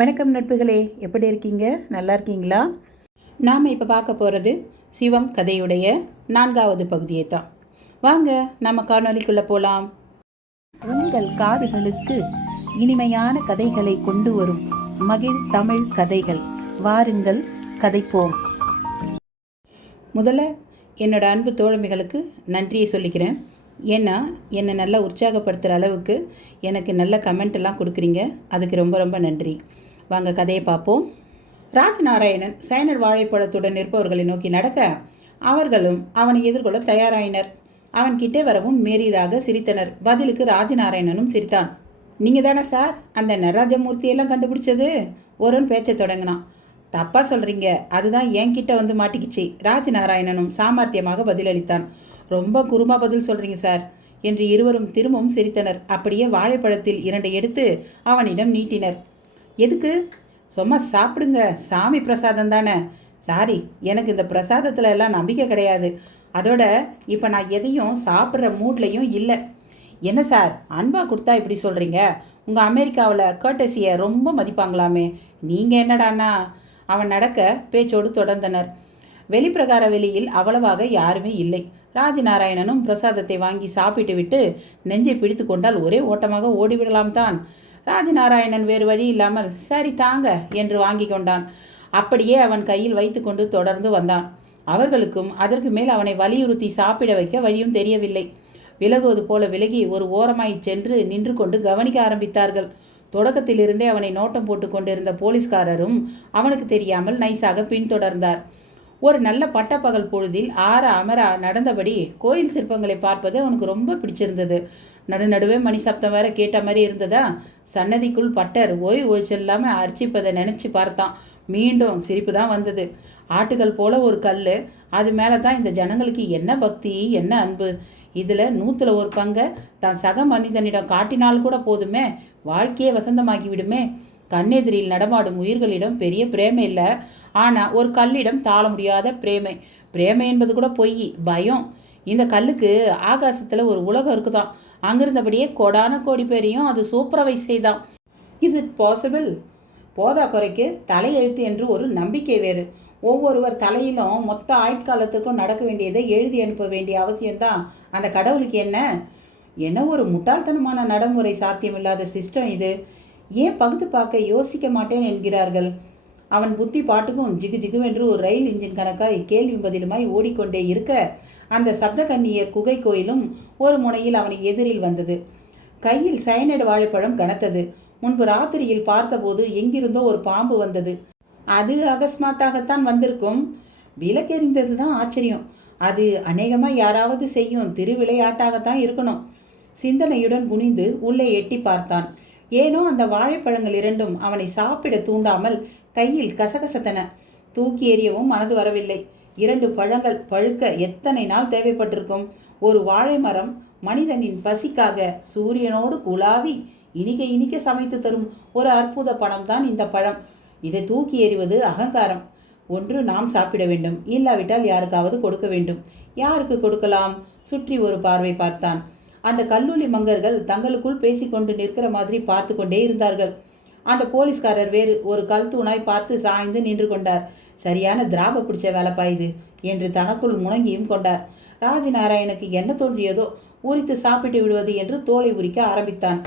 வணக்கம் நட்புகளே, எப்படி இருக்கீங்க? நல்லா இருக்கீங்களா? நாம் இப்போ பார்க்க போகிறது சிவம் கதையுடைய 4வது பகுதியை தான். வாங்க நம்ம காணொலிக்குள்ளே போகலாம். உங்கள் காதுகளுக்கு இனிமையான கதைகளை கொண்டு வரும் மகிழ் தமிழ் கதைகள். வாருங்கள் கதைப்போம். முதல்ல என்னோட அன்பு தோழமைகளுக்கு நன்றியை சொல்லிக்கிறேன். ஏன்னா என்னை நல்லா உற்சாகப்படுத்துகிற அளவுக்கு எனக்கு நல்ல கமெண்ட் எல்லாம் கொடுக்குறீங்க. அதுக்கு ரொம்ப ரொம்ப நன்றி. வாங்க கதையை பார்ப்போம். ராஜநாராயணன் சைனர் வாழைப்பழத்துடன் இருப்பவர்களை நோக்கி நடக்க அவர்களும் அவனை எதிர்கொள்ள தயாராயினர். அவன் கிட்டே வரவும் மேறியதாக சிரித்தனர். பதிலுக்கு ராஜநாராயணனும் சிரித்தான். நீங்கள் தானே சார் அந்த நடராஜமூர்த்தியெல்லாம் கண்டுபிடிச்சது? ஒருவன் பேச்சை தொடங்கினான். தப்பாக சொல்கிறீங்க, அதுதான் என்கிட்ட வந்து மாட்டிக்கிச்சு. ராஜநாராயணனும் சாமர்த்தியமாக பதிலளித்தான். ரொம்ப குறுமா பதில் சொல்கிறீங்க சார் என்று இருவரும் திரும்பவும் சிரித்தனர். அப்படியே வாழைப்பழத்தில் 2 எடுத்து அவனிடம் நீட்டினர். எதுக்கு? சும்மா சாப்பிடுங்க, சாமி பிரசாதம் தானே. சாரி, எனக்கு இந்த பிரசாதத்தில் எல்லாம் நம்பிக்கை கிடையாது. அதோட இப்போ நான் எதையும் சாப்பிட்ற மூட்லையும் இல்லை. என்ன சார், அன்பா கொடுத்தா இப்படி சொல்கிறீங்க? உங்கள் அமெரிக்காவில் கர்டசியை ரொம்ப மதிப்பாங்களாமே, நீங்கள் என்னடான்னா? அவன் நடக்க பேச்சோடு தொடர்ந்தனர். வெளிப்பிரகார வெளியில் அவ்வளவாக யாருமே இல்லை. ராஜநாராயணனும் பிரசாதத்தை வாங்கி சாப்பிட்டு விட்டு நெஞ்சை பிடித்து கொண்டால் ஒரே ஓட்டமாக ஓடிவிடலாம் தான். ராஜநாராயணன் வேறு வழி இல்லாமல் சரி தாங்க என்று வாங்கி கொண்டான். அப்படியே அவன் கையில் வைத்து கொண்டு தொடர்ந்து வந்தான். அவர்களுக்கும் அதற்கு மேல் அவனை வலியுறுத்தி சாப்பிட வைக்க வழியும் தெரியவில்லை. விலகுவது போல விலகி ஒரு ஓரமாய் சென்று நின்று கொண்டு கவனிக்க ஆரம்பித்தார்கள். தொடக்கத்திலிருந்தே அவனை நோட்டம் போட்டு கொண்டிருந்த போலீஸ்காரரும் அவனுக்கு தெரியாமல் நைஸாக பின்தொடர்ந்தார். ஒரு நல்ல பட்டப்பகல் பொழுதில் ஆற அமர நடந்தபடி கோயில் சிற்பங்களை பார்ப்பது அவனுக்கு ரொம்ப பிடிச்சிருந்தது. நடுவே மணி சப்தம் வேற கேட்ட மாதிரி இருந்ததா. சன்னதிக்குள் பட்டர் ஒழிச்செல்லாமல் அர்ச்சிப்பதை நினச்சி பார்த்தான். மீண்டும் சிரிப்பு தான் வந்தது. ஆட்டுகள் போல ஒரு கல், அது மேலே தான் இந்த ஜனங்களுக்கு என்ன பக்தி, என்ன அன்பு. இதில் 100ல் 1 பங்கை தான் சக மனிதனிடம் காட்டினால் கூட போதுமே, வாழ்க்கையே வசந்தமாகி விடுமே. கண்ணெதிரில் நடமாடும் உயிர்களிடம் பெரிய பிரேமை இல்லை, ஆனால் ஒரு கல்லிடம் தாழ முடியாத பிரேமை. பிரேமை என்பது கூட பொய், பயம். இந்த கல்லுக்கு ஆகாசத்தில் ஒரு உலகம் இருக்குதான். அங்கிருந்தபடியே கோடான கோடி பேரையும் அது சூப்பர்வைஸ் செய்தான். Is it possible? போதா குறைக்கு தலையெழுத்து என்று ஒரு நம்பிக்கை வேறு. ஒவ்வொருவர் தலையிலும் மொத்த ஆயுட்காலத்திற்கும் நடக்க வேண்டியதை எழுதி அனுப்ப வேண்டிய அவசியம்தான் அந்த கடவுளுக்கு. என்ன ஒரு முட்டாள்தனமான நடைமுறை, சாத்தியமில்லாத சிஸ்டம் இது. ஏன் பகுத்து பார்க்க யோசிக்க மாட்டேன் என்கிறார்கள். அவன் புத்தி பாட்டுக்கும் ஜிகு ஜிகுவென்று ஒரு ரயில் இன்ஜின் கணக்காய் கேள்வி பதிலுமாய் ஓடிக்கொண்டே இருக்க அந்த சப்த கன்னியர் குகை கோயிலும் ஒரு முனையில் அவனை எதிரில் வந்தது. கையில் சயனைடு வாழைப்பழம் கனத்தது. முன்பு ராத்திரியில் பார்த்தபோது எங்கிருந்தோ ஒரு பாம்பு வந்தது. அது அகஸ்மாத்தாகத்தான் வந்திருக்கும். விலக்கெறிந்தது தான் ஆச்சரியம். அது அநேகமாக யாராவது செய்யும் திருவிளையாட்டாகத்தான் இருக்கணும். சிந்தனையுடன் குனிந்து உள்ளே எட்டி பார்த்தான். ஏனோ அந்த வாழைப்பழங்கள் 2ம் அவனை சாப்பிட தூண்டாமல் கையில் கசகசத்தன. தூக்கி எறியவும் மனது வரவில்லை. 2 பழங்கள் பழுக்க எத்தனை நாள் தேவைப்பட்டிருக்கும்? ஒரு வாழை மரம் மனிதனின் பசிக்காக சூரியனோடு குழாவி இனிக்க இனிக்க சமைத்து தரும் ஒரு அற்புத பழம்தான் இந்த பழம். இதை தூக்கி எறிவது அகங்காரம். ஒன்று நாம் சாப்பிட வேண்டும், இல்லாவிட்டால் யாருக்காவது கொடுக்க வேண்டும். யாருக்கு கொடுக்கலாம்? சுற்றி ஒரு பார்வை பார்த்தான். அந்த கல்லூரி மங்கர்கள் தங்களுக்குள் பேசிக்கொண்டு நிற்கிற மாதிரி பார்த்து கொண்டே இருந்தார்கள். அந்த போலீஸ்காரர் வேறு ஒரு கல் தூணாய் பார்த்து சாய்ந்து நின்று கொண்டார். சரியான திராப பிடிச்ச வேலைப்பா இது என்று தனக்குள் முணங்கியும் கொண்டார். ராஜநாராயணுக்கு என்ன தோன்றியதோ உரித்து சாப்பிட்டு விடுவது என்று தோலை உரிக்க ஆரம்பித்தான்.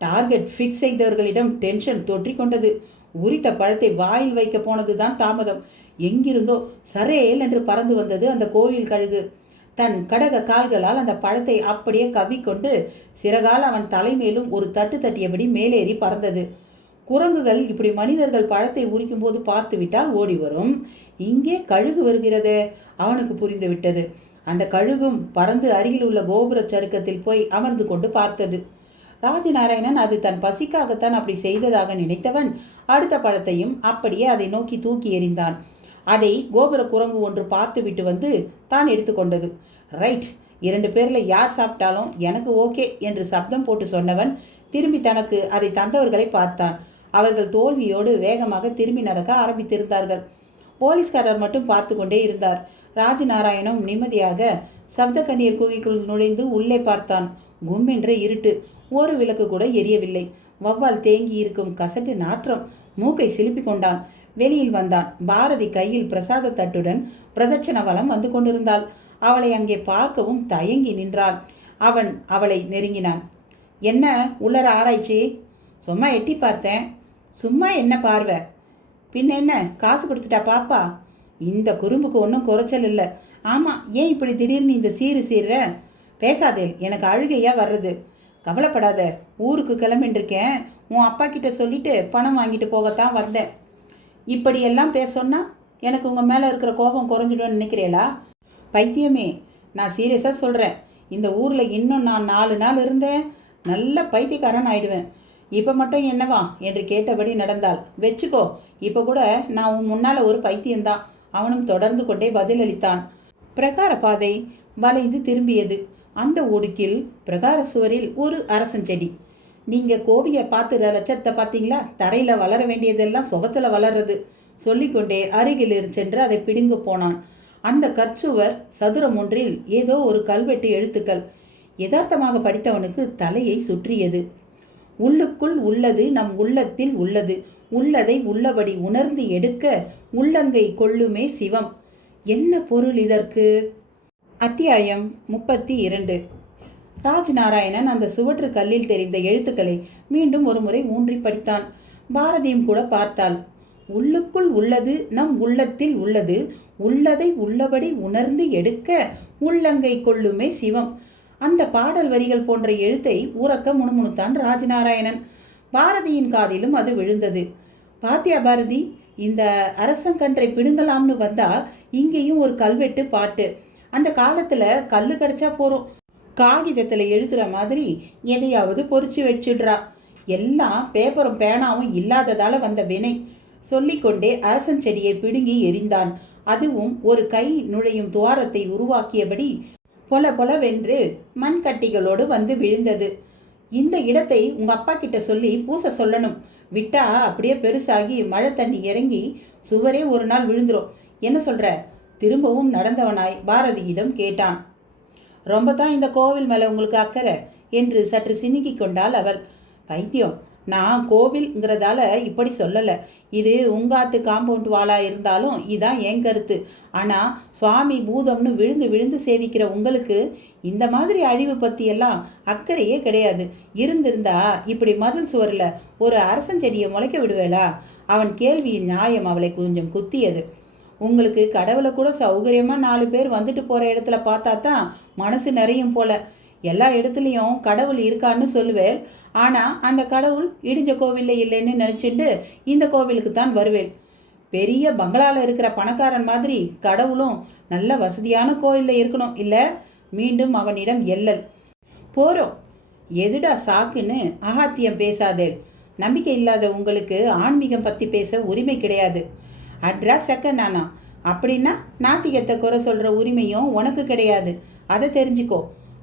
டார்கெட் ஃபிக்ஸ் செய்தவர்களிடம் டென்ஷன் தொற்றிக்கொண்டது. உரித்த பழத்தை வாயில் வைக்க போனதுதான் தாமதம். எங்கிருந்தோ சரேல் என்று பறந்து வந்தது அந்த கோவில் கழுகு. தன் கடக கால்களால் அந்த பழத்தை அப்படியே கவ்விக்கொண்டு சிறகால் அவன் தலைமேலும் ஒரு தட்டு தட்டியபடி மேலேறி பறந்தது. குரங்குகள் இப்படி மனிதர்கள் பழத்தை உரிக்கும் போது பார்த்து விட்டால் ஓடி வரும். இங்கே கழுகு வருகிறதே, அவனுக்கு புரிந்து விட்டது. அந்த கழுகும் பறந்து அருகில் உள்ள கோபுர சருக்கத்தில் போய் அமர்ந்து கொண்டு பார்த்தது. ராஜநாராயணன் அது தன் பசிக்காகத்தான் அப்படி செய்ததாக நினைத்தவன் அடுத்த பழத்தையும் அப்படியே அதை நோக்கி தூக்கி எறிந்தான். அதை கோபுர குரங்கு ஒன்று பார்த்து விட்டு வந்து தான் எடுத்துக்கொண்டது. ரைட், 2 பேரில் யார் சாப்பிட்டாலும் எனக்கு ஓகே என்று சப்தம் போட்டு சொன்னவன் திரும்பி தனக்கு அதை தந்தவர்களை பார்த்தான். அவர்கள் தோல்வியோடு வேகமாக திரும்பி நடக்க ஆரம்பித்திருந்தார்கள். போலீஸ்காரர் மட்டும் பார்த்து கொண்டே இருந்தார். ராஜநாராயணம் நிம்மதியாக சப்த கண்ணீர் குகைக்குள் நுழைந்து உள்ளே பார்த்தான். கும்மென்ற இருட்டு. ஒரு விளக்கு கூட எரியவில்லை. வவ்வால் தேங்கி இருக்கும் கசட்டு நாற்றம் மூக்கை சிலுப்பி கொண்டான். வெளியில் வந்தான். பாரதி கையில் பிரசாத தட்டுடன் பிரதட்சண வலம் வந்து கொண்டிருந்தாள். அவளை அங்கே பார்க்கவும் தயங்கி நின்றாள். அவன் அவளை நெருங்கினான். என்ன உள்ளர ஆராய்ச்சி? சும்மா எட்டி பார்த்தேன். சும்மா என்ன பார்வை? பின்ன என்ன காசு கொடுத்துட்டா பாப்பா? இந்த குறும்புக்கு ஒன்றும் குறைச்சல் இல்லை. ஆமாம், ஏன் இப்படி திடீர்னு இந்த சீர்ற? பேசாதே, எனக்கு அழுகையா வர்றது. கவலைப்படாத, ஊருக்கு கிளம்பின்றிருக்கேன். உன் அப்பா கிட்ட சொல்லிட்டு பணம் வாங்கிட்டு போகத்தான் வந்தேன். இப்படியெல்லாம் பேசொன்னா எனக்கு உங்கள் மேலே இருக்கிற கோபம் குறைஞ்சிடும்னு நினைக்கிறீங்களா? பைத்தியமே, நான் சீரியஸாக சொல்கிறேன். இந்த ஊரில் இன்னும் நான் 4 நாள் இருந்தேன், நல்ல பைத்தியக்காரன் ஆயிடுவேன். இப்போ மட்டும் என்னவா என்று கேட்டபடி நடந்தாள். வச்சுக்கோ, இப்போ கூட நான் உன் முன்னால் ஒரு பைத்தியம்தான். அவனும் தொடர்ந்து கொண்டே பதிலளித்தான். பிரகார பாதை வளைந்து திரும்பியது. அந்த ஒடுக்கில் பிரகார சுவரில் ஒரு அரசஞ்செடி. நீங்கள் கோவியை பார்த்து லட்சத்தை பார்த்தீங்களா? தரையில் வளர வேண்டியதெல்லாம் சுகத்தில் வளர்றது சொல்லிக்கொண்டே அருகில் சென்று அதை பிடுங்க போனான். அந்த கற்சுவர் சதுரம் ஒன்றில் ஏதோ ஒரு கல்வெட்டு எழுத்துக்கள். யதார்த்தமாக படித்தவனுக்கு தலையை சுற்றியது. உள்ளுக்குள் உள்ளது நம் உள்ளத்தில் உள்ளது, உள்ளதை உள்ளபடி உணர்ந்து எடுக்க உள்ளங்கை கொள்ளுமே சிவம். என்ன பொருள் இதற்கு? அத்தியாயம் 32. ராஜ்நாராயணன் அந்த சுவற்று கல்லில் தெரிந்த எழுத்துக்களை மீண்டும் ஒரு முறை ஊன்றி படித்தான். பாரதியும் கூட பார்த்தாள். உள்ளுக்குள் உள்ளது நம் உள்ளத்தில் உள்ளது, உள்ளதை உள்ளபடி உணர்ந்து எடுக்க உள்ளங்கை கொள்ளுமே சிவம். அந்த பாடல் வரிகள் போன்ற எழுத்தை உறக்க முணுமுணுத்தான் ராஜநாராயணன். பாரதியின் காதிலும் அது விழுந்தது. பாத்தியா பாரதி, இந்த அரசங்கன்றை பிடுங்கலாம்னு வந்தா இங்கேயும் ஒரு கல்வெட்டு பாட்டு. அந்த காலத்தில் கல் கிடச்சா போகிறோம், காகிதத்தில் எழுதுகிற மாதிரி எதையாவது பொறிச்சு வச்சிடுறா. எல்லாம் பேப்பரும் பேனாவும் இல்லாததால் வந்த வினை சொல்லிக்கொண்டே அரசன் செடியை பிடுங்கி எரிந்தான். அதுவும் ஒரு கை நுழையும் துவாரத்தை உருவாக்கியபடி பொல பொலவென்று மண்கட்டிகளோடு வந்து விழுந்தது. இந்த இடத்தை உங்கள் அப்பா கிட்ட சொல்லி பூச சொல்லணும். விட்டா அப்படியே பெருசாகி மழை தண்ணி இறங்கி சுவரே ஒரு நாள் விழுந்துரும். என்ன சொல்கிற? திரும்பவும் நடந்தவனாய் பாரதியிடம் கேட்டான். ரொம்ப தான் இந்த கோவில் மேலே உங்களுக்கு அக்கறை என்று சற்று சினுக்கி கொண்டாள் அவள். பைத்தியம், நான் கோவில்ங்கிறதால இப்படி சொல்லலை. இது உங்காத்து காம்பவுண்ட் வாலா இருந்தாலும் இதான் என் கருத்து. ஆனால் சுவாமி பூதம்னு விழுந்து விழுந்து சேவிக்கிற உங்களுக்கு இந்த மாதிரி அழிவு பற்றியெல்லாம் அக்கறையே கிடையாது. இருந்திருந்தா இப்படி மதில் சுவரில் ஒரு அரசஞ்செடியை முளைக்க விடுவேளா? அவன் கேள்வியின் நியாயம் அவளை கொஞ்சம் குத்தியது. உங்களுக்கு கடவுளை கூட சௌகரியமாக 4 பேர் வந்துட்டு போகிற இடத்துல பார்த்தா தான் மனசு நிறையும் போல. எல்லா இடத்துலையும் கடவுள் இருக்கான்னு சொல்லுவேன். ஆனால் அந்த கடவுள் இடிஞ்ச கோவிலில் இல்லைன்னு நினச்சிட்டு இந்த கோவிலுக்கு தான் வருவேன். பெரிய பங்களாவில் இருக்கிற பணக்காரன் மாதிரி கடவுளும் நல்ல வசதியான கோவிலில் இருக்கணும் இல்லை? மீண்டும் அவனிடம் எல்லல். போகிறோம், எதுடா சாக்குன்னு அகாத்தியம் பேசாதே. நம்பிக்கை இல்லாத உங்களுக்கு ஆன்மீகம் பற்றி பேச உரிமை கிடையாது. அட்ரஸ் செகண்ட் ஆனா அப்படின்னா நாத்திகத்தை குறை சொல்கிற உரிமையும் உனக்கு கிடையாது. அதை தெரிஞ்சுக்கோ.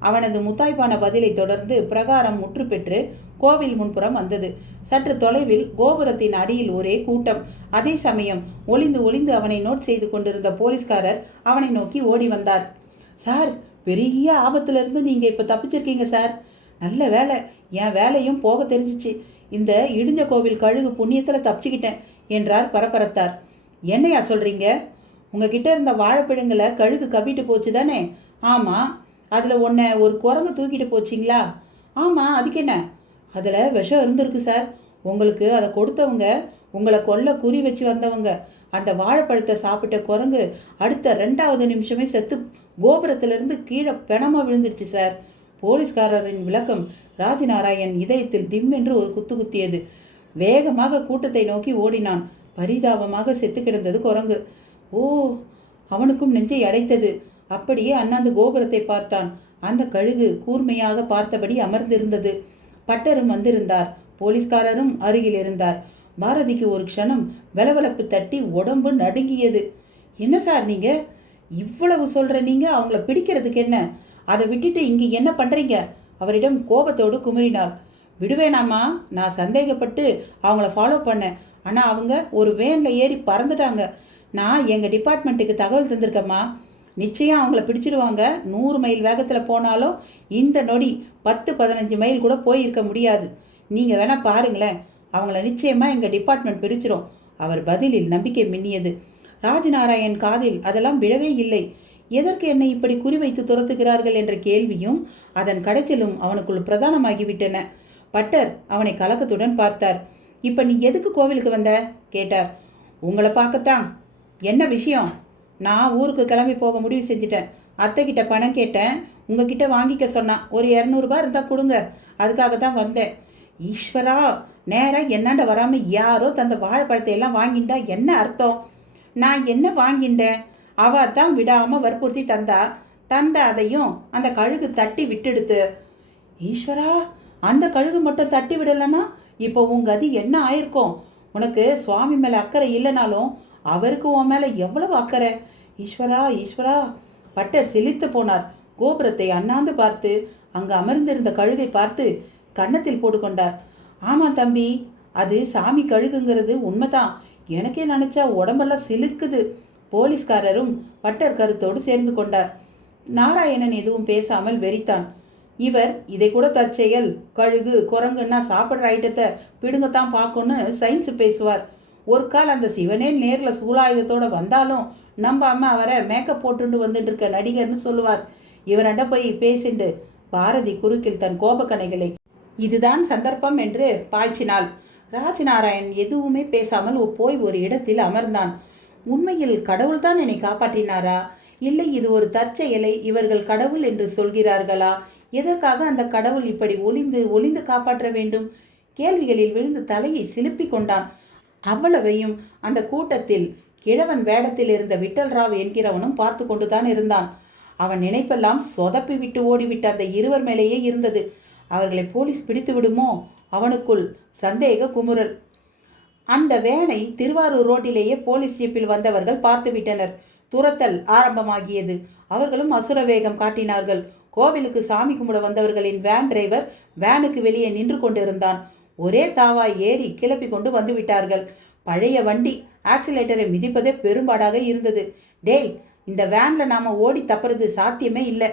அவனது முத்தாய்ப்பான பதிலை தொடர்ந்து பிரகாரம் முற்று பெற்று கோவில் முன்புறம் வந்தது. சற்று தொலைவில் கோபுரத்தின் அடியில் ஒரே கூட்டம். அதே சமயம் ஒளிந்து ஒளிந்து அவனை நோட் செய்து கொண்டிருந்த போலீஸ்காரர் அவனை நோக்கி ஓடி வந்தார். சார், பெரிய ஆபத்திலிருந்து நீங்கள் இப்போ தப்பிச்சிருக்கீங்க சார். நல்ல வேலை, என் வேலையும் போக தெரிஞ்சிச்சு. இந்த இடிஞ்ச கோவில் கழுகு புண்ணியத்தில் தப்பிச்சுக்கிட்டேன் என்றார் பரபரத்தார். என்னையா சொல்கிறீங்க? உங்ககிட்ட இருந்த வாழைப்பழங்களை கழுகு கவிட்டு போச்சு தானே? ஆமாம். அதில் ஒன்றை ஒரு குரங்கு தூக்கிட்டு போச்சிங்களா? ஆமாம். அதுக்கு என்ன? அதில் விஷம் இருந்திருக்கு சார். உங்களுக்கு அதை கொடுத்தவங்க உங்களை கொல்ல குறி வச்சு வந்தவங்க. அந்த வாழைப்பழத்தை சாப்பிட்ட குரங்கு அடுத்த 2வது நிமிஷமே செத்து கோபுரத்திலிருந்து கீழே பிணமாக விழுந்துருச்சு சார். போலீஸ்காரரின் விளக்கம் ராஜநாராயண் இதயத்தில் திம்மென்று ஒரு குத்து குத்தியது. வேகமாக கூட்டத்தை நோக்கி ஓடினான். பரிதாபமாக செத்து கிடந்தது குரங்கு. ஓ, அவனுக்கும் நெஞ்சை அடைத்தது. அப்படியே அண்ணாந்து கோபுரத்தை பார்த்தான். அந்த கழுகு கூர்மையாக பார்த்தபடி அமர்ந்திருந்தது. பட்டரும் வந்திருந்தார். போலீஸ்காரரும் அருகில் இருந்தார். பாரதிக்கு ஒரு க்ஷணம் வெலவெலப்பு தட்டி உடம்பு நடுங்கியது. என்ன சார் நீங்கள் இவ்வளவு சொல்கிற? நீங்கள் அவங்கள பிடிக்கிறதுக்கு என்ன? அதை விட்டுட்டு இங்கே என்ன பண்ணுறீங்க? அவரிடம் கோபத்தோடு குமுறினார். விடுவேனாமா, நான் சந்தேகப்பட்டு அவங்கள ஃபாலோ பண்ணேன். ஆனால் அவங்க ஒரு வேனில் ஏறி பறந்துட்டாங்க. நான் எங்கள் டிபார்ட்மெண்ட்டுக்கு தகவல் தந்திருக்கேம்மா. நிச்சயம் அவங்கள பிடிச்சிடுவாங்க. 100 மைல் வேகத்தில் போனாலும் இந்த நொடி 10-15 மைல் கூட போயிருக்க முடியாது. நீங்கள் வேணால் பாருங்களேன். அவங்கள நிச்சயமாக எங்கள் டிபார்ட்மெண்ட் பிரிச்சிரும். அவர் பதிலில் நம்பிக்கை மின்னியது. ராஜ்நாராயண் காதில் அதெல்லாம் விழவே இல்லை. எதற்கு என்னை இப்படி குறிவைத்து துரத்துகிறார்கள் என்ற கேள்வியும் அதன் கடைச்சலும் அவனுக்குள் பிரதானமாகிவிட்டன. பட்டர் அவனை கலக்கத்துடன் பார்த்தார். இப்போ நீ எதுக்கு கோவிலுக்கு வந்த கேட்டார். உங்களை பார்க்கத்தான். என்ன விஷயம்? நான் ஊருக்கு கிளம்பி போக முடிவு செஞ்சிட்டேன். அத்தைக்கிட்ட பணம் கேட்டேன், உங்ககிட்ட வாங்கிக்க சொன்னான். ஒரு 200 இருந்தால் கொடுங்க, அதுக்காக தான் வந்தேன். ஈஸ்வரா, நேராக என்னாண்ட வராமல் யாரோ தந்த வாழைப்பழத்தை எல்லாம் வாங்கிட்டா என்ன அர்த்தம்? நான் என்ன வாங்கிட்டேன்? அவள் தான் விடாமல் வற்புறுத்தி தந்த அதையும் அந்த கழுகு தட்டி விட்டுடுத்து. ஈஸ்வரா, அந்த கழுகு மட்டும் தட்டி விடலைன்னா இப்போ உன் கதி என்ன ஆயிருக்கும்? உனக்கு சுவாமி மேலே அக்கறை இல்லைனாலும் அவருக்கு உன் மேலே எவ்வளவு அக்கறை? ஈஸ்வரா ஈஸ்வரா. பட்டர் சிலிர்த்து போனார். கோபுரத்தை அண்ணாந்து பார்த்து அங்கு அமர்ந்திருந்த கழுகை பார்த்து கன்னத்தில் போட்டுக்கொண்டார். ஆமாம் தம்பி, அது சாமி கழுகுங்கிறது உண்மைதான். எனக்கே நினச்சா உடம்பெல்லாம் சிலுக்குது. போலீஸ்காரரும் பட்டர் கருத்தோடு சேர்ந்து கொண்டார். நாராயணன் எதுவும் பேசாமல் வெறித்தான். இவர் இதை கூட தற்செயல், கழுகு குரங்குன்னா சாப்பிட்ற ஐட்டத்தை பிடுங்கத்தான் பார்க்கும்னு சயின்ஸு பேசுவார். ஒரு கால் அந்த சிவனே நேரில் சூலாயுதத்தோடு வந்தாலும் நம்பாம அவரை மேக்கப் போட்டுண்டு வந்துட்டு இருக்க நடிகர்னு சொல்லுவார். இவரண்ட போய் பேசிண்டு பாரதி குறுக்கில் தன் கோபக்கணைகளை இதுதான் சந்தர்ப்பம் என்று பாய்ச்சினாள். ராஜ்நாராயண் எதுவுமே பேசாமல் போய் ஒரு இடத்தில் அமர்ந்தான். உண்மையில் கடவுள்தான் என்னை காப்பாற்றினாரா, இல்லை இது ஒரு தற்செயலை இவர்கள் கடவுள் என்று சொல்கிறார்களா? எதற்காக அந்த கடவுள் இப்படி ஒளிந்து ஒளிந்து காப்பாற்ற வேண்டும்? கேள்விகளில் விழுந்து தலையை சிலுப்பி கொண்டான். அவ்வளவையும் அந்த கூட்டத்தில் கிழவன் வேடத்தில் இருந்த விட்டல்ராவ் என்கிறவனும் பார்த்து கொண்டுதான் இருந்தான். அவன் நினைப்பெல்லாம் சொதப்பி விட்டு ஓடிவிட்ட அந்த இருவர் மேலேயே இருந்தது. அவர்களை போலீஸ் பிடித்து விடுமோ? அவனுக்குள் சந்தேக குமுறல். அந்த வேனை திருவாரூர் ரோட்டிலேயே போலீஸ் ஜீப்பில் வந்தவர்கள் பார்த்து விட்டனர். துரத்தல் ஆரம்பமாகியது. அவர்களும் அசுர வேகம் காட்டினார்கள். கோவிலுக்கு சாமி கும்பிட வந்தவர்களின் வேன் டிரைவர் வேனுக்கு வெளியே நின்று கொண்டிருந்தான். ஒரே தாவாய் ஏறி கிளப்பி கொண்டு வந்து விட்டார்கள். பழைய வண்டி, ஆக்சிலேட்டரை மிதிப்பதே பெரும்பாடாக இருந்தது. டேய், இந்த வேனில் நாம் ஓடி தப்புறது சாத்தியமே இல்லை.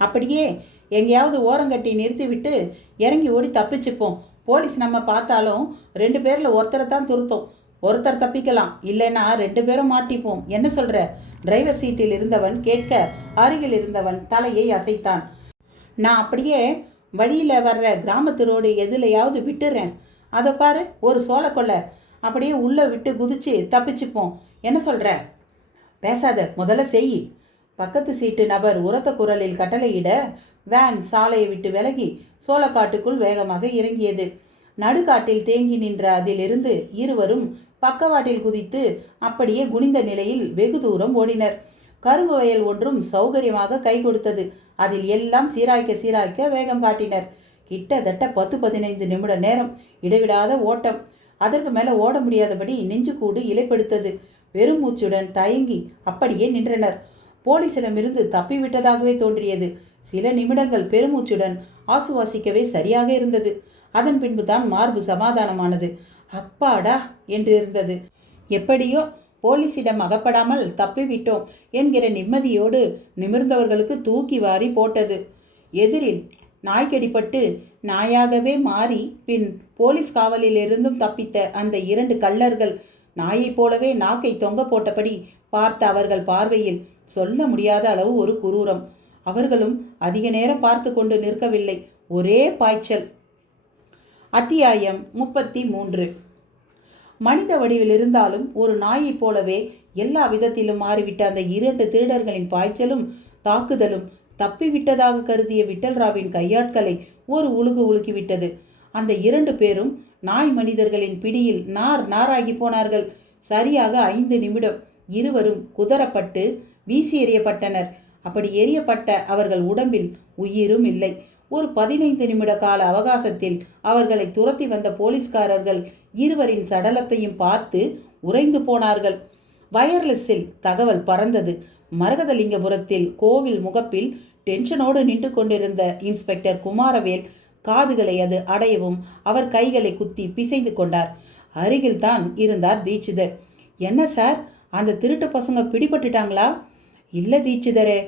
அப்படியே எங்கேயாவது ஓரங்கட்டி நிறுத்திவிட்டு இறங்கி ஓடி தப்பிச்சுப்போம். போலீஸ் நம்ம பார்த்தாலும் 2 பேரில் ஒருத்தரை தான் துருத்தோம். ஒருத்தர் தப்பிக்கலாம், இல்லைன்னா 2 பேரும் மாட்டிப்போம். என்ன சொல்கிற? டிரைவர் சீட்டில் இருந்தவன் கேட்க அருகில் இருந்தவன் தலையை அசைத்தான். நான் அப்படியே வழியில் வர்ற கிராமத்து ரோடு எதுலையாவது விட்டுறேன். அதை பாரு, ஒரு சோளக்கொல்லை. அப்படியே உள்ளே விட்டு குதிச்சு தப்பிச்சுப்போம். என்ன சொல்கிற? பேசாத, முதல்ல செய். பக்கத்து சீட்டு நபர் உரத்த குரலில் கட்டளையிட வேன் சாலையை விட்டு விலகி சோளக்காட்டுக்குள் வேகமாக இறங்கியது. நடுக்காட்டில் தேங்கி நின்ற அதிலிருந்து இருவரும் பக்கவாட்டில் குதித்து அப்படியே குனிந்த நிலையில் வெகு தூரம் ஓடினர். கரும்பு வயல் ஒன்றும் சௌகரியமாக கை கொடுத்தது. அதில் எல்லாம் சீராய்க்க வேகம் காட்டினர். கிட்டத்தட்ட 10-15 நிமிட நேரம் இடைவிடாத ஓட்டம். அதற்கு மேலே ஓட முடியாதபடி நெஞ்சுக்கூடு இலைப்படுத்தது. பெருமூச்சுடன் தயங்கி அப்படியே நின்றனர். போலீசிடமிருந்து தப்பிவிட்டதாகவே தோன்றியது. சில நிமிடங்கள் பெருமூச்சுடன் ஆசுவாசிக்கவே சரியாக இருந்தது. அதன் பின்புதான் மார்பு சமாதானமானது. அப்பாடா என்று இருந்தது. எப்படியோ போலீசிடம் அகப்படாமல் தப்பிவிட்டோம் என்கிற நிம்மதியோடு நிமிர்ந்தவர்களுக்கு தூக்கி வாரி போட்டது. எதிரில் நாய்க்கடிப்பட்டு நாயாகவே மாறி பின் போலீஸ் காவலில் இருந்தும் தப்பித்த அந்த 2 கள்ளர்கள் நாயைப் போலவே நாக்கை தொங்க போட்டபடி பார்த்த அவர்கள் பார்வையில் சொல்ல முடியாத அளவு ஒரு குரூரம். அவர்களும் அதிக நேரம் பார்த்து கொண்டு நிற்கவில்லை. ஒரே பாய்ச்சல். அத்தியாயம் 33. மனித வடிவில் இருந்தாலும் ஒரு நாயைப் போலவே எல்லா விதத்திலும் மாறிவிட்ட அந்த 2 திருடர்களின் பாய்ச்சலும் தாக்குதலும் தப்பிவிட்டதாக கருதிய விட்டல்ராவின் கையாட்களை ஒரு உலுகு உலுக்கிவிட்டது. அந்த 2 பேரும் நாய் மனிதர்களின் பிடியில் நாராகி போனார்கள். சரியாக 5 நிமிடம் இருவரும் குதறப்பட்டு வீசி எறியப்பட்டனர். அப்படி எரியப்பட்ட அவர்கள் உடம்பில் உயிரும் இல்லை. ஒரு 15 நிமிட கால அவகாசத்தில் அவர்களை துரத்தி வந்த போலீஸ்காரர்கள் இருவரின் சடலத்தையும் பார்த்து உறைந்து போனார்கள். வயர்லெஸ்ஸில் தகவல் பறந்தது. மரகதலிங்கபுரத்தில் கோவில் முகப்பில் டென்ஷனோடு நின்று கொண்டிருந்த இன்ஸ்பெக்டர் குமாரவேல் காதுகளை அது அடையவும் அவர் கைகளை குத்தி பிசைந்து கொண்டார். அருகில் தான் இருந்தார் தீட்சிதர். என்ன சார், அந்த திருட்டு பசங்க பிடிபட்டுட்டாங்களா? இல்லை தீட்சிதரே,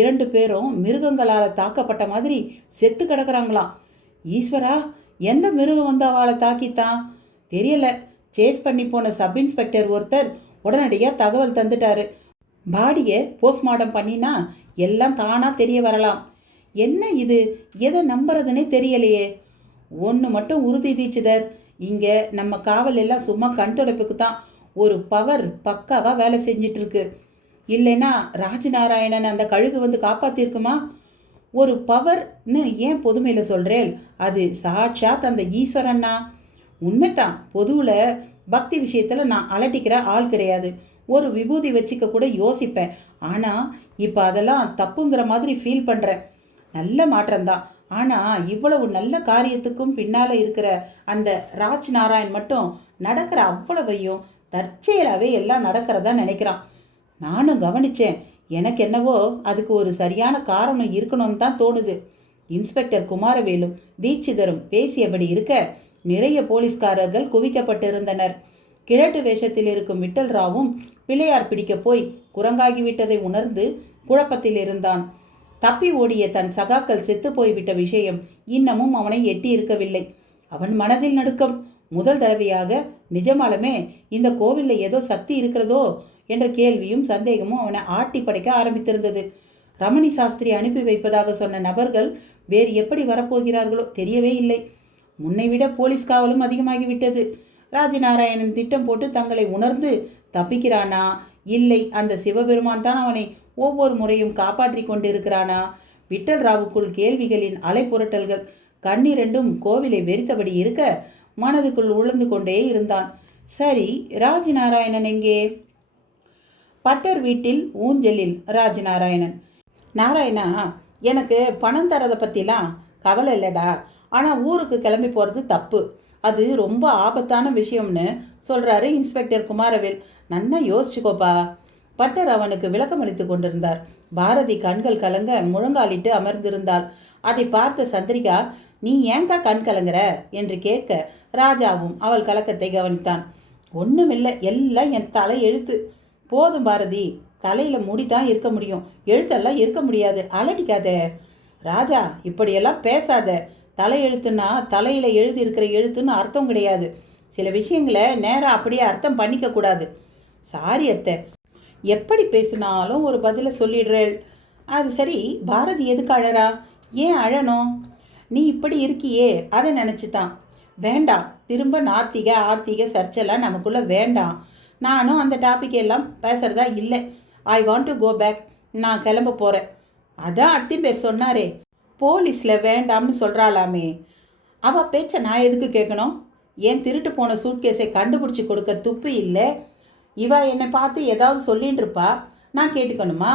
2 பேரும் மிருகங்களால் தாக்கப்பட்ட மாதிரி செத்து கிடக்குறாங்களாம். ஈஸ்வரா, எந்த மிருகம் வந்து அவளை தாக்கித்தான்? தெரியல. சேஸ் பண்ணி போன சப் இன்ஸ்பெக்டர் ஒருத்தர் உடனடியாக தகவல் தந்துட்டாரு. பாடியை போஸ்ட்மார்ட்டம் பண்ணினா எல்லாம் தானாக தெரிய வரலாம். என்ன இது, எதை நம்புறதுன்னே தெரியலையே. ஒன்று மட்டும் உறுதி தீட்சிதர், இங்கே நம்ம காவல் எல்லாம் சும்மா கண் துடைப்புக்கு தான். ஒரு பவர் பக்காவாக வேலை செஞ்சிட்ருக்கு. இல்லைன்னா ராஜநாராயணன் அந்த கழுகு வந்து காப்பாற்றிருக்குமா? ஒரு பவர்னு ஏன் பொதுமையில் சொல்கிறேன், அது சாட்சாத் அந்த ஈஸ்வரன்னா. உண்மைத்தான், பொதுவில் பக்தி விஷயத்தில் நான் அலட்டிக்கிற ஆள் கிடையாது. ஒரு விபூதி வச்சுக்க கூட யோசிப்பேன். ஆனால் இப்போ அதெல்லாம் தப்புங்கிற மாதிரி ஃபீல் பண்ணுறேன். நல்ல மாற்றம்தான். ஆனால் இவ்வளவு நல்ல காரியத்துக்கும் பின்னால் இருக்கிற அந்த ராஜ் நாராயண் மட்டும் நடக்கிற அவ்வளவையும் தற்செயலாகவே எல்லாம் நடக்கிறதா நினைக்கிறான். நானும் கவனித்தேன். எனக்கு என்னவோ அதுக்கு ஒரு சரியான காரணம் இருக்கணும்னு தான் தோணுது. இன்ஸ்பெக்டர் குமாரவேலும் தீட்சிதரும் பேசியபடி இருக்க நிறைய போலீஸ்காரர்கள் குவிக்கப்பட்டிருந்தனர். கிழட்டு வேஷத்தில் இருக்கும் விட்டல் ராவும் பிள்ளையார் பிடிக்க போய் குரங்காகிவிட்டதை உணர்ந்து குழப்பத்தில் இருந்தான். தப்பி ஓடிய தன் சகாக்கள் செத்து போய்விட்ட விஷயம் இன்னமும் அவனை எட்டி இருக்கவில்லை. அவன் மனதில் நடுக்கம். முதல் தடவையாக நிஜமாலுமே இந்த கோவிலில் ஏதோ சக்தி இருக்கிறதோ என்ற கேள்வியும் சந்தேகமும் அவனை ஆட்டி படைக்க ஆரம்பித்திருந்தது. ரமணி சாஸ்திரி அனுப்பி வைப்பதாக சொன்ன நபர்கள் வேறு எப்படி வரப்போகிறார்களோ தெரியவே இல்லை. முன்னைவிட போலீஸ் காவலும் அதிகமாகிவிட்டது. ராஜநாராயணன் திட்டம் போட்டு தங்களை உணர்ந்து தப்பிக்கிறானா, இல்லை அந்த சிவபெருமான் தான் அவனை ஒவ்வொரு முறையும் காப்பாற்றி கொண்டிருக்கிறானா? விட்டல் ராவுக்குள் கேள்விகளின் அலைப்புரட்டல்கள். கண்ணிரண்டும் கோவிலை வெறித்தபடி இருக்க மனதுக்குள் உழந்து கொண்டே இருந்தான். சரி, ராஜநாராயணன் எங்கே? பட்டர் வீட்டில் ஊஞ்சலில் ராஜநாராயணன். நாராயணா, எனக்கு பணம் தரதை பற்றிலாம் கவலை இல்லைடா. ஆனால் ஊருக்கு கிளம்பி போகிறது தப்பு. அது ரொம்ப ஆபத்தான விஷயம்னு சொல்கிறாரு இன்ஸ்பெக்டர் குமாரவேல். நன்னா யோசிச்சுக்கோப்பா. பட்டர் அவனுக்கு விளக்கம் அளித்து கொண்டிருந்தார். பாரதி கண்கள் கலங்க முழங்காலிட்டு அமர்ந்திருந்தாள். அதை பார்த்த சந்திரிகா, நீ ஏங்கா கண் கலங்குற என்று கேட்க ராஜாவும் அவள் கலக்கத்தை கவனித்தான். ஒன்றுமில்லை, எல்லாம் என் தலை எழுத்து. போதும் பாரதி, தலையில் முடிதான் இருக்க முடியும், எழுத்தெல்லாம் இருக்க முடியாது, அலட்டிக்காத. ராஜா, இப்படியெல்லாம் பேசாத. தலை எழுத்துன்னா தலையில் எழுதி இருக்கிற எழுத்துன்னு அர்த்தம் கிடையாது. சில விஷயங்களை நேராக அப்படியே அர்த்தம் பண்ணிக்க கூடாது. சாரி அத்தை, எப்படி பேசினாலும் ஒரு பதிலை சொல்லிடுறேள். அது சரி, பாரதி எதுக்கு அழறா? ஏன் அழணும்? நீ இப்படி இருக்கியே அதை நினச்சித்தான். வேண்டாம், திரும்ப நாத்திக ஆத்திக சர்ச்செல்லாம் நமக்குள்ளே வேண்டாம். நானும் அந்த டாபிக் எல்லாம் பேசுகிறதா இல்லை. I want to go back. நான் கிளம்ப போகிறேன். அதான் அத்தின் பேர் சொன்னாரே, போலீஸில் வேண்டாம்னு சொல்கிறாளாமே. அவள் பேச்சை நான் எதுக்கு கேட்கணும்? ஏன் திருட்டு போன சூட்கேஸை கண்டுபிடிச்சி கொடுக்க துப்பு இல்லை? இவ என்னை பார்த்து ஏதாவது சொல்லின்னு இருப்பா, நான் கேட்டுக்கணுமா?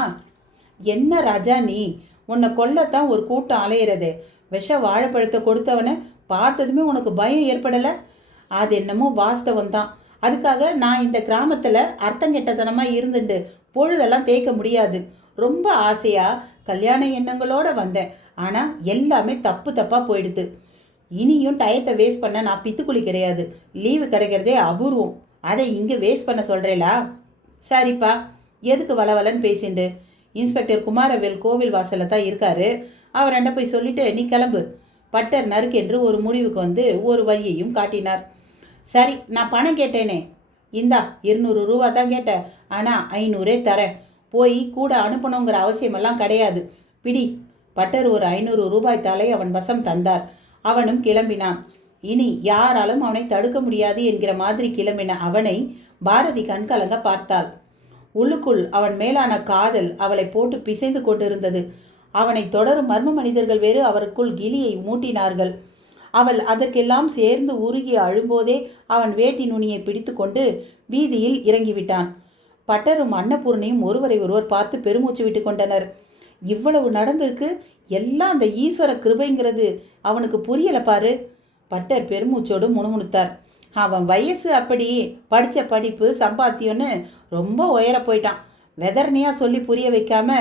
என்ன ராஜா நீ, உன்னை கொல்லத்தான் ஒரு கூட்டம் அலையிறதே. விஷ வாழைப்பழத்தை கொடுத்தவனை பார்த்ததுமே உனக்கு பயம் ஏற்படலை? அது என்னமோ வாஸ்தவம் தான். அதுக்காக நான் இந்த கிராமத்தில் அர்த்தங்கெட்டத்தனமாக இருந்துட்டு பொழுதெல்லாம் தேய்க்க முடியாது. ரொம்ப ஆசையாக கல்யாண எண்ணங்களோடு வந்தேன். ஆனால் எல்லாமே தப்பு தப்பாக போயிடுது. இனியும் டயத்தை வேஸ்ட் பண்ண நான் பித்துக்குழி கிடையாது. லீவு கிடைக்கிறதே அபூர்வம். அதை இங்கே வேஸ்ட் பண்ண சொல்கிறேளா? சரிப்பா, எதுக்கு வளவலன்னு பேசிண்டு? இன்ஸ்பெக்டர் குமாரவேல் கோவில் வாசலில் தான் இருக்காரு. அவரெண்ட போய் சொல்லிவிட்டு நீ கிளம்பு. பட்டர் நறுக்கென்று ஒரு முடிவுக்கு வந்து ஒரு வழியையும் காட்டினார். சரி, நான் பணம் கேட்டேனே, இந்தா 200 ரூபா தான் கேட்டேன். ஆனால் 500 தரேன். போய் கூட அனுப்பணுங்கிற அவசியமெல்லாம் கிடையாது. பிடி. பட்டர் ஒரு 500 ரூபாய் தாளை அவன் வசம் தந்தார். அவனும் கிளம்பினான். இனி யாராலும் அவனை தடுக்க முடியாது என்கிற மாதிரி கிளம்பின அவனை பாரதி கண்கலங்க பார்த்தாள். உள்ளுக்குள் அவன் மேலான காதல் அவளை போட்டு பிசைந்து கொண்டிருந்தது. அவனை தொடரும் மர்ம மனிதர்கள் வேறு அவருக்குள் கிளியை மூட்டினார்கள். அவள் அதற்கெல்லாம் சேர்ந்து உருகி அழும்போதே அவன் வேட்டி நுனியை பிடித்து கொண்டு வீதியில் இறங்கிவிட்டான். பட்டரும் அன்னபூர்ணியும் ஒருவரை ஒருவர் பார்த்து பெருமூச்சு விட்டு கொண்டனர். இவ்வளவு நடந்திருக்கு, எல்லாம் அந்த ஈஸ்வர கிருபைங்கிறது அவனுக்கு புரியலை பாரு. பட்டர் பெருமூச்சோடு முணுமுணுத்தார். அவன் வயசு அப்படி, படித்த படிப்பு சம்பாத்தியம்னு ரொம்ப உயர போயிட்டான். வெதர்னியாக சொல்லி புரிய வைக்காம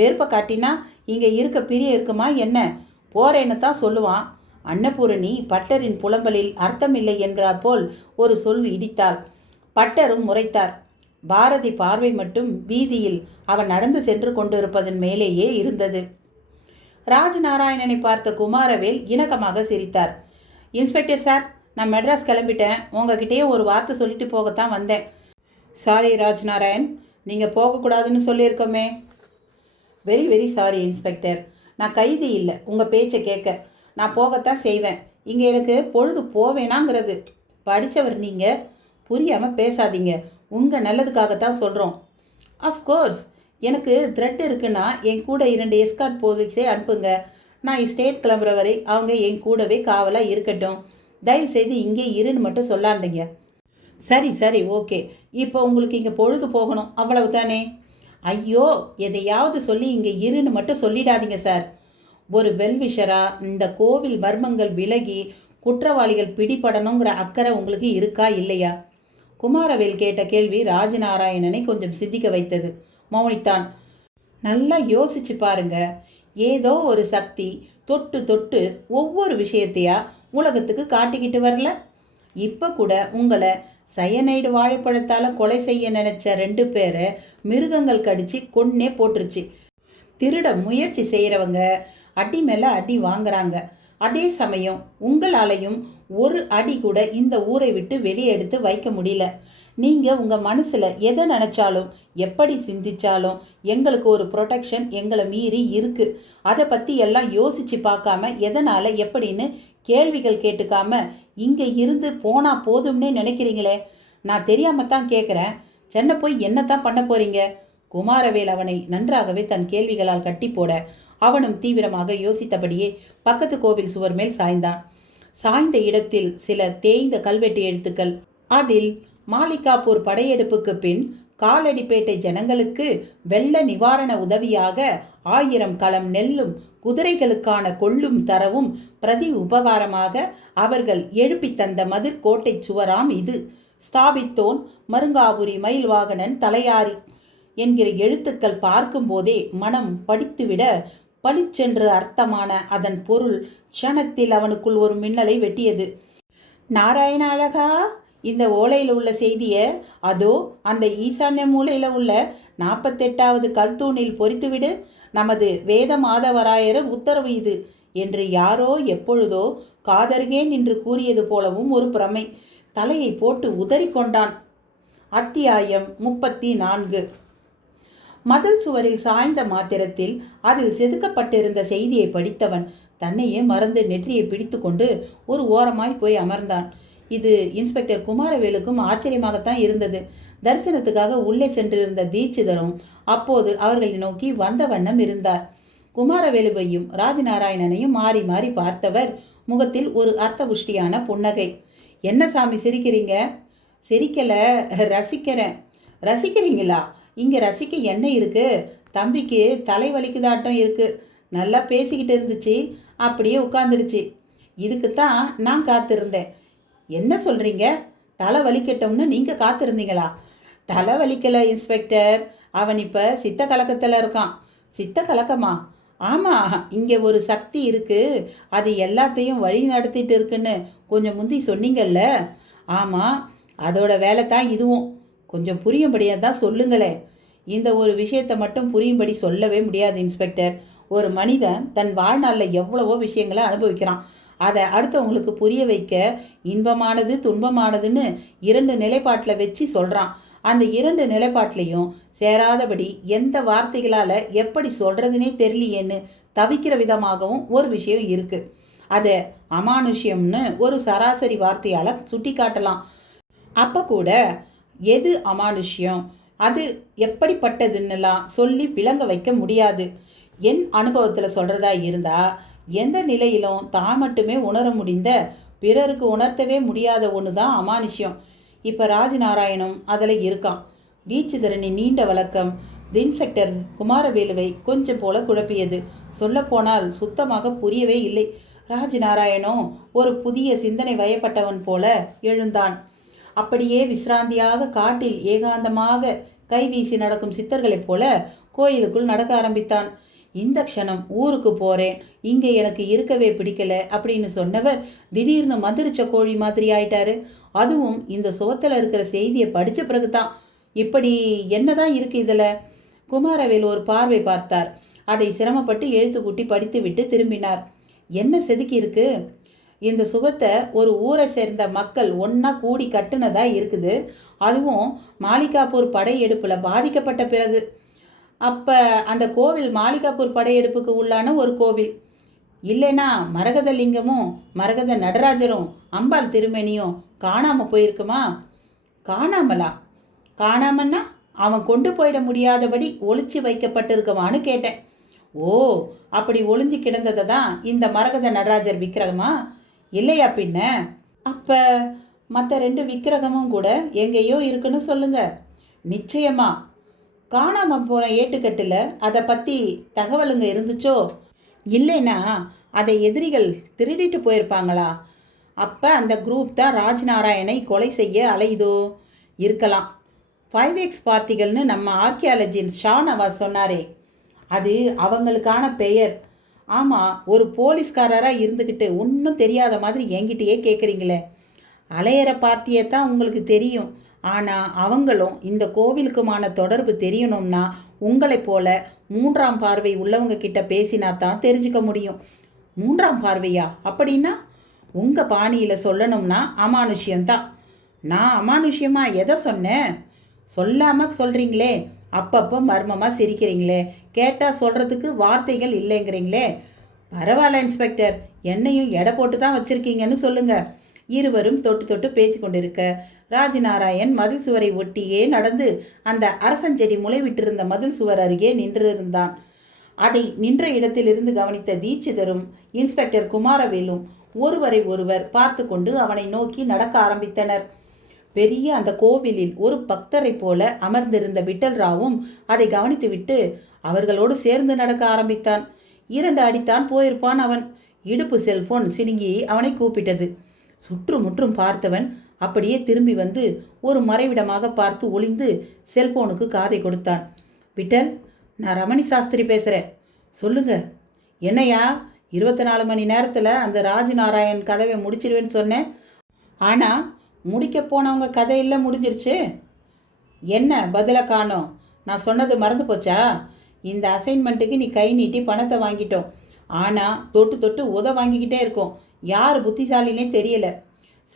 வெறுப்பை காட்டினா இங்கே இருக்க பிரிய இருக்குமா என்ன? போறேன்னு தான் சொல்லுவான். அன்னபூரணி பட்டரின் புலம்பலில் அர்த்தமில்லை என்றார் போல் ஒரு சொல் இடித்தாள். பட்டரும் முறைத்தார். பாரதி பார்வை மட்டும் வீதியில் அவன் நடந்து சென்று கொண்டிருப்பதன் மேலேயே இருந்தது. ராஜநாராயணனை பார்த்த குமாரவேல் இணக்கமாக சிரித்தார். இன்ஸ்பெக்டர் சார், நான் மெட்ராஸ் கிளம்பிட்டேன். உங்ககிட்டயே ஒரு வார்த்தை சொல்லிட்டு போகத்தான் வந்தேன். சாரி ராஜ்நாராயண், நீங்கள் போகக்கூடாதுன்னு சொல்லியிருக்கோமே. Very very sorry inspector. நான் கைதி இல்லை உங்கள் பேச்சை கேட்க. நான் போகத்தான் செய்வேன். இங்கே எனக்கு பொழுது போவேனாங்கிறது. படித்தவர் நீங்கள், புரியாமல் பேசாதீங்க. உங்கள் நல்லதுக்காகத்தான் சொல்கிறோம். அஃப்கோர்ஸ் எனக்கு த்ரெட் இருக்குன்னா என் கூட 2 எஸ்கார்ட் போலீஸே அனுப்புங்க. நான் ஸ்டேட் கிளம்புற வரை அவங்க என் கூடவே காவலாக இருக்கட்டும். தயவுசெய்து இங்கே இருன்னு மட்டும் சொல்லாந்தீங்க. சரி சரி ஓகே. இப்போ உங்களுக்கு இங்கே பொழுது போகணும் அவ்வளவு தானே? ஐயோ, எதையாவது சொல்லி இங்கே இருன்னு மட்டும் சொல்லிடாதீங்க சார். ஒரு வெல்விஷரா இந்த கோவில் மர்மங்கள் விலகி குற்றவாளிகள் பிடிபடணுங்கிற அக்கறை உங்களுக்கு இருக்கா இல்லையா? குமாரவேல் கேட்ட கேள்வி ராஜநாராயணனை கொஞ்சம் சிந்திக்க வைத்தது. மௌனித்தான். நல்லா யோசிச்சு பாருங்க. ஏதோ ஒரு சக்தி தொட்டு தொட்டு ஒவ்வொரு விஷயத்தையா உலகத்துக்கு காட்டிக்கிட்டு வரல? இப்போ கூட உங்களை சயனைடு வாழைப்பழத்தால் கொலை செய்ய நினைச்ச 2 பேரை மிருகங்கள் கடிச்சு கொன்னே போட்டுருச்சு. திருட முயற்சி செய்கிறவங்க அடி மேலே அடி வாங்குறாங்க. அதே சமயம் உங்களாலையும் ஒரு அடி கூட இந்த ஊரை விட்டு வெளியே எடுத்து வைக்க முடியல. நீங்கள் உங்கள் மனசில் எதை நினச்சாலும் எப்படி சிந்திச்சாலும் எங்களுக்கு ஒரு ப்ரொடெக்ஷன் எங்களை மீறி இருக்குது. அதை பற்றி எல்லாம் யோசித்து பார்க்காம எதனால் எப்படின்னு கேள்விகள் கேட்டுக்காம இங்கே இருந்து போனால் போதும்னே நினைக்கிறீங்களே. நான் தெரியாமல் தான் கேட்குறேன். சென்னை போய் என்னத்தான் பண்ண போகிறீங்க? குமாரவேல் அவனை நன்றாகவே தன் கேள்விகளால் கட்டி போட அவனும் தீவிரமாக யோசித்தபடியே பக்கத்து கோவில் சுவர் மேல் சாய்ந்தான். சாய்ந்த இடத்தில் சில தேய்ந்த கல்வெட்டு எழுத்துக்கள். அதில் மாலிகாப்பூர் படையெடுப்புக்கு பின் காலடிப்பேட்டை ஜனங்களுக்கு வெள்ள நிவாரண உதவியாக 1000 களம் நெல்லும் குதிரைகளுக்கான கொள்ளும் தரவும் பிரதி உபகாரமாக அவர்கள் எழுப்பி தந்த மதிர் கோட்டை சுவராம் இது. ஸ்தாபித்தோன் மருங்காபுரி மயில்வாகனன் தலையாரி என்கிற எழுத்துக்கள் பார்க்கும்போதே மனம் படித்துவிட பளிச்சென்று அர்த்தமான அதன் பொருள் க்ஷணத்தில் அவனுக்குள் ஒரு மின்னலை வெட்டியது. நாராயண அழகா, இந்த ஓலையில் உள்ள செய்தியை அதோ அந்த ஈசான்ய மூலையில் உள்ள 48வது கல்தூணில் பொறித்துவிடு. நமது வேத மாதவராயர் உத்தரவு இது என்று யாரோ எப்பொழுதோ காதருகே நின்று கூறியது போலவும் ஒரு பிரமை. தலையை போட்டு உதறிக்கொண்டான். அத்தியாயம் 34. மதில் சுவரில் சாய்ந்த மாத்திரத்தில் அதில் செதுக்கப்பட்டிருந்த செய்தியை படித்தவன் தன்னையே மறந்து நெற்றியை பிடித்து கொண்டு ஒரு ஓரமாய் போய் அமர்ந்தான். இது இன்ஸ்பெக்டர் குமாரவேலுக்கும் ஆச்சரியமாகத்தான் இருந்தது. தரிசனத்துக்காக உள்ளே சென்றிருந்த தீட்சிதரும் அப்போது அவர்களை நோக்கி வந்த வண்ணம் இருந்தார். குமாரவேலுவையும் ராஜநாராயணனையும் மாறி மாறி பார்த்தவர் முகத்தில் ஒரு அர்த்தபுஷ்டியான புன்னகை. என்ன சாமி சிரிக்கிறீங்க? சிரிக்கல, ரசிக்கிறேன். ரசிக்கிறீங்களா? இங்கே ரசிக்க என்ன இருக்கு? தம்பிக்கு தலை வலிக்குதாட்டம் இருக்கு. நல்லா பேசிக்கிட்டு இருந்துச்சு, அப்படியே உட்காந்துடுச்சு. இதுக்குத்தான் நான் காத்திருந்தேன். என்ன சொல்கிறீங்க? தலை வலிக்கட்டும்னு நீங்கள் காத்திருந்தீங்களா? தலை வலிக்கலை இன்ஸ்பெக்டர். அவன் இப்போ சித்த கலக்கத்தில் இருக்கான். சித்த கலக்கமா? ஆமாம், இங்கே ஒரு சக்தி இருக்குது, அது எல்லாத்தையும் வழி நடத்திட்டு இருக்குன்னு கொஞ்சம் முந்தி சொன்னீங்கல்ல? ஆமாம், அதோட வேலை தான் இதுவும். கொஞ்சம் புரியும்படியாக தான் சொல்லுங்களேன். இந்த ஒரு விஷயத்தை மட்டும் புரியும்படி சொல்லவே முடியாது இன்ஸ்பெக்டர். ஒரு மனிதன் தன் வாழ்நாளில் எவ்வளவோ விஷயங்களை அனுபவிக்கிறான். அதை அடுத்தவங்களுக்கு புரிய வைக்க இன்பமானது துன்பமானதுன்னு 2 நிலைப்பாட்டில் வச்சு சொல்கிறான். அந்த 2 நிலைப்பாட்டிலையும் சேராதபடி எந்த வார்த்தைகளால் எப்படி சொல்கிறதுனே தெரியலையேன்னு தவிக்கிற விதமாகவும் ஒரு விஷயம் இருக்குது. அதை அமானுஷ்யம்னு ஒரு சராசரி வார்த்தையால் சுட்டி காட்டலாம். அப்போ கூட எது அமானுஷ்யம், அது எப்படிப்பட்டதுன்னெல்லாம் சொல்லி விளங்க வைக்க முடியாது. என் அனுபவத்தில் சொல்கிறதா இருந்தால் எந்த நிலையிலும் தான் மட்டுமே உணர முடிந்த பிறருக்கு உணர்த்தவே முடியாத ஒன்று தான் அமானுஷ்யம். இப்போ ராஜநாராயணம் அதில் இருக்கான். தீட்சிதரனின் நீண்ட வழக்கம் இன்ஸ்பெக்டர் குமாரவேலுவை கொஞ்சம் போல குழப்பியது. சொல்லப்போனால் சுத்தமாக புரியவே இல்லை. ராஜநாராயணம் ஒரு புதிய சிந்தனை வயப்பட்டவன் போல எழுந்தான். அப்படியே விசிராந்தியாக காட்டில் ஏகாந்தமாக கைவீசி நடக்கும் சித்தர்களைப் போல கோயிலுக்குள் நடக்க ஆரம்பித்தான். இந்த க்ஷணம் ஊருக்கு போகிறேன், இங்கே எனக்கு இருக்கவே பிடிக்கல அப்படின்னு சொன்னவர் திடீர்னு மந்திரிச்ச கோழி மாதிரி ஆயிட்டாரு. அதுவும் இந்த சுவத்தில் இருக்கிற செய்தியை படித்த பிறகு தான். இப்படி என்னதான் இருக்கு இதில்? குமாரவேல் ஒரு பார்வை பார்த்தார். அதை சிரமப்பட்டு எழுத்து கூட்டி படித்து விட்டு திரும்பினார். என்ன செதுக்கி இருக்கு? இந்த சுபத்தை ஒரு ஊரை சேர்ந்த மக்கள் ஒன்றா கூடி கட்டுனதா இருக்குது. அதுவும் மாலிகாப்பூர் படையெடுப்பில் பாதிக்கப்பட்ட பிறகு. அப்போ அந்த கோவில் மாலிகாப்பூர் படையெடுப்புக்கு உள்ளான ஒரு கோவில். இல்லைன்னா மரகத லிங்கமும் மரகத நடராஜரும் அம்பாள் திருமேனியும் காணாமல் போயிருக்குமா? காணாமலா? காணாமன்னா அவன் கொண்டு போயிட முடியாதபடி ஒளிச்சு வைக்கப்பட்டிருக்குமான்னு கேட்டேன். ஓ, அப்படி ஒளிஞ்சு கிடந்ததை தான் இந்த மரகத நடராஜர் விக்கிரகமா? இல்லையா பின்ன? அப்போ மற்ற 2 விக்கிரகமும் கூட எங்கேயோ இருக்குன்னு சொல்லுங்க. நிச்சயமா. காணாமல் போன ஏட்டுக்கட்டில் அதை பற்றி தகவலுங்க இருந்துச்சோ? இல்லைன்னா அதை எதிரிகள் திருடிட்டு போயிருப்பாங்களா? அப்போ அந்த குரூப் தான் ராஜ்நாராயணை கொலை செய்ய அலையுதோ? இருக்கலாம். 5X பார்ட்டிகள்னு நம்ம ஆர்கியாலஜிஸ்ட் ஷா நவாஸ் சொன்னாரே, அது அவங்களுக்கான பெயர். ஆமாம், ஒரு போலீஸ்காரராக இருந்துக்கிட்டு ஒன்றும் தெரியாத மாதிரி என்கிட்டயே கேட்குறீங்களே. அலையிற பார்ட்டியை தான் உங்களுக்கு தெரியும். ஆனால் அவங்களும் இந்த கோவிலுக்குமான தொடர்பு தெரியணும்னா உங்களைப் போல 3ஆம் பார்வை உள்ளவங்க கிட்ட பேசினா தான் தெரிஞ்சுக்க முடியும். 3ஆம் பார்வையா? அப்படின்னா உங்கள் பாணியில் சொல்லணும்னா அமானுஷ்யம்தான். நான் அமானுஷ்யமாக எதை சொன்னேன்? சொல்லாமல் சொல்கிறீங்களே, அப்பப்போ மர்மமாக சிரிக்கிறீங்களே, கேட்டால் சொல்கிறதுக்கு வார்த்தைகள் இல்லைங்கிறீங்களே. பரவாயில்ல இன்ஸ்பெக்டர், என்னையும் எடை போட்டு தான் வச்சுருக்கீங்கன்னு சொல்லுங்கள். இருவரும் தொட்டு தொட்டு பேசி கொண்டிருக்க ராஜ்நாராயண் மதில் சுவரை ஒட்டியே நடந்து அந்த அரசஞ்செடி முளைவிட்டிருந்த மதில் சுவர் அருகே நின்றிருந்தான். அதை நின்ற இடத்திலிருந்து கவனித்த தீட்சிதரும் இன்ஸ்பெக்டர் குமாரவேலும் ஒருவரை ஒருவர் பார்த்து கொண்டு அவனை நோக்கி நடக்க ஆரம்பித்தனர். பெரிய அந்த கோவிலில் ஒரு பக்தரை போல அமர்ந்திருந்த விட்டல்ராவும் அதை கவனித்துவிட்டு அவர்களோடு சேர்ந்து நடக்க ஆரம்பித்தான். 2 அடித்தான் போயிருப்பான் அவன். இடுப்பு செல்போன் சினுங்கி அவனை கூப்பிட்டது. சுற்றுமுற்றும் பார்த்தவன் அப்படியே திரும்பி வந்து ஒரு மறைவிடமாக பார்த்து ஒளிந்து செல்போனுக்கு காதை கொடுத்தான். விட்டல், நான் ரமணி சாஸ்திரி பேசுகிறேன். சொல்லுங்க. என்னையா, 24 மணி நேரத்தில் அந்த ராஜ்நாராயண் கதவை முடிச்சிடுவேன்னு சொன்னேன். ஆனால் முடிக்க போனவங்க கதையெல்லாம் முடிஞ்சிருச்சு. என்ன பதிலை காணோம்? நான் சொன்னது மறந்து போச்சா? இந்த அசைன்மெண்ட்டுக்கு நீ கை நீட்டி பணத்தை வாங்கிட்டோம். ஆனால் தொட்டு தொட்டு வாங்கிக்கிட்டே இருக்கோம். யார் புத்திசாலினே தெரியல.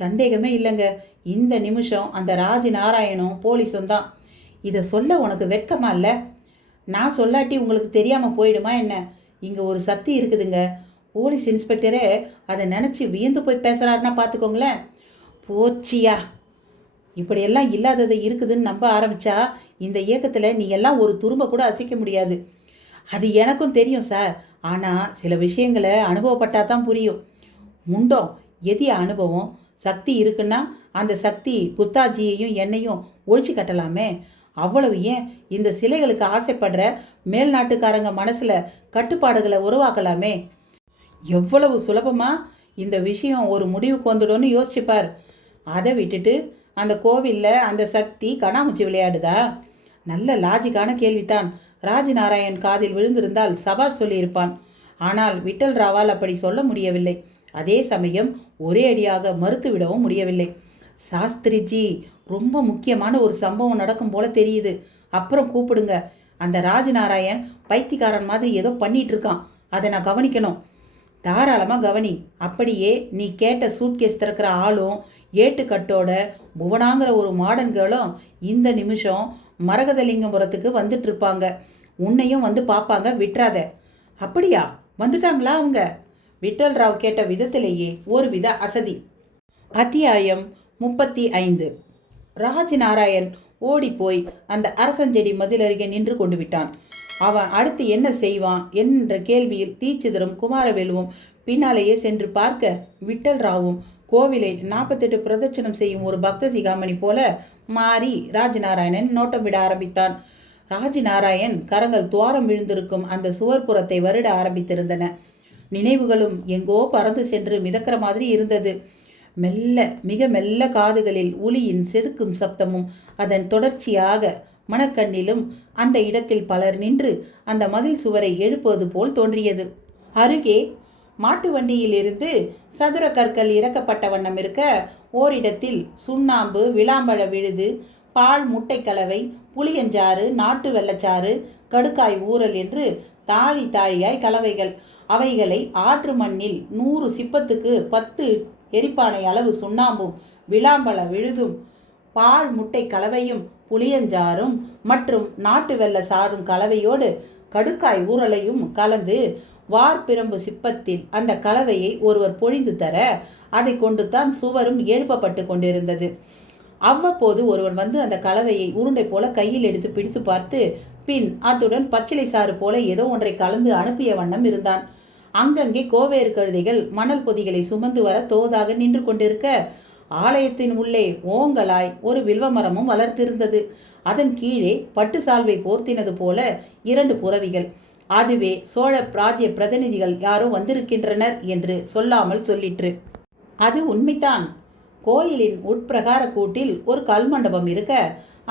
சந்தேகமே இல்லைங்க, இந்த நிமிஷம் அந்த ராஜ்நாராயணும் போலீஸும் தான். இதை சொல்ல உனக்கு வெட்கமா இல்லை? நான் சொல்லாட்டி உங்களுக்கு தெரியாமல் போயிடுமா என்ன? இங்கே ஒரு சக்தி இருக்குதுங்க. போலீஸ் இன்ஸ்பெக்டரே அதை நினச்சி வியந்து போய் பேசுகிறாருன்னா பார்த்துக்கோங்களேன். போச்சியா, இப்படியெல்லாம் இல்லாதது இருக்குதுன்னு நம்ப ஆரம்பித்தா இந்த இயக்கத்தில் நீ எல்லாம் ஒரு துரும்ப கூட அசைக்க முடியாது. அது எனக்கும் தெரியும் சார். ஆனால் சில விஷயங்களை அனுபவப்பட்டால் தான் புரியும். முண்டோம், எதிய அனுபவம். சக்தி இருக்குன்னா அந்த சக்தி புத்தாஜியையும் என்னையும் ஒழிச்சு கட்டலாமே. அவ்வளவு ஏன் இந்த சிலைகளுக்கு ஆசைப்படுற மேல்நாட்டுக்காரங்க மனசில் கட்டுப்பாடுகளை உருவாக்கலாமே. எவ்வளவு சுலபமாக இந்த விஷயம் ஒரு முடிவுக்கு வந்துடும்னு யோசிச்சுப்பார். அதை விட்டுட்டு அந்த கோவிலில் அந்த சக்தி கண்ணாமூச்சி விளையாடுதா? நல்ல லாஜிக்கான கேள்வித்தான். ராஜ்நாராயண் காதில் விழுந்திருந்தால் சவால் சொல்லியிருப்பான். ஆனால் விட்டல்ராவால் அப்படி சொல்ல முடியவில்லை. அதே சமயம் ஒரே அடியாக மறுத்துவிடவும் முடியவில்லை. சாஸ்திரிஜி, ரொம்ப முக்கியமான ஒரு சம்பவம் நடக்கும் போல தெரியுது. அப்புறம் கூப்பிடுங்க. அந்த ராஜ்நாராயண் பைத்தியக்காரன் மாதிரி ஏதோ பண்ணிட்டு இருக்கான். அதை நான் கவனிக்கணும். தாராளமாக கவனி. அப்படியே நீ கேட்ட சூட்கேஸ் திறக்கிற ஆளும் ஏட்டுக்கட்டோட புவனாங்கிற ஒரு மாடர்ன் கேர்ளும் இந்த நிமிஷம் மரகதலிங்கபுரத்துக்கு வந்துட்டு இருப்பாங்க. உன்னையும் வந்து பார்ப்பாங்க, விட்டுறாத. அப்படியா? வந்துட்டாங்களா அவங்க? விட்டல்ராவ் கேட்ட விதத்திலேயே ஒருவித அசதி. அத்தியாயம் 35. ராஜ்நாராயண் ஓடிப்போய் அந்த அரசஞ்செடி மதில் அருகே நின்று கொண்டு விட்டான். அவன் அடுத்து என்ன செய்வான் என்ற கேள்வியில் தீட்சிதரும் குமாரவேலுவும் பின்னாலேயே சென்று பார்க்க விட்டல்ராவும் கோவிலை 48 பிரதட்சணம் செய்யும் ஒரு பக்த சிகாமணி போல மாறி ராஜ்நாராயணன் நோட்டம் விட ஆரம்பித்தான். ராஜ்நாராயண் கரங்கள் துவாரம் விழுந்திருக்கும் அந்த சுவர்புறத்தை வருட ஆரம்பித்திருந்தன. நினைவுகளும் எங்கோ பறந்து சென்று மிதக்கிற மாதிரி இருந்தது. மெல்ல, மிக மெல்ல காதுகளில் ஒளியின் செதுக்கும் சப்தமும் அதன் தொடர்ச்சியாக மனக்கண்ணிலும் அந்த இடத்தில் பலர் நின்று அந்த மதில் சுவரை எழுப்புவது போல் தோன்றியது. அருகே மாட்டு வண்டியிலிருந்து சதுர கற்கள் இறக்கப்பட்ட வண்ணம் இருக்க ஓரிடத்தில் சுண்ணாம்பு, விளாம்பழ விழுது, பால், முட்டை கலவை, புளியஞ்சாறு, நாட்டு வெள்ளச்சாறு, கடுக்காய் ஊறல் என்று தாழி தாழியாய் கலவைகள். அவைகளை ஆற்று மண்ணில் 100 சிப்பத்துக்கு 10 எரிப்பானை அளவு சுண்ணாம்பும் விளாம்பழ விழுதும் பால் முட்டை கலவையும் புளியஞ்சாறும் மற்றும் நாட்டு வெள்ள சாறும் கலவையோடு கடுக்காய் ஊறலையும் கலந்து வார்பிரம்பு சிப்பத்தில் அந்த கலவையை ஒருவர் பொழிந்து தர அதை கொண்டு தான் சுவரும் எழுப்பப்பட்டு கொண்டிருந்தது. அவ்வப்போது ஒருவன் வந்து அந்த கலவையை உருண்டை போல கையில் எடுத்து பிடித்து பார்த்து பின் அத்துடன் பச்சிலை சாறு போல ஏதோ ஒன்றை கலந்து அனுப்பிய வண்ணம் இருந்தான். அங்கங்கே கோவேறு கழுதைகள் மணல் பொதிகளை சுமந்து வர தோதாக நின்று கொண்டிருக்க ஆலயத்தின் உள்ளே ஓங்கலாய் ஒரு வில்வமரமும் வளர்த்திருந்தது. அதன் கீழே பட்டு சால்வை போர்த்தினது போல 2 புறவிகள். அதுவே சோழ பிராஜ்ய பிரதிநிதிகள் யாரோ வந்திருக்கின்றனர் என்று சொல்லாமல் சொல்லிற்று. அது உண்மைதான். கோயிலின் உட்பிரகார கூட்டில் ஒரு கல்மண்டபம் இருக்க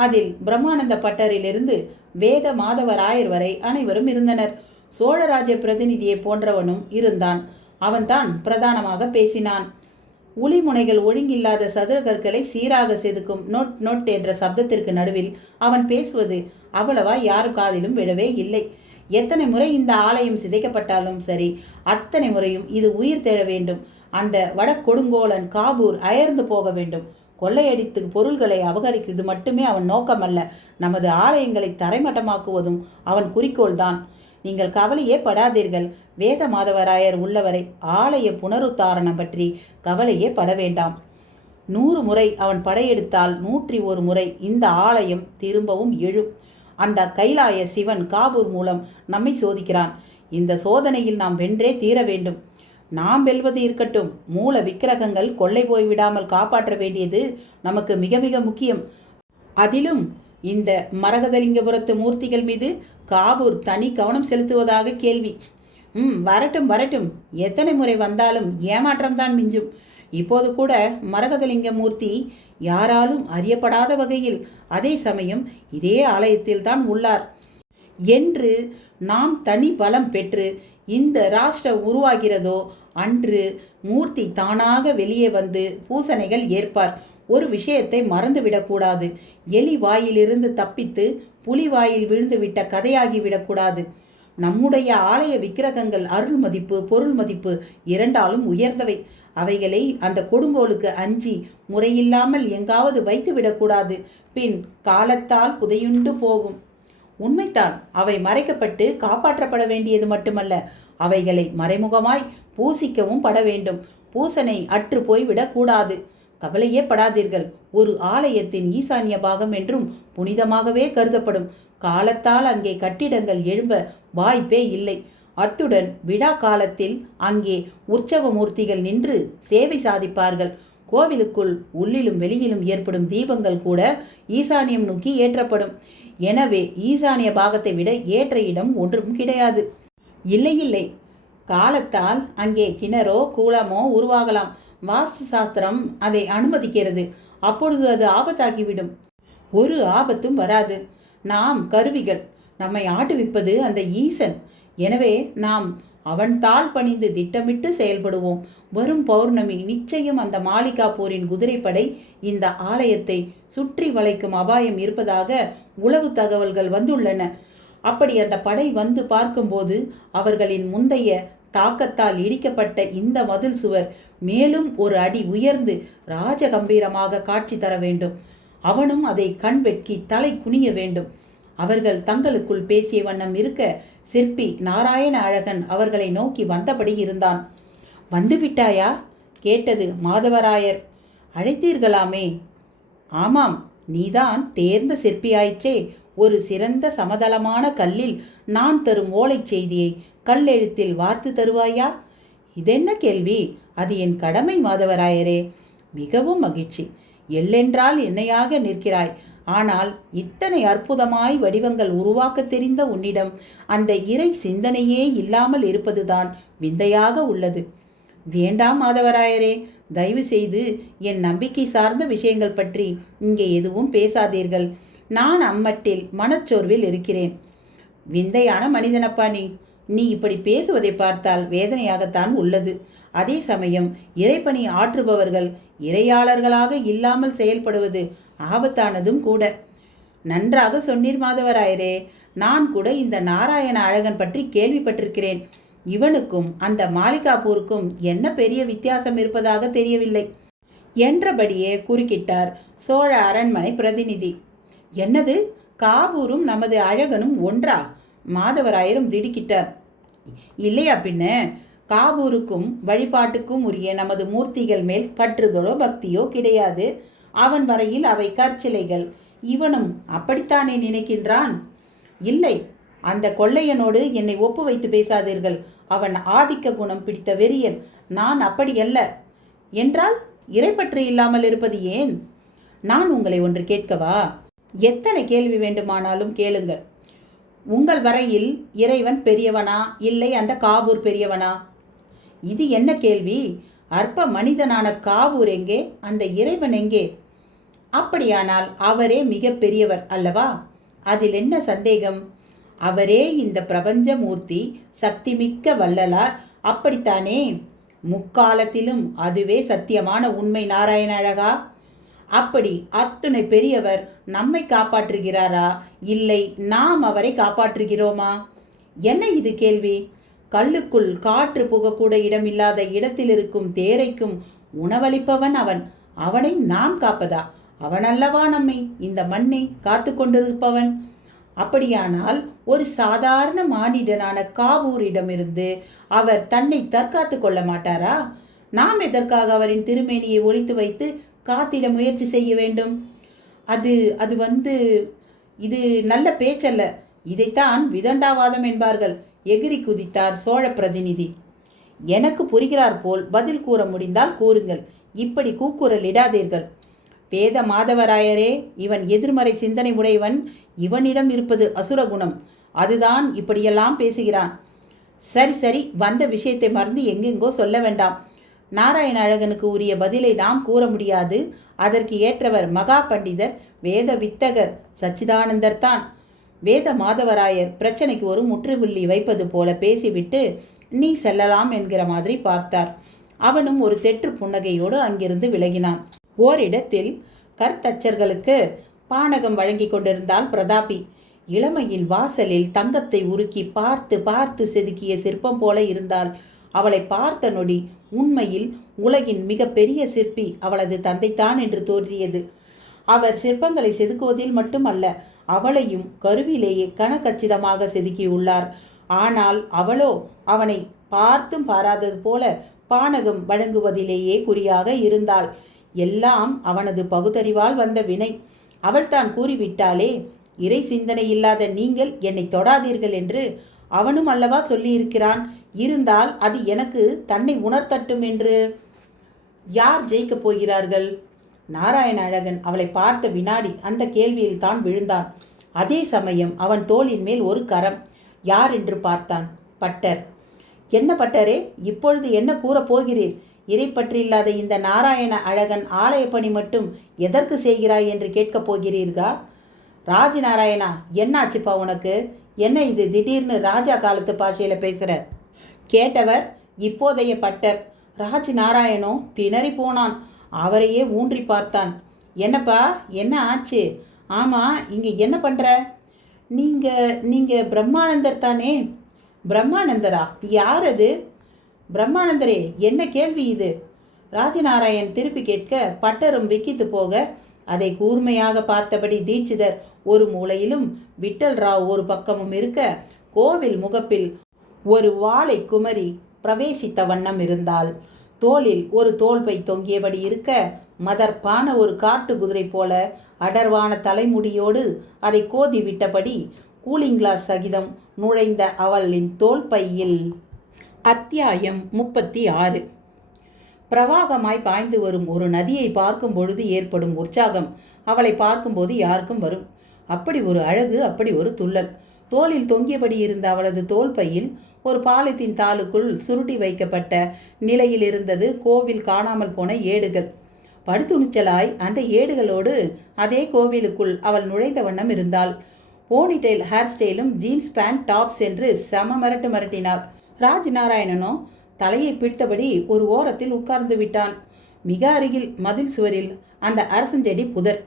அதில் பிரம்மானந்த பட்டரிலிருந்து வேத மாதவராயர் வரை அனைவரும் இருந்தனர். சோழராஜ்ய பிரதிநிதியை போன்றவனும் இருந்தான். அவன்தான் பிரதானமாக பேசினான். உளிமுனைகள் ஒழுங்கில்லாத சதுர கற்களை சீராக செதுக்கும் நொட் நொட் என்ற சப்தத்திற்கு நடுவில் அவன் பேசுவது அவ்வளவா யார் காதிலும் விழவே இல்லை. எத்தனை முறை இந்த ஆலயம் சிதைக்கப்பட்டாலும் சரி, அத்தனை முறையும் இது உயிர் தேழ வேண்டும். அந்த வடக்கொடுங்கோலன் காபூர் அயர்ந்து போக வேண்டும். கொள்ளையடித்து பொருள்களை அபகரிக்கிறது மட்டுமே அவன் நோக்கமல்ல, நமது ஆலயங்களை தரைமட்டமாக்குவதும் அவன் குறிக்கோள்தான். நீங்கள் கவலையே படாதீர்கள். வேத மாதவராயர் உள்ளவரை ஆலய புனருத்தாரணம் பற்றி கவலையே பட வேண்டாம். 100 முறை அவன் படையெடுத்தால் 101 முறை இந்த ஆலயம் திரும்பவும் எழும். அந்த கைலாய சிவன் காபூர் மூலம் நம்மை சோதிக்கிறான். இந்த சோதனையில் நாம் வென்றே தீர வேண்டும். நாம் வெல்வது இருக்கட்டும், மூல விக்கிரகங்கள் கொள்ளை போய்விடாமல் காப்பாற்ற வேண்டியது நமக்கு மிக மிக முக்கியம். அதிலும் இந்த மரகதலிங்கபுரத்து மூர்த்திகள் மீது காபூர் தனி கவனம் செலுத்துவதாக கேள்வி. வரட்டும் வரட்டும், எத்தனை முறை வந்தாலும் ஏமாற்றம்தான் மிஞ்சும். இப்போது கூட மரகதலிங்க மூர்த்தி யாராலும் அறியப்படாத வகையில் அதே சமயம் இதே ஆலயத்தில் தான் உள்ளார் என்று நாம் தனி பலம் பெற்று இந்த ராஷ்டிரம் உருவாகிறதோ அன்று மூர்த்தி தானாக வெளியே வந்து பூசணைகள் ஏற்பார். ஒரு விஷயத்தை மறந்துவிடக்கூடாது. எலி வாயிலிருந்து தப்பித்து புலி வாயில் விழுந்து விட்ட கதையாகிவிடக்கூடாது. நம்முடைய ஆலய விக்கிரகங்கள் அருள் மதிப்பு பொருள் மதிப்பு இரண்டாலும் உயர்ந்தவை. அவைகளை அந்த கொடுங்கோலுக்கு அஞ்சி முறையில்லாமல் எங்காவது வைத்து விடக்கூடாது. பின் காலத்தால் புதையுண்டு போகும். உண்மைத்தான், அவை மறைக்கப்பட்டு காப்பாற்றப்பட வேண்டியது மட்டுமல்ல, அவைகளை மறைமுகமாய் பூசிக்கவும் பட வேண்டும். பூசனை அற்று போய்விடக்கூடாது. கவலையே படாதீர்கள். ஒரு ஆலயத்தின் ஈசான்ய பாகம் என்றும் புனிதமாகவே கருதப்படும். காலத்தால் அங்கே கட்டிடங்கள் எழும்ப வாய்ப்பே இல்லை. அத்துடன் விழா காலத்தில் அங்கே உற்சவ மூர்த்திகள் நின்று சேவை சாதிப்பார்கள். கோவிலுக்குள் உள்ளிலும் வெளியிலும் ஏற்படும் தீபங்கள் கூட ஈசானியம் நோக்கி ஏற்றப்படும். எனவே ஈசானிய பாகத்தை விட ஏற்ற இடம் ஒன்றும் கிடையாது. இல்லை இல்லை, காலத்தால் அங்கே கிணறோ கூலமோ உருவாகலாம். வாஸ்து சாஸ்திரம் அதை அனுமதிக்கிறது. அப்பொழுது அது ஆபத்தாகிவிடும். ஒரு ஆபத்தும் வராது. நாம் கருவிகள். நம்மை ஆட்டுவிப்பது அந்த ஈசன். எனவே நாம் அவன் தாள் பணிந்து திட்டமிட்டு செயல்படுவோம். வரும் பௌர்ணமி நிச்சயம் அந்த மாளிகாப்பூரின் குதிரைப்படை இந்த ஆலயத்தை சுற்றி வளைக்கும் அபாயம் இருப்பதாக உளவு தகவல்கள் வந்துள்ளன. அப்படி அந்த படை வந்து பார்க்கும்போது அவர்களின் முந்தைய தாக்கத்தால் இடிக்கப்பட்ட இந்த மதில் சுவர் மேலும் ஒரு அடி உயர்ந்து ராஜகம்பீரமாக காட்சி தர வேண்டும். அவனும் அதை கண் வெட்கி தலை குனிய வேண்டும். அவர்கள் தங்களுக்குள் பேசிய வண்ணம் இருக்க சிற்பி நாராயண அழகன் அவர்களை நோக்கி வந்தபடி இருந்தான். வந்துவிட்டாயா கேட்டது மாதவராயர். அழைத்தீர்களாமே? ஆமாம், நீதான் தேர்ந்த சிற்பியாயிற்றே. ஒரு சிறந்த சமதளமான கல்லில் நான் தரும் ஓலைச் செய்தியை கல்லெழுத்தில் வார்த்து தருவாயா? இதென்ன கேள்வி? அது என் கடமை மாதவராயரே. மிகவும் மகிழ்ச்சி. எள்ளென்றால் என்னையாக நிற்கிறாய். ஆனால் இத்தனை அற்புதமாய் வடிவங்கள் உருவாக்க தெரிந்த உன்னிடம் அந்த இறை சிந்தனையே இல்லாமல் இருப்பதுதான் விந்தையாக உள்ளது. வேண்டாம் மாதவராயரே, தயவு செய்து என் நம்பிக்கை சார்ந்த விஷயங்கள் பற்றி இங்கே எதுவும் பேசாதீர்கள். நான் அம்மட்டில் மனச்சோர்வில் இருக்கிறேன். விந்தையான மனிதனப்பா நீ இப்படி பேசுவதை பார்த்தால் வேதனையாகத்தான் உள்ளது. அதே சமயம் இறைப்பணி ஆற்றுபவர்கள் இறையாளர்களாக இல்லாமல் செயல்படுவது ஆபத்தானதும் கூட. நன்றாக சொன்னீர் மாதவராயரே. நான் கூட இந்த நாராயண அழகன் பற்றி கேள்விப்பட்டிருக்கிறேன். இவனுக்கும் அந்த மாளிகாப்பூருக்கும் என்ன பெரிய வித்தியாசம் இருப்பதாக தெரியவில்லை என்றபடியே குறுக்கிட்டார் சோழ அரண்மனை பிரதிநிதி. என்னது, காவூரும் நமது அழகனும் ஒன்றா? மாதவராயரும் திடுக்கிட்டார். இல்லையா பின்ன, காவூருக்கும் வழிபாட்டுக்கும் உரிய நமது மூர்த்திகள் மேல் பற்றுதலோ பக்தியோ கிடையாது. அவன் வரையில் அவை கற்சிலைகள். இவனும் அப்படித்தானே நினைக்கின்றான்? இல்லை, அந்த கொள்ளையனோடு என்னை ஒப்பு வைத்து பேசாதீர்கள். அவன் ஆதிக்க குணம் பிடித்த வெறியன். நான் அப்படியல்ல. என்றால் இறைப்பற்று இல்லாமல் இருப்பது ஏன்? நான் உங்களை ஒன்று கேட்கவா? எத்தனை கேள்வி வேண்டுமானாலும் கேளுங்கள். உங்கள் வரையில் இறைவன் பெரியவனா, இல்லை அந்த காவூர் பெரியவனா? இது என்ன கேள்வி? அற்ப மனிதனான காவூர் எங்கே, அந்த இறைவன் எங்கே? அப்படியானால் அவரே மிக பெரியவர் அல்லவா? அதில் என்ன சந்தேகம்? அவரே இந்த பிரபஞ்ச மூர்த்தி, சக்திமிக்க வள்ளலார். அப்படித்தானே? முக்காலத்திலும் அதுவே சத்தியமான உண்மை நாராயண அழகா. அப்படி அத்துணை பெரியவர் நம்மை காப்பாற்றுகிறாரா, இல்லை நாம் அவரை காப்பாற்றுகிறோமா? என்ன இது கேள்வி? கல்லுக்குள் காற்று புகக்கூட இடமில்லாத இடத்தில் இருக்கும் தேரைக்கும் உணவளிப்பவன் அவன். அவனை நாம் காப்பதா? அவனல்லவா நம்மை, இந்த மண்ணை காத்து கொண்டிருப்பவன். அப்படியானால் ஒரு சாதாரண மானிடனான காவூரிடமிருந்து அவர் தன்னை தற்காத்து கொள்ள மாட்டாரா? நாம் எதற்காக அவரின் திருமேனியை ஒளித்து வைத்து காத்திட முயற்சி செய்ய வேண்டும்? அது அது வந்து இது நல்ல பேச்சல்ல. இதைத்தான் விதண்டாவாதம் என்பார்கள். எகிரி குதித்தார் சோழ பிரதிநிதி. எனக்கு புரிகிறார் போல் பதில் கூற முடிந்தால் கூறுங்கள். இப்படி கூக்குரல் இடாதீர்கள். வேத மாதவராயரே, இவன் எதிர்மறை சிந்தனை உடையவன். இவனிடம் இருப்பது அசுரகுணம். அதுதான் இப்படியெல்லாம் பேசுகிறான். சரி சரி, வந்த விஷயத்தை மறந்து எங்கெங்கோ சொல்ல வேண்டாம். நாராயண அழகனுக்கு உரிய பதிலை நாம் கூற முடியாது. அதற்கு ஏற்றவர் மகா பண்டிதர் வேத வித்தகர் சச்சிதானந்தர் தான். வேத மாதவராயர் பிரச்சனைக்கு ஒரு முற்றுப்புள்ளி வைப்பது போல பேசிவிட்டு நீ செல்லலாம் என்கிற மாதிரி பார்த்தார். அவனும் ஒரு தெற்று புன்னகையோடு அங்கிருந்து விலகினான். ஓரிடத்தில் கர்த்தச்சர்களுக்கு பானகம் வழங்கி கொண்டிருந்தாள் பிரதாபி. இளமையின் வாசலில் தங்கத்தை உருக்கி பார்த்து பார்த்து செதுக்கிய சிற்பம் போல இருந்தாள். அவளை பார்த்த நொடி உண்மையில் உலகின் மிக பெரிய சிற்பி அவளது தந்தைத்தான் என்று தோன்றியது. அவர் சிற்பங்களை செதுக்குவதில் மட்டுமல்ல, அவளையும் கருவிலேயே கனகச்சிதமாக செதுக்கியுள்ளார். ஆனால் அவளோ அவனை பார்த்தும் பாராதது போல பானகம் வழங்குவதிலேயே குறியாக இருந்தாள். எல்லாம் அவனது பகுத்தறிவால் வந்த வினை. அவள் தான் கூறிவிட்டாளே, இறை சிந்தனை இல்லாத நீங்கள் என்னை தொடாதீர்கள் என்று. அவனும் அல்லவா சொல்லியிருக்கிறான். இருந்தால் அது எனக்கு தன்னை உணர்த்தட்டும் என்று. யார் ஜெயிக்கப் போகிறார்கள்? நாராயண அழகன் அவளை பார்த்த வினாடி அந்த கேள்வியில் தான் விழுந்தான். அதே சமயம் அவன் தோளின் மேல் ஒரு கரம். யார் என்று பார்த்தான். பட்டர். என்ன பட்டரே, இப்பொழுது என்ன கூறப் போகிறீர்? இறை பற்றில்லாத இந்த நாராயண அழகன் ஆலய பணி மட்டும் எதற்கு செய்கிறாய் என்று கேட்கப் போகிறீர்களா? ராஜ நாராயணா, என்னாச்சுப்பா உனக்கு? என்ன இது திடீர்னு ராஜா காலத்து பாஷையில் பேசுகிற? கேட்டவர் இப்போதைய பட்டர். ராஜ் நாராயணோ திணறி போனான். அவரையே ஊன்றி பார்த்தான். என்னப்பா, என்ன ஆச்சு? ஆமாம், இங்கே என்ன பண்ணுற? நீங்கள் பிரம்மானந்தர் தானே? பிரம்மானந்தரா? யார் அது? பிரம்மானந்தரே, என்ன கேள்வி இது? ராஜநாராயண் திருப்பி கேட்க பட்டரும் விக்கித்து போக அதை கூர்மையாக பார்த்தபடி தீட்சிதர் ஒரு மூலையிலும் விட்டல் ராவ் ஒரு பக்கமும் இருக்க கோவில் முகப்பில் ஒரு வாளை குமரி பிரவேசித்த வண்ணம் இருந்தாள். தோளில் ஒரு தோல்பை தொங்கியபடி இருக்க மதர்ப்பான ஒரு காட்டு குதிரை போல அடர்வான தலைமுடியோடு அதை கோதி விட்டபடி கூலிங் கிளாஸ் சகிதம் நுழைந்த அவளின் தோல்பையில். அத்தியாயம் 36. பிரவாகமாய் பாய்ந்து வரும் ஒரு நதியை பார்க்கும் பொழுது ஏற்படும் உற்சாகம் அவளை பார்க்கும்போது யாருக்கும் வரும். அப்படி ஒரு அழகு, அப்படி ஒரு துள்ளல். தோளில் தொங்கியபடி இருந்த அவளது தோல்பையில் ஒரு பாலித்தீன் தாளுக்குள் சுருட்டி வைக்கப்பட்ட நிலையில் இருந்தது கோவில் காணாமல் போன ஏடுகள். படுத்துணிச்சலாய் அந்த ஏடுகளோடு அதே கோவிலுக்குள் அவள் நுழைந்த வண்ணம் இருந்தாள். போனிடெயில் ஹேர் ஸ்டைலும் ஜீன்ஸ் பேண்ட் டாப்ஸ் என்று செம மிரட்டினாள். ராஜ் நாராயணனோ தலையை பிடித்தபடி ஒரு ஓரத்தில் உட்கார்ந்து விட்டான். மிக அருகில் மதில் சுவரில் அந்த அரசஞ்செடி புதர்.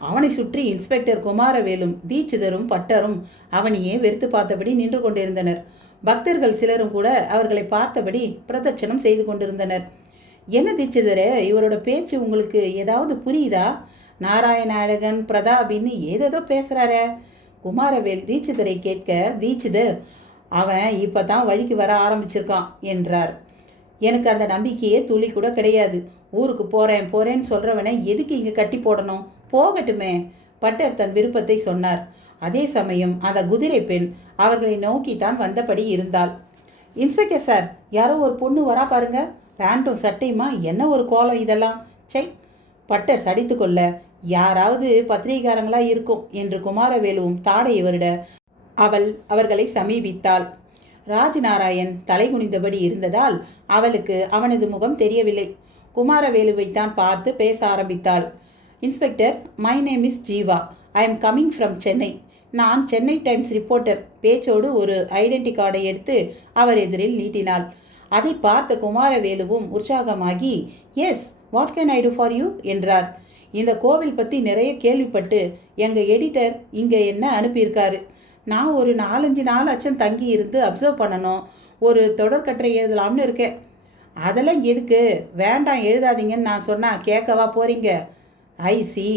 அவனை சுற்றி இன்ஸ்பெக்டர் குமாரவேலும் தீட்சிதரும் பட்டரும் அவனையே வெறுத்து பார்த்தபடி நின்று கொண்டிருந்தனர். பக்தர்கள் சிலரும் கூட அவர்களை பார்த்தபடி பிரதட்சணம் செய்து கொண்டிருந்தனர். என்ன தீட்சிதரே, இவரோட பேச்சு உங்களுக்கு ஏதாவது புரியுதா? நாராயணாயகன் பிரதாபின்னு ஏதேதோ பேசுகிறாரே. குமாரவேல் தீட்சிதரை கேட்க, தீட்சிதர் அவன் இப்போ தான் வழிக்கு வர ஆரம்பிச்சிருக்கான் என்றார். எனக்கு அந்த நம்பிக்கையே துளி கூட கிடையாது. ஊருக்கு போகிறேன்னு சொல்கிறவனை எதுக்கு இங்கே கட்டி போடணும்? போகட்டுமே. பட்டர் தன் விருப்பத்தை சொன்னார். அதே சமயம் அந்த குதிரை பெண் அவர்களை நோக்கித்தான் வந்தபடி இருந்தாள். இன்ஸ்பெக்டர் சார், யாரோ ஒரு பொண்ணு வரா பாருங்க. பேண்ட்டும் சட்டையுமா, என்ன ஒரு கோலம் இதெல்லாம்! சை! பட்டர் சடித்து கொள்ள, யாராவது பத்திரிகைக்காரங்களா இருக்கும் என்று குமாரவேலுவும் தாடையை வருட அவர்களை சமீபித்தாள். ராஜ்நாராயண் தலை குனிந்தபடி இருந்ததால் அவளுக்கு அவனது முகம் தெரியவில்லை. குமாரவேலுவைத்தான் பார்த்து பேச ஆரம்பித்தாள். Inspector, my name is Jeeva. I am coming from Chennai. நான் சென்னை டைம்ஸ் ரிப்போர்ட்டர். பேச்சோடு ஒரு ஐடென்டி கார்டை எடுத்து அவர் எதிரில் நீட்டினாள். அதை பார்த்த குமாரவேலுவும் உற்சாகமாகி, yes, what can I do for you என்றார். இந்த கோவில் பற்றி நிறைய கேள்விப்பட்டு எங்கள் எடிட்டர் இங்கே என்ன அனுப்பியிருக்காரு. நான் ஒரு 4-5 நாளாச்சும் தங்கி இருந்து அப்சர்வ் பண்ணணும். ஒரு தொடர்கட்டுரை எழுதலாம்னு இருக்கேன். அதெல்லாம் எதுக்கு? வேண்டாம், எழுதாதீங்கன்னு நான் சொன்னால் கேட்கவா போகிறீங்க? ஐசி,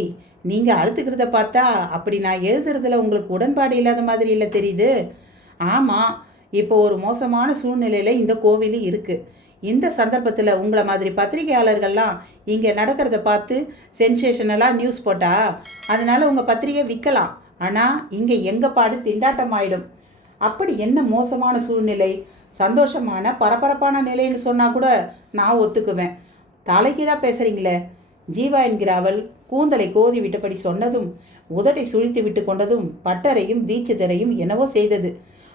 நீங்கள் அழுத்துக்கிறத பார்த்தா அப்படி நான் எழுதுறதுல உங்களுக்கு உடன்பாடு இல்லாத மாதிரி இல்லை தெரியுது. ஆமாம், இப்போ ஒரு மோசமான சூழ்நிலையில் இந்த கோவில் இருக்குது. இந்த சந்தர்ப்பத்தில் உங்களை மாதிரி பத்திரிகையாளர்கள்லாம் இங்கே நடக்கிறத பார்த்து சென்சேஷனலாக நியூஸ் போட்டா அதனால் உங்கள் பத்திரிகை விற்கலாம். ஆனால் இங்கே எங்கள் பாடு திண்டாட்டமாயிடும். அப்படி என்ன மோசமான சூழ்நிலை? சந்தோஷமான பரபரப்பான நிலைன்னு சொன்னால் கூட நான் ஒத்துக்குவேன். தலைகீழாக பேசுகிறீங்களே. ஜீவா என்கிற அவள் கூந்தலை கோதி விட்டபடி சொன்னதும் உதட்டை சுழித்து விட்டு கொண்டதும் பட்டரையும் தீட்சிதரையும் என்னவோ செய்தது.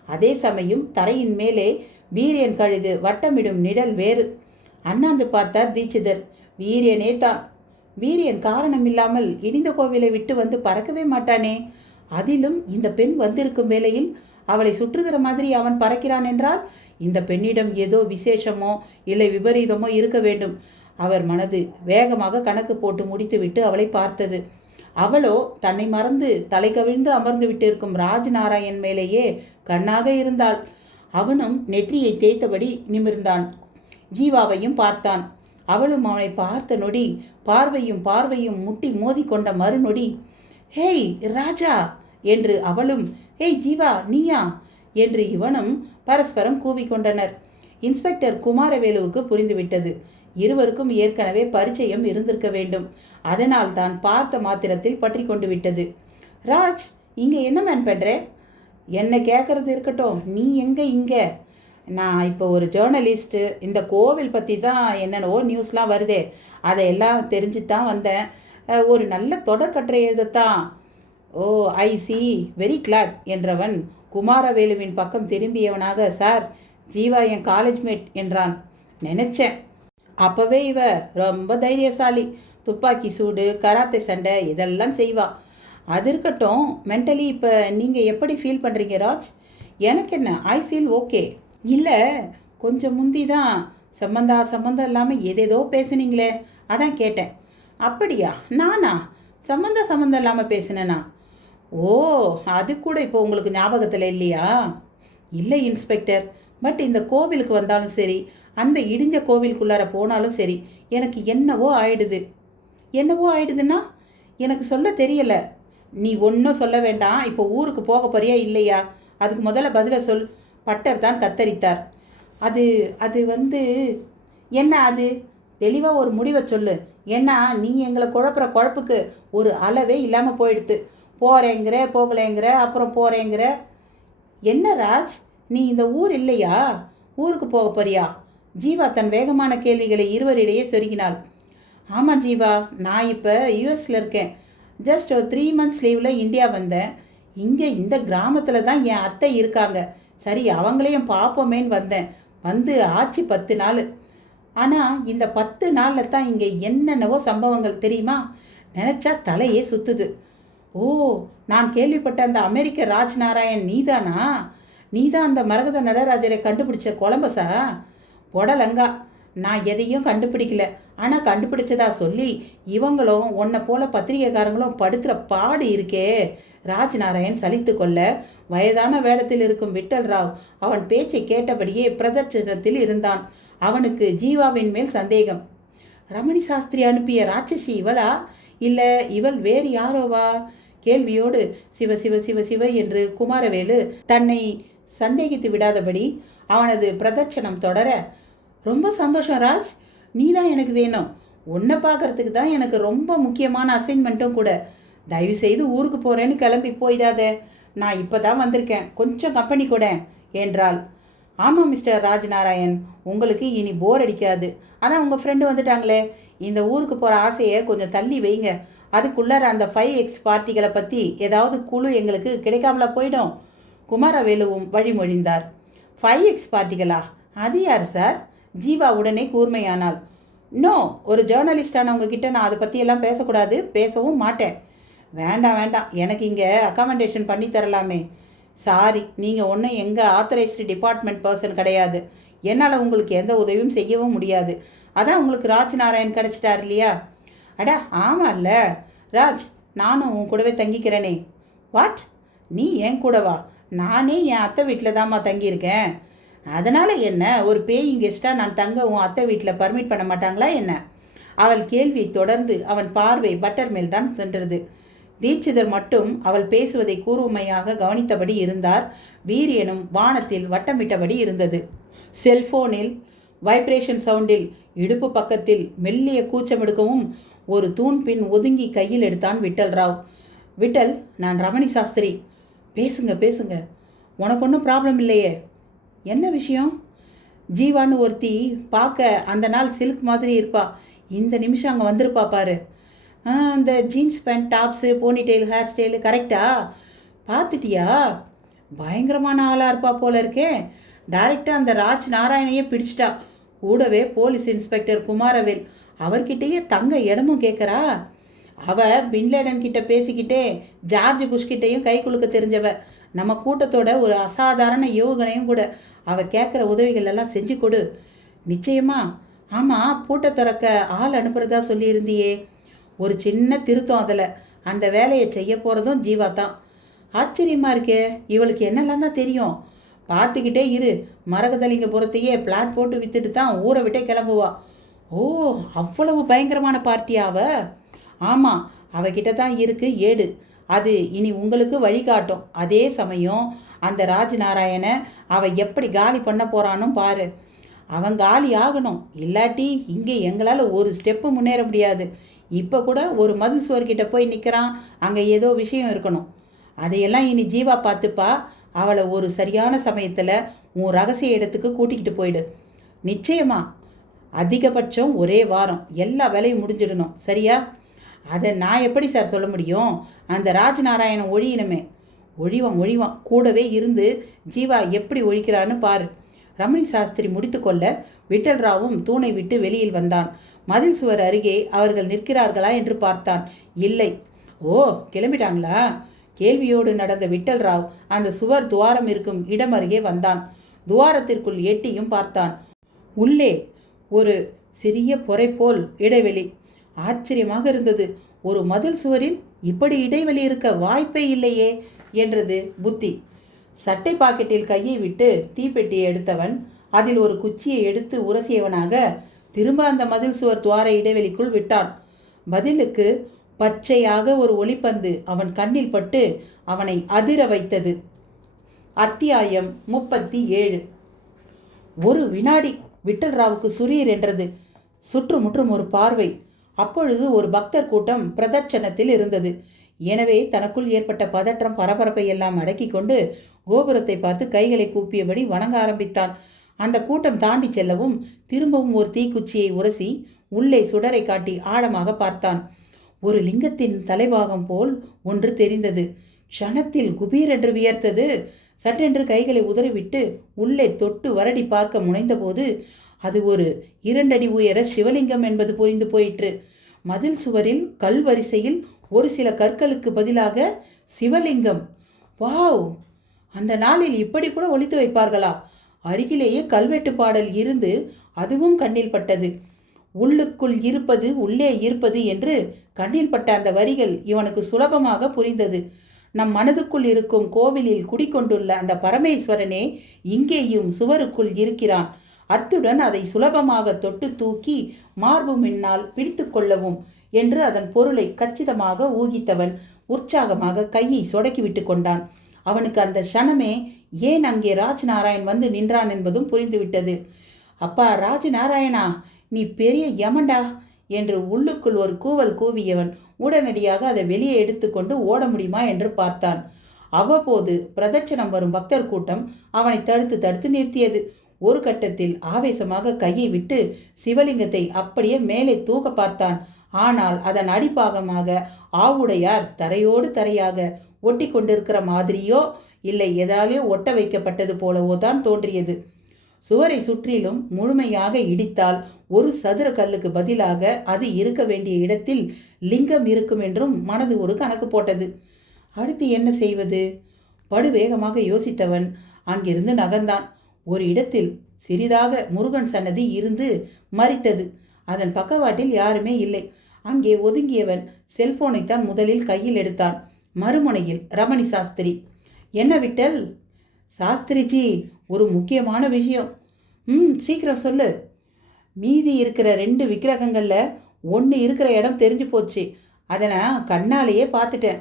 அதே சமயம் தரையின் மேலே வீரியன் கழுகு வட்டமிடும் நிழல் வேறு. அண்ணாந்து பார்த்தார் தீட்சிதர். வீரியனே தான். வீரியன் காரணமில்லாமல் இடிந்த கோவிலை விட்டு வந்து பறக்கவே மாட்டானே. அதிலும் இந்த பெண் வந்திருக்கும் வேளையில் அவளை சுற்றுகிற மாதிரி அவன் பறக்கிறான் என்றால் இந்த பெண்ணிடம் ஏதோ விசேஷமோ இல்லை விபரீதமோ இருக்க வேண்டும். அவர் மனது வேகமாக கணக்கு போட்டு முடித்துவிட்டு அவளை பார்த்தது. அவளோ தன்னை மறந்து தலை கவிழ்ந்து அமர்ந்து விட்டிருக்கும் ராஜ்நாராயண் மேலேயே கண்ணாக இருந்தாள். அவனும் நெற்றியை தேய்த்தபடி நிமிர்ந்தான். ஜீவாவையும் பார்த்தான். அவளும் அவனை பார்த்த நொடி பார்வையும் முட்டி மோதி கொண்ட மறுநொடி, ஹேய் ராஜா என்று அவளும், ஹேய் ஜீவா நீயா என்று இவனும் பரஸ்பரம் கூவிக்கொண்டனர். இன்ஸ்பெக்டர் குமாரவேலுவுக்கு புரிந்துவிட்டது. இருவருக்கும் ஏற்கனவே பரிச்சயம் இருந்திருக்க வேண்டும். அதனால் தான் பார்த்த மாத்திரத்தில் பற்றி கொண்டு விட்டது. ராஜ், இங்கே என்ன மேன் பண்ற? என்ன கேட்கறது இருக்கட்டும், நீ எங்கே இங்கே? நான் இப்போ ஒரு ஜேர்னலிஸ்ட்டு. இந்த கோவில் பற்றி தான் என்னென்னவோ நியூஸ்லாம் வருதே, அதையெல்லாம் தெரிஞ்சு தான் வந்தேன். ஒரு நல்ல தொடர்கட்டுரை எழுதத்தான். ஓ, ஐ சி, வெரி கிளாட் என்றவன் குமாரவேலுவின் பக்கம் திரும்பியவனாக, சார், ஜீவா என் காலேஜ் மேட் என்றான். நினச்சேன். அப்போவே இவ ரொம்ப தைரியசாலி. துப்பாக்கி சூடு, கராத்தே சண்டை இதெல்லாம் செய்வா. அது இருக்கட்டும், மென்டலி இப்போ நீங்கள் எப்படி ஃபீல் பண்ணுறீங்க ராஜ்? எனக்கு என்ன, ஐ ஃபீல் ஓகே. இல்லை, கொஞ்சம் முந்தி தான் சம்மந்தம் இல்லாமல் ஏதேதோ பேசுனீங்களே, அதான் கேட்டேன். அப்படியா? நானா சம்மந்தம் இல்லாமல் பேசினேனா? ஓ, அது கூட இப்போ உங்களுக்கு ஞாபகத்தில் இல்லையா? இல்லை இன்ஸ்பெக்டர், பட் இந்த கோவிலுக்கு வந்தாலும் சரி, அந்த இடிஞ்ச கோவிலுக்குள்ளார போனாலும் சரி, எனக்கு என்னவோ ஆயிடுது. என்னவோ ஆயிடுதுன்னா எனக்கு சொல்ல தெரியலை. நீ ஒன்றும் சொல்ல வேண்டாம். இப்போ ஊருக்கு போக போறியா இல்லையா? அதுக்கு முதல்ல பதிலை சொல். பட்டர் தான் கத்தரித்தார். அது என்ன? அது தெளிவாக ஒரு முடிவை சொல்லு. ஏன்னா நீ எங்களை குழப்புக்கு ஒரு அளவே இல்லாமல் போயிடுத்து. போகிறேங்கிற, போகலைங்கிற, அப்புறம் போகிறேங்கிற. என்ன ராஜ், நீ இந்த ஊர் இல்லையா? ஊருக்கு போக போறியா? ஜீவா தன் வேகமான கேள்விகளை இருவரிடையே சொருகினாள். ஆமாம் ஜீவா, நான் இப்போ யூஎஸில் இருக்கேன். ஜஸ்ட் ஒரு 3 months லீவில் இந்தியா வந்தேன். இங்கே இந்த கிராமத்தில் தான் என் அத்தை இருக்காங்க. சரி, அவங்களையும் பார்ப்போமேன்னு வந்தேன். வந்து ஆச்சு 10 நாள். ஆனால் இந்த 10 நாளில் தான் இங்கே என்னென்னவோ சம்பவங்கள் தெரியுமா? நினச்சா தலையே சுற்றுது. ஓ, நான் கேள்விப்பட்ட அந்த அமெரிக்க ராஜ்நாராயண் நீதானா? நீதான் அந்த மரகத நடராஜரை கண்டுபிடிச்ச கொலம்பஸா? பொடலங்கா, நான் எதையும் கண்டுபிடிக்கல. ஆனால் கண்டுபிடிச்சதா சொல்லி இவங்களும் உன்னை போல பத்திரிகைக்காரங்களும் படுத்துகிற பாடு இருக்கே. ராஜ்நாராயண் சலித்து கொள்ள வயதான வேடத்தில் இருக்கும் விட்டல் ராவ் அவன் பேச்சை கேட்டபடியே பிரதட்சணத்தில் இருந்தான். அவனுக்கு ஜீவாவின் மேல் சந்தேகம். ரமணி சாஸ்திரி அனுப்பிய ராட்சசி இவளா, இல்லை இவள் வேறு யாரோவா? கேள்வியோடு சிவ சிவ சிவ சிவ என்று குமாரவேலு தன்னை சந்தேகித்து விடாதபடி அவனது பிரதட்சணம் தொடர, ரொம்ப சந்தோஷம் ராஜ், நீ தான் எனக்கு வேணும். உன்னை பார்க்கறதுக்கு தான் எனக்கு ரொம்ப முக்கியமான அசைன்மெண்ட்டும் கூட. தயவு செய்து ஊருக்கு போகிறேன்னு கிளம்பி போயிடாத. நான் இப்போ தான் வந்திருக்கேன், கொஞ்சம் கம்பெனி கூட என்றாள். ஆமாம் மிஸ்டர் ராஜ்நாராயண், உங்களுக்கு இனி போர் அடிக்காது. அதான் உங்கள் ஃப்ரெண்டு வந்துட்டாங்களே, இந்த ஊருக்கு போகிற ஆசையை கொஞ்சம் தள்ளி வைங்க. அதுக்குள்ளார அந்த 5X பார்ட்டிகளை பற்றி ஏதாவது குழு எங்களுக்கு கிடைக்காமல போயிடும். குமாரவேலுவும் வழிமொழிந்தார். 5X பார்ட்டிகளா? அது யார் சார்? ஜீவா உடனே கூர்மையானாள். நோ, ஒரு ஜேர்னலிஸ்டானவங்க கிட்ட நான் அதை பற்றியெல்லாம் பேசக்கூடாது, பேசவும் மாட்டேன். வேண்டாம் வேண்டாம், எனக்கு இங்கே அக்காமடேஷன் பண்ணி தரலாமே. சாரி, நீங்கள் ஒன்றும் எங்கள் ஆத்தரைஸ்டு டிபார்ட்மெண்ட் பர்சன் கிடையாது. என்னால் உங்களுக்கு எந்த உதவியும் செய்யவும் முடியாது. அதான் உங்களுக்கு ராஜ்நாராயண் கிடச்சிட்டார் இல்லையா? அடா ஆமாம்ல ராஜ், நானும் உன் கூடவே தங்கிக்கிறேனே. வாட், நீ என் கூடவா? நானே என் அத்தை வீட்டில் தான்மா தங்கியிருக்கேன். அதனால் என்ன, ஒரு பேயிங் கெஸ்ட்டாக நான் தங்க உன் அத்தை வீட்டில் பர்மிட் பண்ண மாட்டாங்களா என்ன? அவள் கேள்வி தொடர்ந்து அவன் பார்வை பட்டர் மேல் தான் சென்றது. தீட்சிதர் மட்டும் அவள் பேசுவதை கூர்மையாக கவனித்தபடி இருந்தார். வீரியனும் வானத்தில் வட்டமிட்டபடி இருந்தது. செல்போனில் வைப்ரேஷன் சவுண்டில் இடுப்பு பக்கத்தில் மெல்லிய கூச்சமெடுக்கவும் ஒரு தூண் பின் ஒதுங்கி கையில் எடுத்தான் விட்டல் ராவ். விட்டல், நான் ரமணி சாஸ்திரி. பேசுங்க பேசுங்க, உனக்கு ஒன்றும் ப்ராப்ளம் இல்லையே? என்ன விஷயம்? ஜீவான்னு ஒருத்தி பார்க்க அந்த நாள் சில்க் மாதிரி இருப்பா, இந்த நிமிஷம் அங்கே வந்திருப்பா பாரு. அந்த jeans pant, tops, ponytail, hair style கரெக்டா? பார்த்துட்டியா? பயங்கரமான ஆளாக இருப்பா போல இருக்கே. டைரெக்டாக அந்த ராஜ் நாராயணையே பிடிச்சிட்டா. கூடவே போலீஸ் இன்ஸ்பெக்டர் குமாரவேல், அவர்கிட்டயே தங்க இடமும் கேட்குறா. அவள் பின்லேடன் கிட்ட பேசிக்கிட்டே ஜார்ஜ் புஷ்கிட்டையும் கை குலுக்க தெரிஞ்சவ. நம்ம கூட்டத்தோட ஒரு அசாதாரண யோகனையும் கூட. அவள் கேட்குற உதவிகள் எல்லாம் செஞ்சு கொடு. நிச்சயமா? ஆமாம், பூட்டை திறக்க ஆள் அனுப்புறதா சொல்லியிருந்தியே. ஒரு சின்ன திருத்தம் அதில். அந்த வேலையை செய்ய போகிறதும் ஜீவா தான். ஆச்சரியமாக இருக்கே, இவளுக்கு என்னெல்லாம் தான் தெரியும். பார்த்துக்கிட்டே இரு, மரகதலிங்கபுரத்தையே பிளாட் போட்டு விற்றுட்டு தான் ஊரை விட்டே கிளம்புவா. ஓ, அவ்வளவு பயங்கரமான பார்ட்டியா அவ? ஆமாம், அவகிட்ட தான் இருக்குது ஏடு. அது இனி உங்களுக்கு வழிகாட்டும். அதே சமயம் அந்த ராஜ்நாராயணை அவள் எப்படி காலி பண்ண போகிறானும் பாரு. அவன் காலி ஆகணும், இல்லாட்டி இங்கே எங்களால் ஒரு ஸ்டெப்பு முன்னேற முடியாது. இப்போ கூட ஒரு மதில் சுவர்கிட்ட போய் நிற்கிறான், அங்கே ஏதோ விஷயம் இருக்கணும். அதையெல்லாம் இனி ஜீவா பார்த்துப்பா. அவளை ஒரு சரியான சமயத்தில் உன் ரகசிய இடத்துக்கு கூட்டிக்கிட்டு போயிடு. நிச்சயமா, அதிகபட்சம் ஒரே வாரம் எல்லா வேலையும் முடிஞ்சிடணும், சரியா? அதை நான் எப்படி சார் சொல்ல முடியும்? அந்த ராஜ்நாராயணன் ஒழியணுமே. ஒழிவான் கூடவே இருந்து ஜீவா எப்படி ஒழிக்கிறான்னு பாரு. ரமணி சாஸ்திரி முடித்து கொள்ள விட்டல் ராவும் தூணை விட்டு வெளியில் வந்தான். மதில் சுவர் அருகே அவர்கள் நிற்கிறார்களா என்று பார்த்தான். இல்லை. ஓ, கிளம்பிட்டாங்களா? கேள்வியோடு நடந்த விட்டல் ராவ் அந்த சுவர் துவாரம் இருக்கும் இடம் அருகே வந்தான். துவாரத்திற்குள் எட்டியும் பார்த்தான். உள்ளே ஒரு சிறிய பொறை போல் இடைவெளி. ஆச்சரியமாக இருந்தது. ஒரு மதில் சுவரில் இப்படி இடைவெளி இருக்க வாய்ப்பே இல்லையே என்றது புத்தி. சட்டை பாக்கெட்டில் கையை விட்டு தீப்பெட்டியை எடுத்தவன் அதில் ஒரு குச்சியை எடுத்து உரசியவனாக திரும்ப அந்த மதில் சுவர் துவார இடைவெளிக்குள் விட்டான். பதிலுக்கு பச்சையாக ஒரு ஒளிப்பந்து அவன் கண்ணில் பட்டு அவனை அதிர வைத்தது. அத்தியாயம் 37. ஒரு வினாடி விட்டல் ராவுக்கு சுரீர் என்றது. சுற்றுமுற்றும் ஒரு பார்வை. அப்பொழுது ஒரு பக்தர் கூட்டம் பிரதட்சணத்தில் இருந்தது. எனவே தனக்குள் ஏற்பட்ட பதற்றம் பரபரப்பை எல்லாம் அடக்கி கொண்டு கோபுரத்தை பார்த்து கைகளை கூப்பியபடி வணங்க ஆரம்பித்தான். அந்த கூட்டம் தாண்டி செல்லவும் திரும்பவும் ஒரு தீக்குச்சியை உரசி உள்ளே சுடரை காட்டி ஆழமாக பார்த்தான். ஒரு லிங்கத்தின் தலைபாகம் போல் ஒன்று தெரிந்தது. க்ஷணத்தில் குபீர் என்று வியர்த்தது. சட்டென்று கைகளை உதறிவிட்டு உள்ளே தொட்டு வரடி பார்க்க முனைந்தபோது அது ஒரு 2 அடி உயர சிவலிங்கம் என்பது புரிந்து போயிற்று. மதில் சுவரில் கல் வரிசையில் ஒரு சில கற்களுக்கு பதிலாக சிவலிங்கம். வாவ்! அந்த நாளில் இப்படி கூட ஒளித்து வைப்பார்களா? அருகிலேயே கல்வெட்டு பாடல் இருந்து அதுவும் கண்ணில் பட்டது. உள்ளுக்குள் இருப்பது உள்ளே இருப்பது என்று கண்ணில் பட்ட அந்த வரிகள் இவனுக்கு சுலபமாக புரிந்தது. நம் மனதுக்குள் இருக்கும் கோவிலில் குடிக்கொண்டுள்ள அந்த பரமேஸ்வரனே இங்கேயும் சுவருக்குள் இருக்கிறான். அத்துடன் அதை சுலபமாக தொட்டு தூக்கி மார்பு மின்னால் பிடித்து கொள்ளவும் என்று அதன் பொருளை கச்சிதமாக ஊகித்தவன் உற்சாகமாக கையை சொடக்கிவிட்டு கொண்டான். அவனுக்கு அந்த க்ஷணமே ஏன் அங்கே ராஜ்நாராயண் வந்து நின்றான் என்பதும் புரிந்துவிட்டது. அப்பா ராஜ்நாராயணா, நீ பெரிய யமண்டா என்று உள்ளுக்குள் ஒரு கூவல் கூவியவன் உடனடியாக அதை வெளியே எடுத்துக்கொண்டு ஓட முடியுமா என்று பார்த்தான். அவ்வப்போது பிரதட்சணம் வரும் பக்தர் கூட்டம் அவனை தடுத்து தடுத்து நிறுத்தியது. ஒரு கட்டத்தில் ஆவேசமாக கையை விட்டு சிவலிங்கத்தை அப்படியே மேலே தூக்க பார்த்தான். ஆனால் அதன் அடிப்பாகமாக ஆவுடையார் தரையோடு தரையாக ஒட்டி கொண்டிருக்கிற மாதிரியோ இல்லை எதாலேயோ ஒட்ட வைக்கப்பட்டது போலவோ தான் தோன்றியது. சுவரை சுற்றிலும் முழுமையாக இடித்தால் ஒரு சதுர கல்லுக்கு பதிலாக அது இருக்க வேண்டிய இடத்தில் லிங்கம் இருக்கும் என்றும் மனது ஒரு கணக்கு போட்டது. அடுத்து என்ன செய்வது? படுவேகமாக யோசித்தவன் அங்கிருந்து நகர்ந்தான். ஒரு இடத்தில் சிறிதாக முருகன் சன்னதி இருந்து மறித்தது. அதன் பக்கவாட்டில் யாருமே இல்லை. அங்கே ஒதுங்கியவன் செல்போனைத்தான் முதலில் கையில் எடுத்தான். மறுமுனையில் ரமணி சாஸ்திரி. என்ன விட்டல்? சாஸ்திரிஜி, ஒரு முக்கியமான விஷயம். சீக்கிரம் சொல்லு. மீதி இருக்கிற 2 விக்கிரகங்களில் ஒன்று இருக்கிற இடம் தெரிஞ்சு போச்சு. அதை நான் கண்ணாலேயே பார்த்துட்டேன்.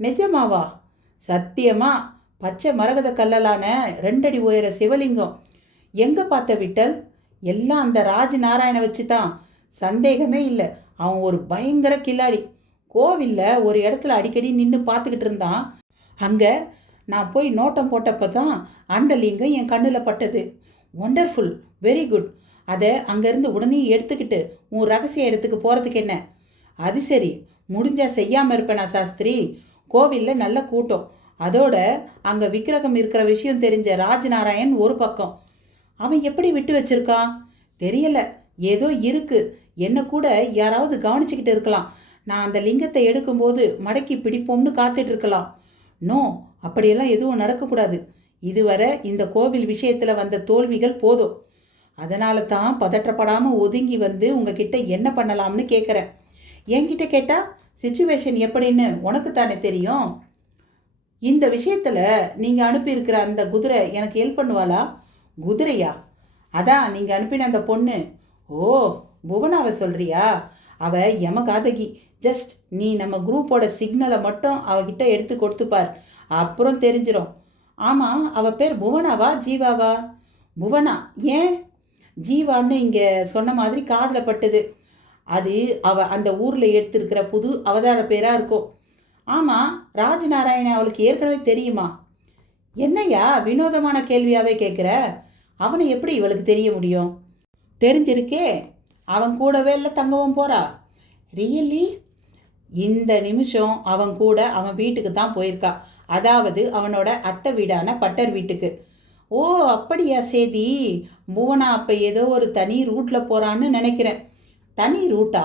நிஜமாவா? சத்தியமா. பச்சை மரகத கல்லலான 2 அடி உயர சிவலிங்கம். எங்கே பார்த்த விட்டல்? எல்லாம் அந்த ராஜ்நாராயண வச்சு தான். சந்தேகமே இல்லை, அவன் ஒரு பயங்கர கில்லாடி. கோவிலில் ஒரு இடத்துல அடிக்கடி நின்று பார்த்துக்கிட்டு இருந்தான். அங்கே நான் போய் நோட்டம் போட்டப்போ தான் அந்த லிங்கம் என் கண்ணில் பட்டது. Wonderful, very good. அதை அங்கேருந்து உடனே எடுத்துக்கிட்டு உன் ரகசிய இடத்துக்கு போகிறதுக்கு என்ன? அது சரி, முடிஞ்சால் செய்யாமல் இருப்பேனா சாஸ்திரி? கோவிலில் நல்ல கூட்டம். அதோட அங்கே விக்கிரகம் இருக்கிற விஷயம் தெரிஞ்ச ராஜ்நாராயண் ஒரு பக்கம். அவன் எப்படி விட்டு வச்சிருக்கான் தெரியல. ஏதோ இருக்கு. என்ன கூட யாராவது கவனிச்சுக்கிட்டு இருக்கலாம். நான் அந்த லிங்கத்தை எடுக்கும்போது மடக்கி பிடிப்போம்னு காத்துட்டு இருக்கலாம். நோ, அப்படியெல்லாம் எதுவும் நடக்கக்கூடாது. இதுவரை இந்த கோவில் விஷயத்தில் வந்த தோல்விகள் போதும். அதனால தான் பதற்றப்படாமல் ஒதுங்கி வந்து உங்ககிட்ட என்ன பண்ணலாம்னு கேட்குறேன். என்கிட்ட கேட்டால் சிச்சுவேஷன் எப்படின்னு உனக்கு தானே தெரியும். இந்த விஷயத்தில் நீங்கள் அனுப்பியிருக்கிற அந்த குதிரை எனக்கு ஹெல்ப் பண்ணுவாளா? குதிரையா? அதான் நீங்கள் அனுப்பின அந்த பொண்ணு. ஓ, புவனாவை சொல்கிறியா? அவள் யமகாதகி. ஜஸ்ட் நீ நம்ம குரூப்போட சிக்னலை மட்டும் அவகிட்ட எடுத்து கொடுத்துப்பார், அப்புறம் தெரிஞ்சிடும். ஆமாம், அவள் பேர் புவனாவா ஜீவாவா? புவனா. ஏன் ஜீவான்னு இங்கே சொன்ன மாதிரி காதில் பட்டது. அது அந்த ஊரில் எடுத்திருக்கிற புது அவதார பேராக இருக்கும். ஆமாம், ராஜ்நாராயணன் அவளுக்கு ஏற்கனவே தெரியுமா? என்னையா வினோதமான கேள்வியாகவே கேட்குற? அவனை எப்படி இவளுக்கு தெரிய முடியும்? தெரிஞ்சிருக்கே, அவன் கூடவே இல்லை தங்கவும் போகிறா. ரியலி? இந்த நிமிஷம் அவன் கூட அவன் வீட்டுக்கு தான் போயிருக்கா. அதாவது அவனோட அத்தை வீடான பட்டர் வீட்டுக்கு. ஓ, அப்படியா சேதி? புவனா அப்போ ஏதோ ஒரு தனி ரூட்டில் போகிறான்னு நினைக்கிறேன். தனி ரூட்டா?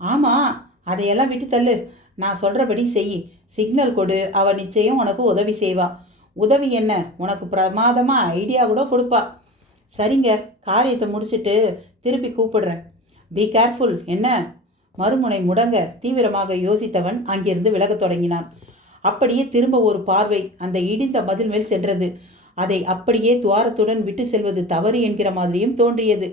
ஆமாம், அதையெல்லாம் விட்டு தள்ளு. நான் சொல்கிறபடி செய். சிக்னல் கொடு, அவள் நிச்சயம் உனக்கு உதவி செய்வா. உதவி என்ன, உனக்கு பிரமாதமாக ஐடியா கூட கொடுப்பா. சரிங்க, காரியத்தை முடிச்சுட்டு திருப்பி கூப்பிடுறேன். Be careful. என்ன? மறுமுனை முடங்க தீவிரமாக யோசித்தவன் அங்கிருந்து விலகத் தொடங்கினான். அப்படியே திரும்ப ஒரு பார்வை அந்த இடிந்த மதில் மேல் சென்றது. அதை அப்படியே துவாரத்துடன் விட்டு செல்வது தவறு என்கிற மாதிரியும் தோன்றியது.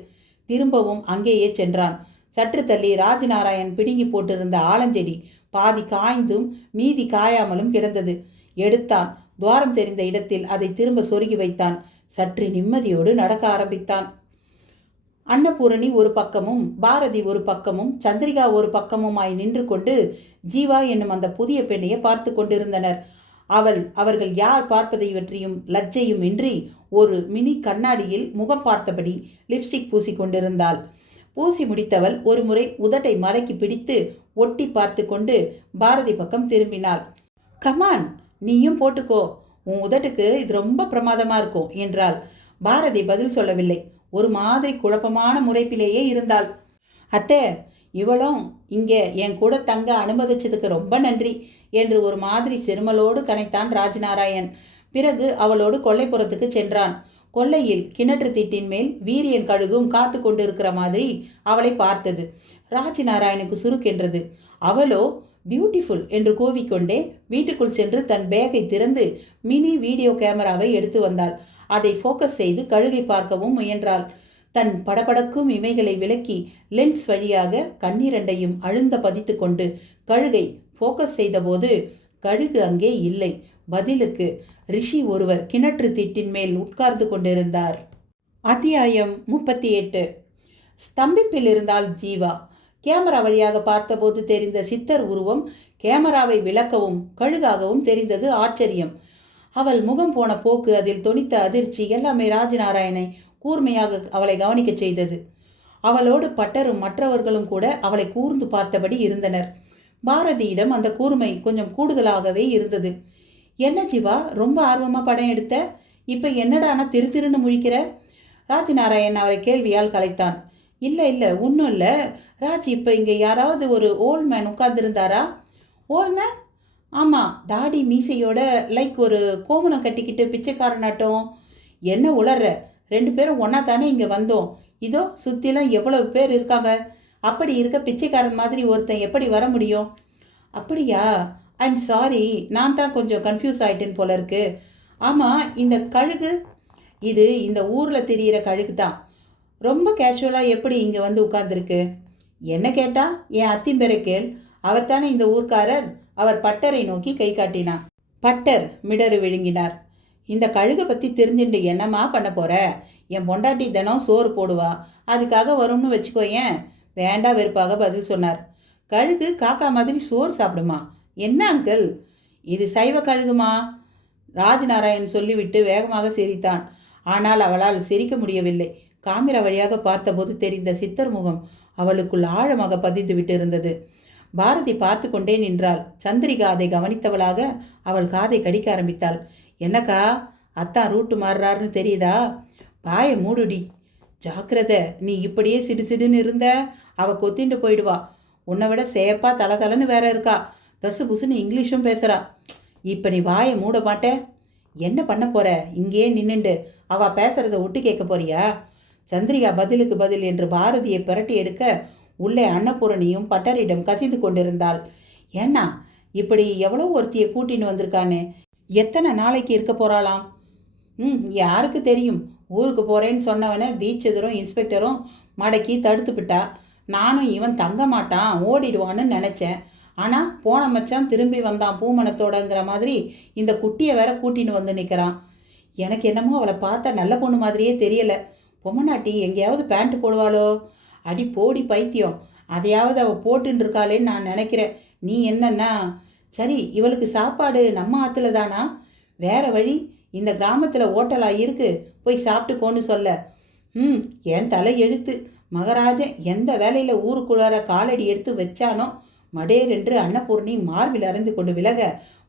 திரும்பவும் அங்கேயே சென்றான். சற்று தள்ளி ராஜ்நாராயண் பிடுங்கி போட்டிருந்த ஆலஞ்செடி பாதி காய்ந்தும் மீதி காயாமலும் கிடந்தது. எடுத்தான். துவாரம் தெரிந்த இடத்தில் அதை திரும்ப சொருகி வைத்தான். சற்று நிம்மதியோடு நடக்க ஆரம்பித்தான். அன்னபூரணி ஒரு பக்கமும் பாரதி ஒரு பக்கமும் சந்திரிகா ஒரு பக்கமுமாய் நின்று கொண்டு ஜீவா என்னும் அந்த புதிய பெண்ணையை பார்த்து கொண்டிருந்தனர். அவர்கள் யார் பார்ப்பதை பற்றியும் லஜ்ஜையும் இன்றி ஒரு மினி கண்ணாடியில் முகம் பார்த்தபடி லிப்ஸ்டிக் பூசி கொண்டிருந்தாள். பூசி முடித்தவள் ஒரு முறை உதட்டை மடக்கி பிடித்து ஒட்டி பார்த்து கொண்டு பாரதி பக்கம் திரும்பினாள். கமான், நீயும் போட்டுக்கோ, உன் உதட்டுக்கு இது ரொம்ப பிரமாதமாக இருக்கும் என்றாள். பாரதி பதில் சொல்லவில்லை. ஒரு மாதிரி குழப்பமான முறைப்பிலேயே இருந்தாள். அத்தை, இவளும் இங்கே என் கூட தங்க அனுமதிச்சதுக்கு ரொம்ப நன்றி என்று ஒரு மாதிரி சிறுமலோடு கனைத்தான் ராஜ்நாராயண். பிறகு அவளோடு கொல்லைப்புறத்துக்கு சென்றான். கொல்லையில் கிணற்று திட்டின் மேல் வீரியன் கழுகும் காத்து கொண்டிருக்கிற மாதிரி அவளை பார்த்தது. ராஜநாராயணுக்கு சுருக்கென்றது. அவளோ பியூட்டிஃபுல் என்று கூவிக்கொண்டே வீட்டுக்குள் சென்று தன் பேக்கை திறந்து மினி வீடியோ கேமராவை எடுத்து வந்தாள். அதை ஃபோக்கஸ் செய்து கழுகை பார்க்கவும் முயன்றாள். தன் படபடக்கும் இமைகளை விலக்கி லென்ஸ் வழியாக கண்ணீரண்டையும் அழுந்த பதித்து கொண்டு கழுகை ஃபோக்கஸ் செய்தபோது கழுகு அங்கே இல்லை. பதிலுக்கு ரிஷி ஒருவர் கிணற்று திட்டின் மேல் உட்கார்ந்து கொண்டிருந்தார். அத்தியாயம் 38. ஸ்தம்பிப்பில் இருந்தால் ஜீவா. கேமரா வழியாக பார்த்தபோது தெரிந்த சித்தர் உருவம் கேமராவை விளக்கவும் கழுகாகவும் தெரிந்தது. ஆச்சரியம். அவள் முகம் போன போக்கு, அதில் தொனித்த அதிர்ச்சி எல்லாமே ராஜநாராயணை கூர்மையாக அவளை கவனிக்க செய்தது. அவளோடு பட்டரும் மற்றவர்களும் கூட அவளை கூர்ந்து பார்த்தபடி இருந்தனர். பாரதியிடம் அந்த கூர்மை கொஞ்சம் கூடுதலாகவே இருந்தது. என்ன ஜீவா, ரொம்ப ஆர்வமாக படம் எடுத்த, இப்போ என்னடானா திருன்னு முழிக்கிற? ராஜநாராயண் அவரை கேள்வியால் கலைத்தான். இல்லை ஒன்றும் இல்லை ராஜ், இப்போ இங்கே யாராவது ஒரு ஓல்ட் மேன் உட்கார்ந்துருந்தாரா? Old man? ஆமாம், தாடி மீசையோட, லைக் ஒரு கோமணம் கட்டிக்கிட்டு பிச்சைக்காரனாட்டம். என்ன உளர்ற? 2 பேரும் ஒன்றா தானே இங்கே வந்தோம். இதோ சுற்றிலாம் எவ்வளவு பேர் இருக்காங்க. அப்படி இருக்க பிச்சைக்காரன் மாதிரி ஒருத்தன் எப்படி வர முடியும்? அப்படியா? ஐம் சாரி, நான் தான் கொஞ்சம் கன்ஃபியூஸ் ஆகிட்டேன் போல இருக்கு. ஆமாம், இந்த கழுகு, இது இந்த ஊரில் தெரிகிற கழுகு தான். ரொம்ப கேஷுவலாக எப்படி இங்கே வந்து உட்கார்ந்துருக்கு? என்ன கேட்டா? என் அத்திம்பெரை கேள். அவர் தானே இந்த ஊர்க்காரர். அவர் பட்டரை நோக்கி கை காட்டினான். பட்டர் மிடறு விழுங்கினார். இந்த கழுகை பற்றி தெரிஞ்சுட்டு என்னம்மா பண்ண போகிற? என் பொண்டாட்டி தினம் சோறு போடுவா, அதுக்காக வரும்னு வச்சுக்கோயேன். வேண்டா வெறுப்பாக பதில் சொன்னார். கழுகு காக்கா மாதிரி சோறு சாப்பிடுமா? என்ன அங்கிள், இது சைவ கழுகுமா? ராஜநாராயண் சொல்லிவிட்டு வேகமாக சிரித்தான். ஆனால் அவளால் சிரிக்க முடியவில்லை. காமிரா வழியாக பார்த்தபோது தெரிந்த சித்தர் முகம் அவளுக்குள் ஆழமாக பதிந்து விட்டு இருந்தது. பாரதி பார்த்து கொண்டே நின்றாள். சந்திரிகா அதை கவனித்தவளாக அவள் காதை கடிக்க ஆரம்பித்தாள். என்னக்கா, அத்தான் ரூட்டு மாறுறாருன்னு தெரியுதா? பாய மூடுடி. ஜாக்கிரதை, நீ இப்படியே சிடுசிடுன்னு இருந்த அவள் கொத்திண்டு போயிடுவா. உன்னை விட சேப்பா தலன்னு வேற இருக்கா. தசு புசுன்னு இங்கிலீஷும் பேசுகிறா. இப்போ நீ வாயை மூட மாட்ட? என்ன பண்ண போற? இங்கேயே நின்னுண்டு அவள் பேசுகிறத ஒட்டு கேட்க போறியா? சந்திரிகா பதிலுக்கு பதில் என்று பாரதியை புரட்டி எடுக்க உள்ளே அன்னபூரணியும் பட்டரிடம் கசிந்து கொண்டிருந்தாள். ஏன்னா இப்படி எவ்வளோ ஒருத்தியை கூட்டின்னு வந்திருக்கானே, எத்தனை நாளைக்கு இருக்க போகிறாளாம்? யாருக்கு தெரியும். ஊருக்கு போகிறேன்னு சொன்னவனை தீட்சிதரும் இன்ஸ்பெக்டரும் மடக்கி தடுத்துப்பிட்டா. நானும் இவன் தங்க மாட்டான், ஓடிடுவான்னு நினச்சேன். ஆனால் போன மச்சான் திரும்பி வந்தான் பூமணத்தோடங்கிற மாதிரி இந்த குட்டியை வேற கூட்டின்னு வந்து நிற்கிறான். எனக்கு என்னமோ அவளை பார்த்தா நல்ல பொண்ணு மாதிரியே தெரியலை. பொம்மநாட்டி எங்கேயாவது பேண்ட் போடுவாளோ? அடி போடி பைத்தியம், அதையாவது அவள் போட்டுன்னு இருக்காளேன்னு நான் நினைக்கிறேன். நீ என்னன்னா? சரி, இவளுக்கு சாப்பாடு நம்ம ஆற்றுல தானா? வேற வழி? இந்த கிராமத்தில் ஓட்டலாக இருக்கு, போய் சாப்பிட்டுக்கோன்னு சொல்ல. என் தலை எழுத்து. மகராஜன் எந்த வேலையில் ஊருக்குள்ளார காலடி எடுத்து வச்சானோ மடேரென்று அன்னபூர்ணி மார்பில் அறைந்து கொண்டு விலக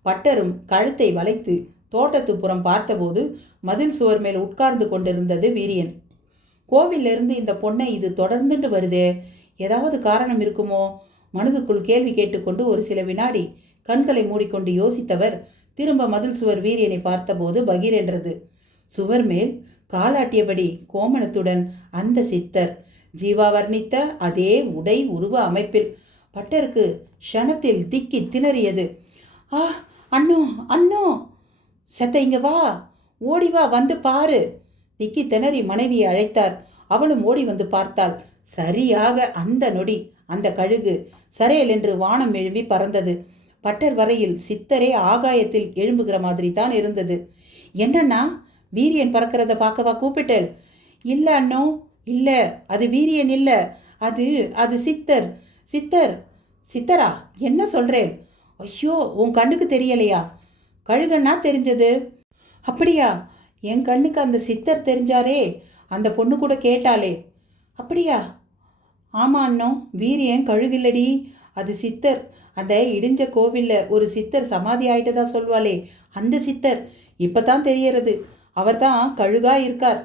பட்டரும் கழுத்தை வளைத்து தோட்டத்து புறம் பார்த்தபோது மதில் சுவர் மேல் உட்கார்ந்து கொண்டிருந்தது வீரியன். கோவிலிருந்து இந்த பொண்ணை இது தொடர்ந்துட்டு வருதே, ஏதாவது காரணம் இருக்குமோ? மனதுக்குள் கேள்வி கேட்டுக்கொண்டு ஒரு சில வினாடி கண்களை மூடிக்கொண்டு யோசித்தவர் திரும்ப மதில் சுவர் வீரியனை பார்த்தபோது பகீரென்றது. சுவர் மேல் காலாட்டியபடி கோமணத்துடன் அந்த சித்தர், ஜீவா வர்ணித்த அதே உடை உருவ அமைப்பில். பட்டருக்கு க்ஷணத்தில் திக்கி திணறியது. ஆ, அண்ணோ அண்ணோ, செத்த இங்க வா, ஓடி வா, வந்து பாரு. திக்கி திணறி மனைவியை அழைத்தார். அவளும் ஓடி வந்து பார்த்தாள். சரியாக அந்த நொடி அந்த கழுகு சரையல் என்று வானம் எழும்பி பறந்தது. பட்டர் வரையில் சித்தரே ஆகாயத்தில் எழும்புகிற மாதிரி தான் இருந்தது. என்னன்னா, வீரியன் பறக்கிறத பார்க்கவா கூப்பிட்டேள்? இல்லை அண்ணோ, இல்லை, அது வீரியன் இல்லை, அது அது சித்தர். சித்தர்? சித்தரா? என்ன சொல்கிறேன்? ஐயோ, உன் கண்ணுக்கு தெரியலையா? கழுகன்னா தெரிஞ்சது. அப்படியா? என் கண்ணுக்கு அந்த சித்தர் தெரிஞ்சாரே, அந்த பொண்ணு கூட கேட்டாளே. அப்படியா? ஆமாம் அண்ணோ, வீரியன் கழுகில்லடி, அது சித்தர். அந்த இடிஞ்ச கோவிலில் ஒரு சித்தர் சமாதி ஆயிட்டதா சொல்வாளே, அந்த சித்தர். இப்போ தான் தெரியறது, அவர் தான் கழுகா இருக்கார்.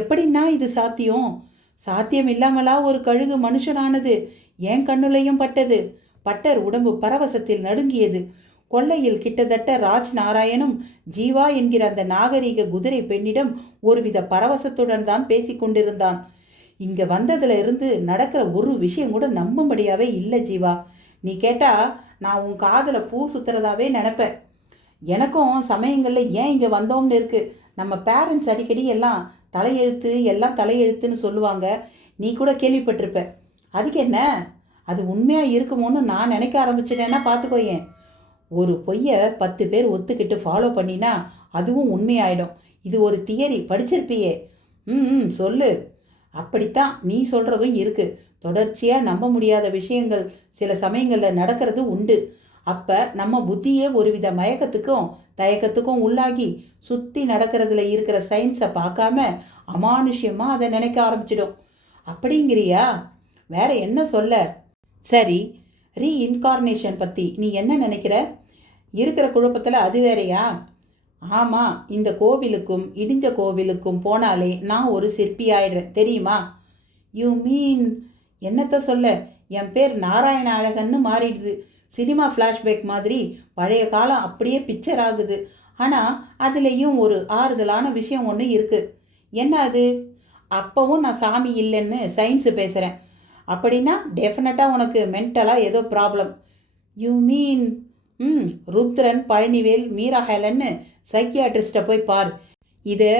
எப்படின்னா இது சாத்தியம்? சாத்தியம் இல்லாமலா ஒரு கழுகு மனுஷனானது? என் கண்ணுலையும் பட்டது. பட்டர் உடம்பு பரவசத்தில் நடுங்கியது. கொல்லையில் கிட்டத்தட்ட ராஜ் நாராயணும் ஜீவா என்கிற அந்த நாகரீக குதிரை பெண்ணிடம் ஒருவித பரவசத்துடன் தான் பேசிக்கொண்டிருந்தான். இங்க வந்ததுல இருந்து நடக்கிற ஒரு விஷயம் கூட நம்பும்படியாவே இல்லை ஜீவா. நீ கேட்டா நான் உன் காதுல பூ சுத்துறதாவே நினைப்பேன். எனக்கும் சமயங்களில் ஏன் இங்கே வந்தோம்னு இருக்கு. நம்ம பேரண்ட்ஸ் அடிக்கடி எல்லாம் தலையெழுத்து எல்லாம் தலையெழுத்துன்னு சொல்லுவாங்க. நீ கூட கேள்விப்பட்டிருப்ப. அதுக்கு என்ன, அது உண்மையாக இருக்குமோன்னு நான் நினைக்க ஆரம்பிச்சிட்டேன்னா பார்த்துக்கோயேன். ஒரு பொய்யை 10 பேர் ஒத்துக்கிட்டு ஃபாலோ பண்ணினா அதுவும் உண்மையாயிடும். இது ஒரு தியரி, படிச்சிருப்பியே. ம் சொல்லு. அப்படித்தான் நீ சொல்கிறதும் இருக்குது. தொடர்ச்சியாக நம்ப முடியாத விஷயங்கள் சில சமயங்களில் நடக்கிறது உண்டு. அப்போ நம்ம புத்தியே ஒருவித மயக்கத்துக்கும் தயக்கத்துக்கும் உள்ளாகி சுற்றி நடக்கிறதுல இருக்கிற சயின்ஸை பார்க்காம அமானுஷ்யமாக அதை நினைக்க ஆரம்பிச்சிடும். அப்படிங்கிறியா? வேற என்ன சொல்ல? சரி, ரீஇன்கார்னேஷன் பற்றி நீ என்ன நினைக்கிற? இருக்கிற குழப்பத்தில் அது வேறையா? ஆமாம், இந்த கோவிலுக்கும் இடிஞ்ச கோவிலுக்கும் போனாலே நான் ஒரு சிற்பி ஆயிடுறேன் தெரியுமா? You mean? என்னத்த சொல்ல, என் பேர் நாராயண அழகன்னு மாறிடுது. சினிமா ஃப்ளாஷ்பேக் மாதிரி பழைய காலம் அப்படியே பிக்சர் ஆகுது. ஆனால் அதுலேயும் ஒரு ஆறுதலான விஷயம் ஒன்று இருக்குது. என்ன அது? அப்போவும் நான் சாமி இல்லைன்னு சயின்ஸு பேசுகிறேன். அப்படின்னா டெஃபினட்டாக உனக்கு மென்டலாக ஏதோ problem. You mean? Rudran, Palanivel, Meera ஹேலன்னு சைக்கியாட்ரிஸ்ட்டை போய் பார். இது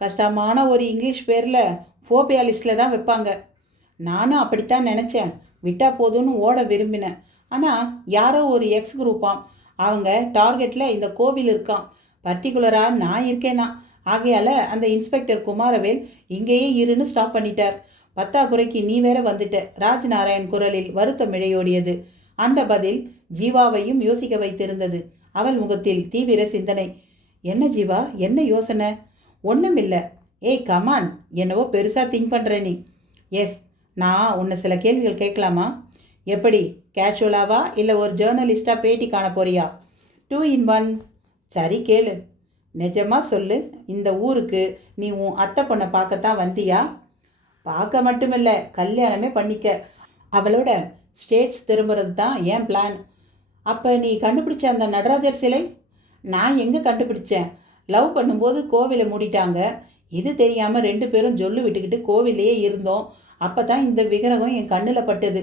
கஷ்டமான ஒரு இங்கிலீஷ் பேரில் ஃபோபியா லிஸ்ட்டில் தான் வைப்பாங்க. நானும் அப்படித்தான் நினச்சேன். விட்டால் போதும்னு ஓட விரும்பினேன். ஆனால் யாரோ ஒரு எக்ஸ் குரூப்பாம், அவங்க டார்கெட்டில் இந்த கோவில் இருக்கான். பர்டிகுலராக நான் இருக்கேனா. ஆகையால் அந்த இன்ஸ்பெக்டர் குமாரவேல் இங்கேயே இருன்னு ஸ்டாப் பண்ணிட்டார். பத்தாக்குறைக்கு நீ வேற வந்துட்ட. ராஜ்நாராயண் குரலில் வருத்தம் இழையோடியது. அந்த பதில் ஜீவாவையும் யோசிக்க வைத்திருந்தது. அவள் முகத்தில் தீவிர சிந்தனை. என்ன ஜீவா, என்ன யோசனை? ஒன்றுமில்லை. ஏய் கமான், என்னவோ பெருசாக திங்க் பண்ணுற நீ. எஸ், நான் உன்னை சில கேள்விகள் கேட்கலாமா? எப்படி, கேஷுவலாவா இல்லை ஒரு ஜேர்னலிஸ்டாக பேட்டி காண போறியா? 2 in 1. சரி கேளு. நிஜமாக சொல்லு, இந்த ஊருக்கு நீ உன் அத்தை பொண்ணை பார்க்கத்தான் வந்தியா? பார்க்க மட்டுமில்லை, கல்யாணமே பண்ணிக்க. அவளோட ஸ்டேட்ஸ் திரும்புறது தான் என் பிளான். அப்போ நீ கண்டுபிடிச்ச அந்த நடராஜர் சிலை? நான் எங்கே கண்டுபிடிச்சேன்? லவ் பண்ணும்போது கோவிலை மூடிட்டாங்க. இது தெரியாமல் 2 பேரும் ஜொல்லு விட்டுக்கிட்டு கோவிலையே இருந்தோம். அப்போ தான் இந்த விக்கிரகம் என் கண்ணில் பட்டது.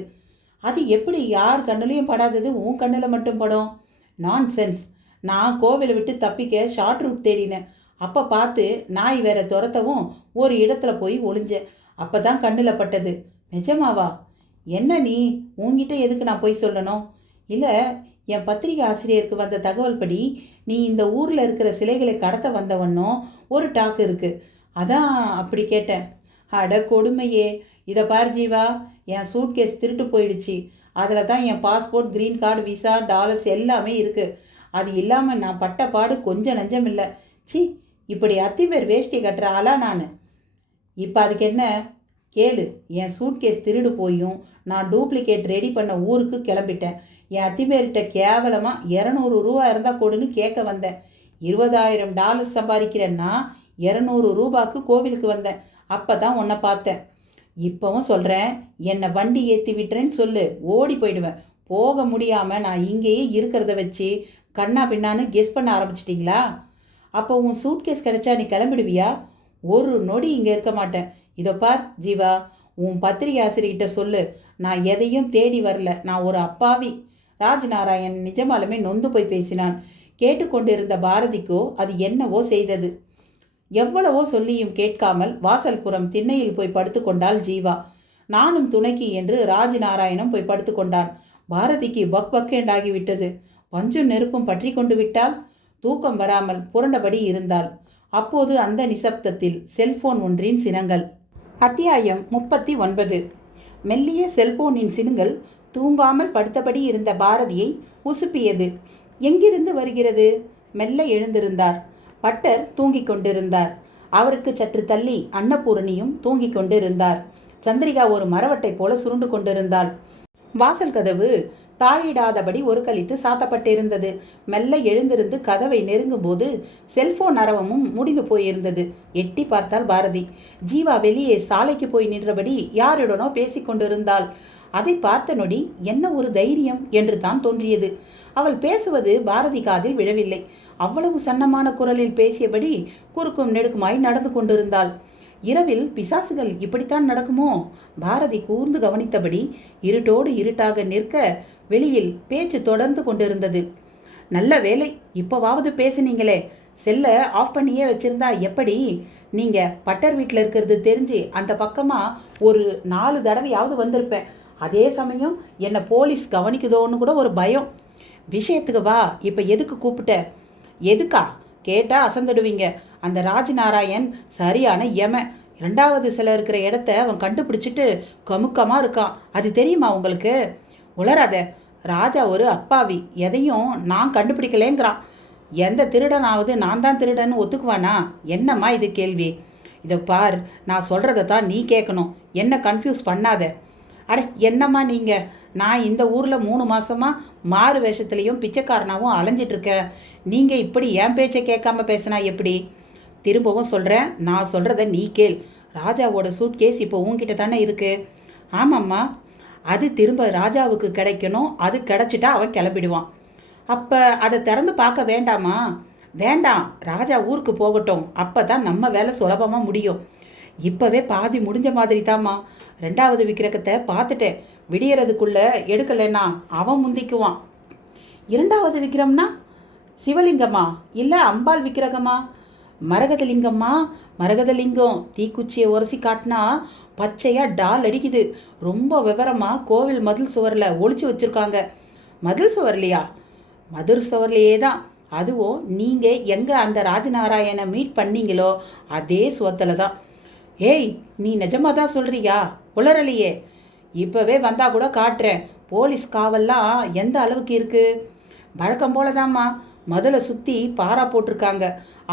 அது எப்படி யார் கண்ணுலையும் படாதது உன் கண்ணில் மட்டும் படும்? நான்சென்ஸ். நான் கோவிலை விட்டு தப்பிக்க ஷார்ட் ரூட் தேடினேன். அப்போ பார்த்து நாய் வேற துரத்தவும் ஒரு இடத்துல போய் ஒளிஞ்சேன். அப்போ தான் கண்ணில் பட்டது. நிஜமாவா? என்ன நீ, உன்கிட்ட எதுக்கு நான் போய் சொல்லணும்? இல்லை, என் பத்திரிகை ஆசிரியருக்கு வந்த தகவல் படி நீ இந்த ஊரில் இருக்கிற சிலைகளை கடத்த வந்தவன்னும் ஒரு டாக் இருக்குது. அதான் அப்படி கேட்டேன். அட கொடுமையே. இதை பார் ஜீவா, என் சூட்கேஸ் திருட்டு போயிடுச்சு. அதில் தான் என் passport, green card, visa, dollars எல்லாமே இருக்குது. அது இல்லாமல் நான் பட்ட பாடு கொஞ்சம் நஞ்சம் இல்லை. சி, இப்படி அத்திவேர் வேஷ்டி கட்டுற ஆளா நான்? இப்போ அதுக்கு என்ன? கேளு. என் சூட்கேஸ் திருடு போயும் நான் டூப்ளிகேட் ரெடி பண்ண ஊருக்கு கிளம்பிட்டேன். என் அத்திவேர்கிட்ட கேவலமாக 200 ரூபா இருந்தால் கொடுன்னு கேட்க வந்தேன். $20,000 சம்பாதிக்கிறேன்னா 200 ரூபாய்க்கு கோவிலுக்கு வந்தேன். அப்போ தான் உன்னை பார்த்தேன். இப்போவும் சொல்கிறேன், என்னை வண்டி ஏற்றி விட்டுறேன்னு சொல்லு, ஓடி போயிடுவேன். போக முடியாமல் நான் இங்கேயே இருக்கிறத வச்சு கண்ணா பின்னான்னு கெஸ் பண்ண ஆரம்பிச்சிட்டிங்களா? அப்போ உன் சூட்கேஸ் கிடைச்சா நீ கிளம்பிடுவியா? ஒரு நொடி இங்கே இருக்க மாட்டேன். இதோ பார் ஜீவா, உன் பத்திரிகை ஆசிரியர்கிட்ட சொல்லு, நான் எதையும் தேடி வரல. நான் ஒரு அப்பாவி. ராஜ்நாராயண் நிஜமாலுமே நொந்து போய் பேசினான். கேட்டுக்கொண்டிருந்த பாரதிக்கோ அது என்னவோ செய்தது. எவ்வளவோ சொல்லியும் கேட்காமல் வாசல்புறம் திண்ணையில் போய் படுத்துக்கொண்டாள் ஜீவா. நானும் துணைக்கு என்று ராஜ்நாராயணம் போய் படுத்துக்கொண்டான். பாரதிக்கு பக் பக் என்றாகிவிட்டது. பஞ்சும் நெருப்பும் பற்றி கொண்டு விட்டால் தூக்கம் வராமல் புரண்டபடி இருந்தாள். அப்போது அந்த நிசப்தத்தில் செல்போன் ஒன்றின் சினங்கள். அத்தியாயம் 39. மெல்லிய செல்போனின் சினுங்கள் தூங்காமல் படுத்தபடி இருந்த பாரதியை உசுப்பியது. எங்கிருந்து வருகிறது? மெல்ல எழுந்திருந்தார். பட்டர் தூங்கிக் கொண்டிருந்தார். அவருக்கு சற்று தள்ளி அன்னபூரணியும் தூங்கிக் கொண்டிருந்தார். சந்திரிகா ஒரு மரவட்டை போல சுருண்டு கொண்டிருந்தாள். வாசல் கதவு தாழிடாதபடி ஒரு கழித்து சாத்தப்பட்டிருந்தது. மெல்ல எழுந்திருந்து கதவை நெருங்கும் போது செல்போன் அரவமும் முடிந்து போயிருந்தது. எட்டி பார்த்தாள் பாரதி. ஜீவா வெளியே சாலைக்கு போய் நின்றபடி யாருடனோ பேசிக்கொண்டிருந்தாள். அதை பார்த்த நொடி என்ன ஒரு தைரியம் என்று தான் தோன்றியது. அவள் பேசுவது பாரதி காதில் விழவில்லை. அவ்வளவு சன்னமான குரலில் பேசியபடி குறுக்கும் நெடுக்குமாய் நடந்து கொண்டிருந்தாள். இரவில் பிசாசுகள் இப்படித்தான் நடக்குமோ? பாரதி கூர்ந்து கவனித்தபடி இருட்டோடு இருட்டாக நிற்க வெளியில் பேச்சு தொடர்ந்து கொண்டிருந்தது. நல்ல வேலை, இப்போவாவது பேசுனீங்களே. செல்ல ஆஃப் பண்ணியே வச்சிருந்தா எப்படி? நீங்கள் பட்டர் வீட்டில் இருக்கிறது தெரிஞ்சு அந்த பக்கமாக ஒரு 4 தடவையாவது வந்திருப்பேன். அதே சமயம் என்னை போலீஸ் கவனிக்குதோன்னு கூட ஒரு பயம். விஷயத்துக்கு வா. இப்போ எதுக்கு கூப்பிட்ட? எதுக்கா கேட்டால் அசந்துடுவீங்க. அந்த ராஜ்நாராயண் சரியான யம. 2வது சில இருக்கிற இடத்த அவன் கண்டுபிடிச்சிட்டு கமுக்கமாக இருக்கான். அது தெரியுமா உங்களுக்கு? உளராத. ராஜா ஒரு அப்பாவி. எதையும் நான் கண்டுபிடிக்கலேங்கிறான். எந்த திருடனாவது நான் தான் திருடன்னு ஒத்துக்குவானா? என்னம்மா இது கேள்வி? இதை பார், நான் சொல்கிறத தான் நீ கேட்கணும். என்ன கன்ஃபியூஸ் பண்ணாத. அட என்னம்மா நீங்கள்? நான் இந்த ஊரில் 3 மாதமாக மாறு வேஷத்துலேயும் பிச்சைக்காரனாகவும் அலைஞ்சிட்ருக்கேன். நீங்கள் இப்படி என் பேச்சை கேட்காம பேசினா எப்படி? திரும்பவும் சொல்கிறேன், நான் சொல்கிறத நீ கேள். ராஜாவோட சூட்கேஸ் இப்போ உன்கிட்ட தானே இருக்குது. ஆமாம்மா. அது திரும்ப ராஜாவுக்கு கிடைக்கணும். அது கிடச்சிட்டா அவன் கிளம்பிடுவான். அப்போ அதை திறந்து பார்க்க வேண்டாமா? வேண்டாம், ராஜா ஊருக்கு போகட்டும். அப்போ தான் நம்ம வேலை சுலபமாக முடியும். இப்போவே பாதி முடிஞ்ச மாதிரி தாம்மா. 2வது விக்கிரகத்தை பார்த்துட்டேன். விடியறதுக்குள்ளே எடுக்கலைன்னா அவன் முந்திக்குவான். 2வது விக்கிரம்னா சிவலிங்கமா இல்லை அம்பாள் விக்கிரகமா? மரகதலிங்கம்மா, மரகதலிங்கம். தீக்குச்சியை உரசி காட்டினா பச்சையாக டால் அடிக்குது. ரொம்ப விவரமாக கோவில் மதில் சுவரில் ஒளிச்சு வச்சுருக்காங்க. மதில் சுவர்லையா? மதுர் சுவர்லையே தான். அதுவும் நீங்கள் எங்கே அந்த ராஜநாராயணை மீட் பண்ணீங்களோ அதே சுவத்தில் தான். ஏய், நீ நிஜமாக தான் சொல்கிறியா? உளறலையே. இப்போவே வந்தால் கூட காட்டுறேன். போலீஸ் காவல்லாம் எந்த அளவுக்கு இருக்குது? வழக்கம் போல தாம்மா. முதல்ல சுற்றி பாரா போட்டிருக்காங்க.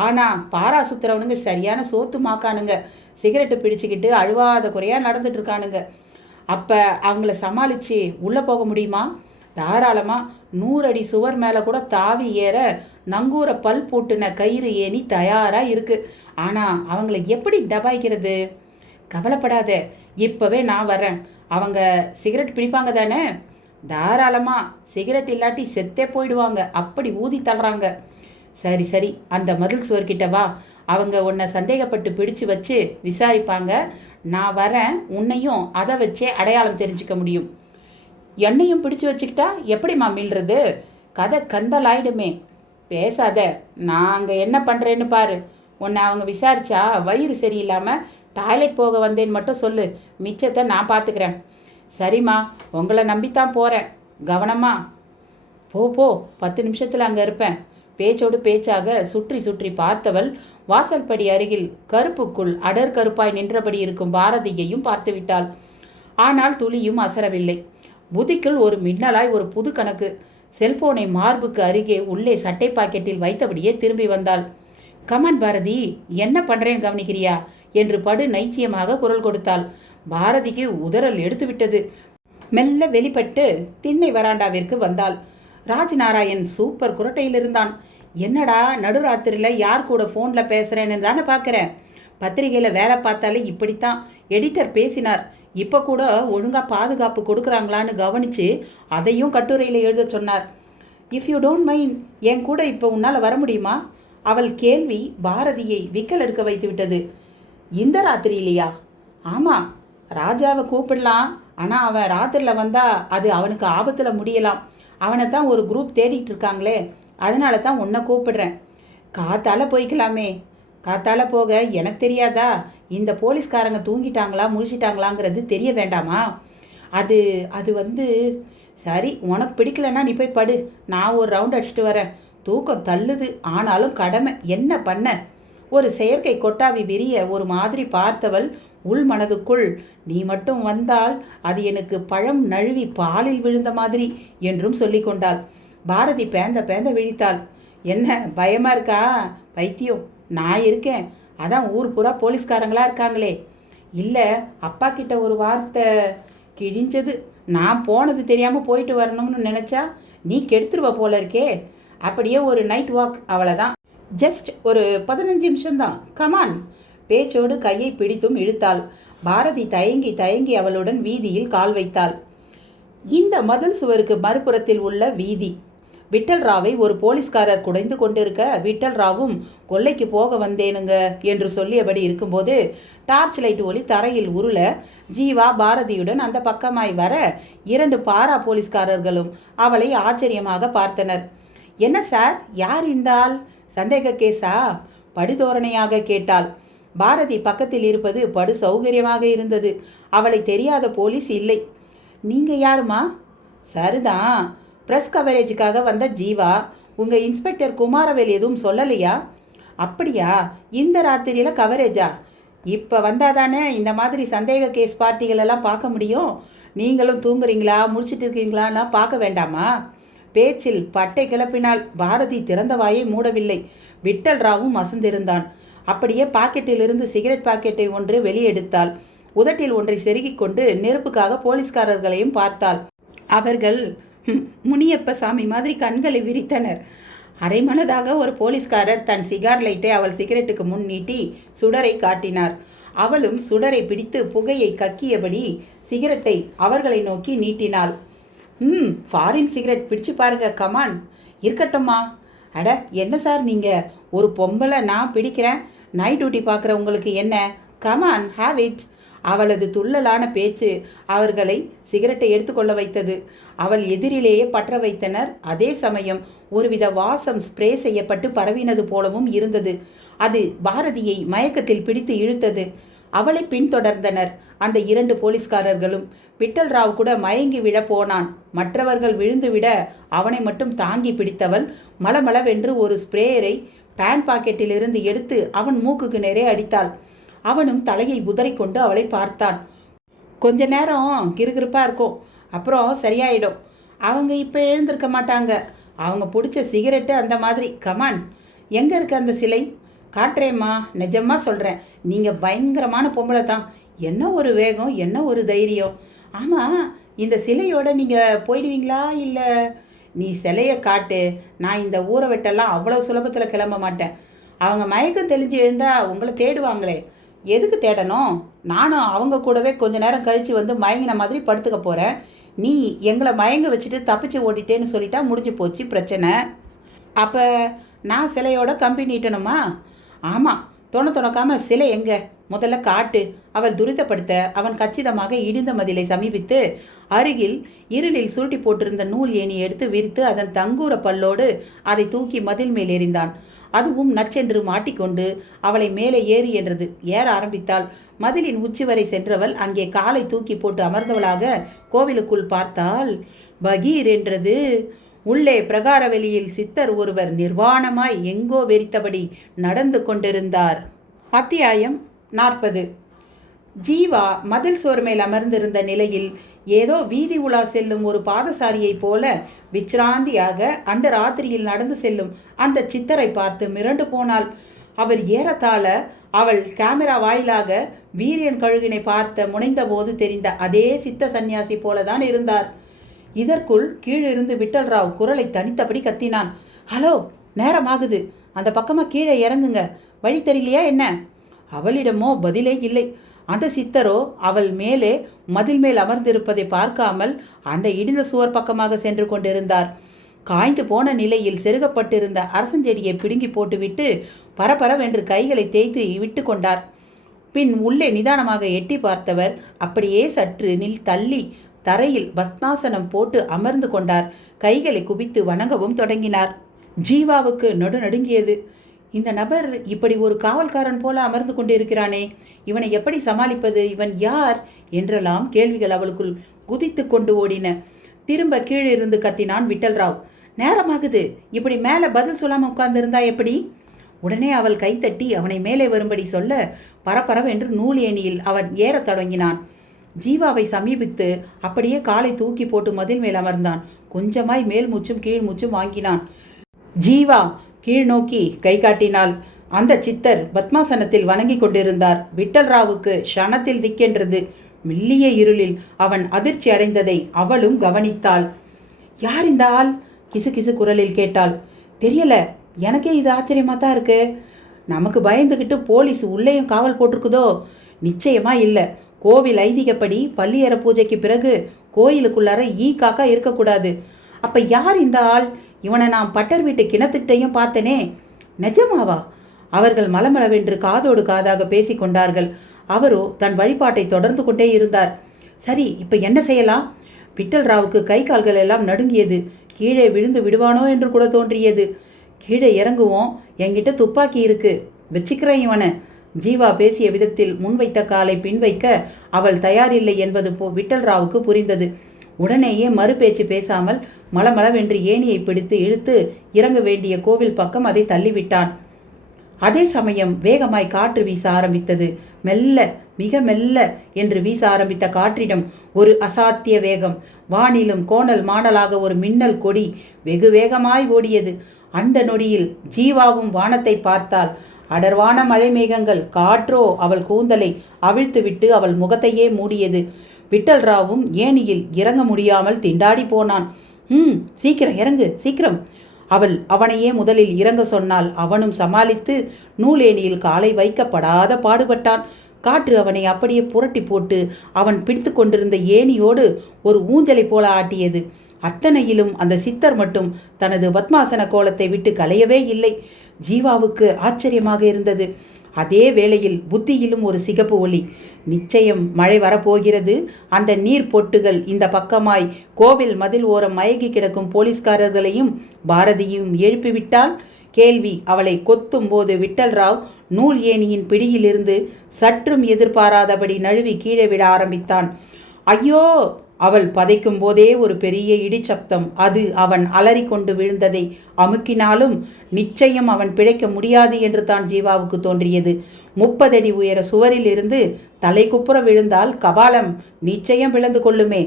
ஆனால் பாரா சுற்றுறவனுங்க சரியான சோத்து மாக்கானுங்க. சிகரெட்டு பிடிச்சிக்கிட்டு அழுவாத குறையாக நடந்துட்டுருக்கானுங்க. அப்போ அவங்கள சமாளித்து உள்ளே போக முடியுமா? தாராளமாக. 100 அடி சுவர் மேலே கூட தாவி ஏற நங்கூர பல் பூட்டின கயிறு ஏணி தயாராக இருக்குது. ஆனால் அவங்கள எப்படி டபாய்க்கிறது? கவலைப்படாத, இப்போவே நான் வரேன். அவங்க சிகரெட் பிடிப்பாங்க தானே? தாராளமாக. சிகரெட் இல்லாட்டி செத்தே போயிடுவாங்க. அப்படி ஊதி தள்ளுறாங்க. சரி சரி, அந்த மதில் சுவர்கிட்ட வா. அவங்க உன்னை சந்தேகப்பட்டு பிடிச்சு வச்சு விசாரிப்பாங்க. நான் வரேன். உன்னையும் அதை வச்சே அடையாளம் தெரிஞ்சுக்க முடியும். என்னையும் பிடிச்சு வச்சுக்கிட்டா எப்படிம்மா மீள்றது? கதை கந்தலாயிடுமே. பேசாத. நான் அங்கே என்ன பண்ணுறேன்னு பாரு. உன்னை அவங்க விசாரிச்சா வயிறு சரியில்லாமல் டாய்லெட் போக வந்தேன்னு மட்டும் சொல்லு. மிச்சத்தை நான் பார்த்துக்கிறேன். சரிம்மா, உங்களை நம்பித்தான் போகிறேன். கவனமா போ போ. 10 நிமிஷத்தில் அங்கே இருப்பேன். பேச்சோடு பேச்சாக சுற்றி சுற்றி பார்த்தவள் வாசல்படி அருகில் கருப்புக்குள் அடர் கருப்பாய் நின்றபடி இருக்கும் பாரதியையும் பார்த்து விட்டாள். ஆனால் துளியும் அசரவில்லை. புதிக்குள் ஒரு மின்னலாய் ஒரு புது கணக்கு. செல்போனை மார்புக்கு அருகே உள்ளே சட்டை பாக்கெட்டில் வைத்தபடியே திரும்பி வந்தாள். கமான் பாரதி, என்ன பண்ணுறேன்னு கவனிக்கிறியா என்று படு நைச்சியமாக குரல் கொடுத்தாள். பாரதிக்கு உதறல் எடுத்துவிட்டது. மெல்ல வெளிப்பட்டு திண்ணை வராண்டாவிற்கு வந்தாள். ராஜ்நாராயண் சூப்பர் குரட்டையில் இருந்தான். என்னடா நடுராத்திரியில் யார் கூட ஃபோனில் பேசுகிறேன்னு தானே பார்க்குறேன். பத்திரிகையில் வேலை பார்த்தாலே இப்படித்தான். எடிட்டர் பேசினார். இப்போ கூட ஒழுங்காக பாதுகாப்பு கொடுக்குறாங்களான்னு கவனித்து அதையும் கட்டுரையில் எழுத சொன்னார். இஃப் யூ டோன்ட் மைண்ட், என் கூட இப்போ உன்னால் வர முடியுமா? அவள் கேள்வி பாரதியை விக்கல் எடுக்க வைத்து விட்டது. இந்த ராத்திரியிலையா? ஆமாம், ராஜாவை கூப்பிடலாம். ஆனால் அவன் ராத்திரியில் வந்தால் அது அவனுக்கு ஆபத்தில் முடியலாம். அவனை தான் ஒரு குரூப் தேடிட்டு இருக்காங்களே, அதனால தான் உன்னை கூப்பிடுறேன். காத்தால போய்க்கலாமே. காத்தால போக எனக்கு தெரியாதா? இந்த போலீஸ்காரங்க தூங்கிட்டாங்களா முழிச்சிட்டாங்களாங்கிறது தெரிய வேண்டாமா? அது அது வந்து சரி, உனக்கு பிடிக்கலன்னா நீ போய் படு. நான் ஒரு ரவுண்ட் அடிச்சுட்டு வரேன். தூக்கம் தள்ளுது, ஆனாலும் கடமை. என்ன பண்ண? ஒரு செயற்கை கொட்டாவி விரிய ஒரு மாதிரி பார்த்தவள் உள் மனதுக்குள், நீ மட்டும் வந்தால் அது எனக்கு பழம் நழுவி பாலில் விழுந்த மாதிரி என்றும் சொல்லி கொண்டாள். பாரதி பேந்த பேந்த விழித்தாள். என்ன பயமா இருக்கா? பைத்தியம், நான் இருக்கேன். அதான் ஊர் பூரா போலீஸ்காரங்களா இருக்காங்களே. இல்லை, அப்பா கிட்ட ஒரு வார்த்தை கிழிஞ்சது. நான் போனது தெரியாமல் போயிட்டு வரணும்னு நினச்சா நீ கெடுத்துருவ போல இருக்கே. அப்படியே ஒரு நைட் வாக், அவ்வளோதான். ஜஸ்ட் ஒரு 15 நிமிஷம்தான். கமான். பேச்சோடு கையை பிடித்தும் இழுத்தாள். பாரதி தயங்கி தயங்கி அவளுடன் வீதியில் கால் வைத்தாள். இந்த மதில் சுவருக்கு மறுபுறத்தில் உள்ள வீதி. விட்டல் ராவை ஒரு போலீஸ்காரர் குடைந்து கொண்டிருக்க விட்டல் ராவும் கொல்லைக்கு போக வந்தேனுங்க என்று சொல்லியபடி இருக்கும்போது டார்ச் லைட் ஒளி தரையில் உருள ஜீவா பாரதியுடன் அந்த பக்கமாய் வர 2 பாரா போலீஸ்காரர்களும் அவளை ஆச்சரியமாக பார்த்தனர். என்ன சார், யார் இந்த ஆள்? சந்தேக கேஸா? படுதோரணையாக கேட்டாள். பாரதி பக்கத்தில் இருப்பது படு சௌகரியமாக இருந்தது. அவளை தெரியாத போலீஸ் இல்லை. நீங்கள் யாருமா? சரிதான், ப்ரெஸ் கவரேஜுக்காக வந்த ஜீவா. உங்கள் இன்ஸ்பெக்டர் குமாரவேல் எதுவும் சொல்லலையா? அப்படியா, இந்த ராத்திரியில் கவரேஜா? இப்போ வந்தாதானே இந்த மாதிரி சந்தேக கேஸ் பார்ட்டிகளெல்லாம் பார்க்க முடியும். நீங்களும் தூங்குறீங்களா முடிச்சிட்டு இருக்கீங்களான்னா பார்க்க வேண்டாமா? பேச்சில் பட்டை கிளப்பினால் பாரதி திறந்த வாயை மூடவில்லை. விட்டல் ராவும் அசந்திருந்தான். அப்படியே பாக்கெட்டிலிருந்து சிகரெட் பாக்கெட்டை ஒன்று வெளியெடுத்தாள். உதட்டில் ஒன்றை செருகிக் கொண்டு நெருப்புக்காக போலீஸ்காரர்களையும் பார்த்தாள். அவர்கள் முனியப்ப சாமி மாதிரி கண்களை விரித்தனர். அரைமனதாக ஒரு போலீஸ்காரர் தன் சிகார் லைட்டை அவள் சிகரெட்டுக்கு முன் நீட்டி சுடரை காட்டினார். அவளும் சுடரை பிடித்து புகையை கக்கியபடி சிகரெட்டை அவர்களை நோக்கி நீட்டினாள். ஃபாரின் சிகரெட் பிடிச்சு பாருங்க, கமான். இருக்கட்டும்மா. அட என்ன சார் நீங்கள், ஒரு பொம்பளை நான் பிடிக்கிறேன், நைட் டியூட்டி பார்க்குற உங்களுக்கு என்ன? Come on, have it. அவளது துள்ளலான பேச்சு அவர்களை சிகரெட்டை எடுத்துக்கொள்ள வைத்தது. அவள் எதிரிலேயே பற்ற வைத்தனர். அதே சமயம் ஒருவித வாசம் ஸ்ப்ரே செய்யப்பட்டு பரவினது போலவும் இருந்தது. அது பாரதியை மயக்கத்தில் பிடித்து இழுத்தது. அவளை பின்தொடர்ந்தனர் அந்த 2 போலீஸ்காரர்களும். விட்டல் ராவ் கூட மயங்கி விழ போனான். மற்றவர்கள் விழுந்து விட அவனை மட்டும் தாங்கி பிடித்தவள் மளமளவென்று ஒரு ஸ்ப்ரேயரை பேண்ட் பாக்கெட்டிலிருந்து எடுத்து அவன் மூக்குக்கு நேரே அடித்தாள். அவனும் தலையை உதறிக்கொண்டு அவளை பார்த்தான். கொஞ்ச நேரம் கிறுகிறுப்பாக இருக்கும், அப்புறம் சரியாயிடும். அவங்க இப்போ எழுந்திருக்க மாட்டாங்க. அவங்க பிடிச்ச சிகரெட்டு அந்த மாதிரி. கமான். எங்கே இருக்கு அந்த சிலை? காட்டுறேம்மா, நிஜமாக சொல்கிறேன். நீங்கள் பயங்கரமான பொம்பளை தான். என்ன ஒரு வேகம், என்ன ஒரு தைரியம். ஆமாம், இந்த சிலையோட நீங்கள் போயிடுவீங்களா? இல்லை, நீ சிலையை காட்டு. நான் இந்த ஊரை விட்டெல்லாம் அவ்வளோ சுலபத்தில் கிளம்ப மாட்டேன். அவங்க மயக்கம் தெளிஞ்சு எழுந்தால் உங்களை தேடுவாங்களே. எதுக்கு தேடணும்? நானும் அவங்க கூடவே கொஞ்ச நேரம் கழித்து வந்து மயங்கின மாதிரி படுத்துக்க போகிறேன். நீ எங்களை மயங்க வச்சுட்டு தப்பிச்சு ஓட்டிட்டேன்னு சொல்லிட்டா முடிஞ்சு போச்சு பிரச்சனை. அப்போ நான் சிலையோட கம்பி நீட்டணுமா? ஆமாம், தொணக்காமல் சிலை எங்கே முதல்ல காட்டு. அவள் துரிதப்படுத்த அவன் கச்சிதமாக இடிந்த மதிலை சமீபித்து அருகில் இருளில் சுருட்டி போட்டிருந்த நூல் ஏணி எடுத்து விரித்து அதன் தங்கூர பல்லோடு அதை தூக்கி மதில் மேல் எறிந்தான். அதுவும் நச்சென்று மாட்டிக்கொண்டு அவளை மேலே ஏறி என்றது. ஏற ஆரம்பித்தாள். மதிலின் உச்சி வரை சென்றவள் அங்கே காலை தூக்கி போட்டு அமர்ந்தவளாக கோவிலுக்குள் பார்த்தாள். பகீர் என்றது. உள்ளே பிரகார வெளியில் சித்தர் ஒருவர் நிர்வாணமாய் எங்கோ வெறித்தபடி நடந்து கொண்டிருந்தார். அத்தியாயம் 40. ஜீவா மதில் சோர் மேல் அமர்ந்திருந்த நிலையில் ஏதோ வீதி உலா செல்லும் ஒரு பாதசாரியைப் போல விச்ராந்தியாக அந்த ராத்திரியில் நடந்து செல்லும் அந்த சித்தரை பார்த்து மிரண்டு போனாள். அவர் ஏறத்தாழ அவள் கேமரா வாயிலாக வீரியன் கழுகினை பார்த்த முனைந்த போது தெரிந்த அதே சித்த சந்நியாசி போலதான் இருந்தார். இதற்குள் கீழிருந்து விட்டல் ராவ் குரலை தனித்தபடி கத்தினான். ஹலோ, நேரமாகுது, அந்த பக்கமாக கீழே இறங்குங்க, வழி தெரியலையா என்ன? அவளிடமோ பதிலே இல்லை. அந்த சித்தரோ அவள் மேலே மதில் மேல் அமர்ந்திருப்பதை பார்க்காமல் அந்த இடிந்த சுவர் பக்கமாக சென்று கொண்டிருந்தார். காய்ந்து போன நிலையில் செருகப்பட்டிருந்த அரசஞ்செடியை பிடுங்கி போட்டுவிட்டு பரபரவென்று கைகளை தேய்த்து விட்டு கொண்டார். பின் உள்ளே நிதானமாக எட்டி பார்த்தவர் அப்படியே சற்று தள்ளி தரையில் பஸ்தாசனம் போட்டு அமர்ந்து கொண்டார். கைகளை குவித்து வணங்கவும் தொடங்கினார். ஜீவாவுக்கு நடுநடுங்கியது. இந்த நபர் இப்படி ஒரு காவல்காரன் போல அமர்ந்து கொண்டிருக்கிறானே, இவனை எப்படி சமாளிப்பது? இவன் யார் என்றெல்லாம் கேள்விகள் அவளுக்குள் குதித்து கொண்டு ஓடின. திரும்ப கீழிருந்து கத்தினான் விட்டல் ராவ். நேரமாகுது, இப்படி மேலே பதில் சொல்லாமல் உட்கார்ந்திருந்தா எப்படி? உடனே அவள் கைத்தட்டி அவனை மேலே வரும்படி சொல்ல பரபரவென்று நூல் ஏணியில் அவன் ஏறத் தொடங்கினான். ஜீவாவை சமீபித்து அப்படியே காலை தூக்கி போட்டு மதில் மேல் அமர்ந்தான். கொஞ்சமாய் மேல் மூச்சும் கீழ் மூச்சும் வாங்கினான். ஜீவா கீழ் நோக்கி கை காட்டினாள். அந்த சித்தர் பத்மாசனத்தில் வணங்கி கொண்டிருந்தார். விட்டல் ராவுக்கு க்ஷணத்தில் திக்கென்றது. மெல்லிய இருளில் அவன் அதிர்ச்சி அடைந்ததை அவளும் கவனித்தாள். யார் இந்த ஆள்? கிசு கிசு குரலில் கேட்டாள். தெரியல, எனக்கே இது ஆச்சரியமாக தான் இருக்கு. நமக்கு பயந்துக்கிட்டு போலீஸ் உள்ளேயும் காவல் போட்டிருக்குதோ? நிச்சயமா இல்லை. கோவில் ஐதீகப்படி பள்ளியற பூஜைக்கு பிறகு கோயிலுக்குள்ளார காக்கா இருக்கக்கூடாது. அப்ப யார் இந்த ஆள்? இவனை நான் பட்டர் வீட்டு கிணத்துக்கிட்டையும் பார்த்தனே. நிஜமாவா? அவர்கள் மலமளவென்று காதோடு காதாக பேசிக்கொண்டார்கள். அவரோ தன் வழிபாட்டை தொடர்ந்து கொண்டே இருந்தார். சரி, இப்போ என்ன செய்யலாம்? விட்டல் ராவுக்கு கை கால்கள் எல்லாம் நடுங்கியது. கீழே விழுந்து விடுவானோ என்று கூட தோன்றியது. கீழே இறங்குவோம், என்கிட்ட துப்பாக்கி இருக்கு, வச்சுக்கிறேன் இவனை. ஜீவா பேசிய விதத்தில் முன்வைத்த காலை பின்வைக்க அவள் தயாரில்லை என்பது விட்டல் ராவுக்கு புரிந்தது. உடனேயே மறுபேச்சு பேசாமல் மளமளவென்று ஏணியை பிடித்து இழுத்து இறங்க வேண்டிய கோவில் பக்கம் அதை தள்ளிவிட்டான். அதே சமயம் வேகமாய் காற்று வீச ஆரம்பித்தது. மெல்ல, மிக மெல்ல என்று வீச ஆரம்பித்த காற்றிடம் ஒரு அசாத்திய வேகம். வானிலும் கோணல் மாடலாக ஒரு மின்னல் கொடி வெகு வேகமாய் ஓடியது. அந்த நொடியில் ஜீவாவும் வானத்தை பார்த்தாள். அடர்வான மழை மேகங்கள். காற்றோ அவள் கூந்தலை அவிழ்த்துவிட்டு அவள் முகத்தையே மூடியது. விட்டல் ராவும் ஏணியில் இறங்க முடியாமல் திண்டாடி போனான். சீக்கிரம் இறங்கு, சீக்கிரம். அவள் அவனையே முதலில் இறங்க சொன்னால் அவனும் சமாளித்து நூலேணியில் காலை வைக்கப்படாத பாடுபட்டான். காற்று அவனை அப்படியே புரட்டி போட்டு அவன் பிடித்து கொண்டிருந்த ஏணியோடு ஒரு ஊஞ்சலை போல ஆட்டியது. அத்தனையிலும் அந்த சித்தர் மட்டும் தனது பத்மாசன கோலத்தை விட்டு கலையவே இல்லை. ஜீவாவுக்கு ஆச்சரியமாக இருந்தது. அதே வேளையில் புத்தியிலும் ஒரு சிகப்பு ஒளி. நிச்சயம் மழை வரப்போகிறது. அந்த நீர் பொட்டுகள் இந்த பக்கமாய் கோவில் மதில் ஓரம் மயங்கி கிடக்கும் போலீஸ்காரர்களையும் பாரதியும் எழுப்பிவிட்டால் கேள்வி அவளை கொத்தும் போது விட்டல் ராவ் நூல் ஏணியின் பிடியிலிருந்து சற்றும் எதிர்பாராதபடி நழுவி கீழே விட ஆரம்பித்தான். ஐயோ! அவள் பதைக்கும் போதே ஒரு பெரிய இடிச்சப்தம். அது அவன் அலறிக்கொண்டு விழுந்ததை அமுக்கினாலும் நிச்சயம் அவன் பிழைக்க முடியாது என்று தான் ஜீவாவுக்கு தோன்றியது. 30 அடி உயர சுவரில் இருந்து தலைக்குப்புற விழுந்தால் கபாலம் நிச்சயம் விழுந்து கொள்ளுமே.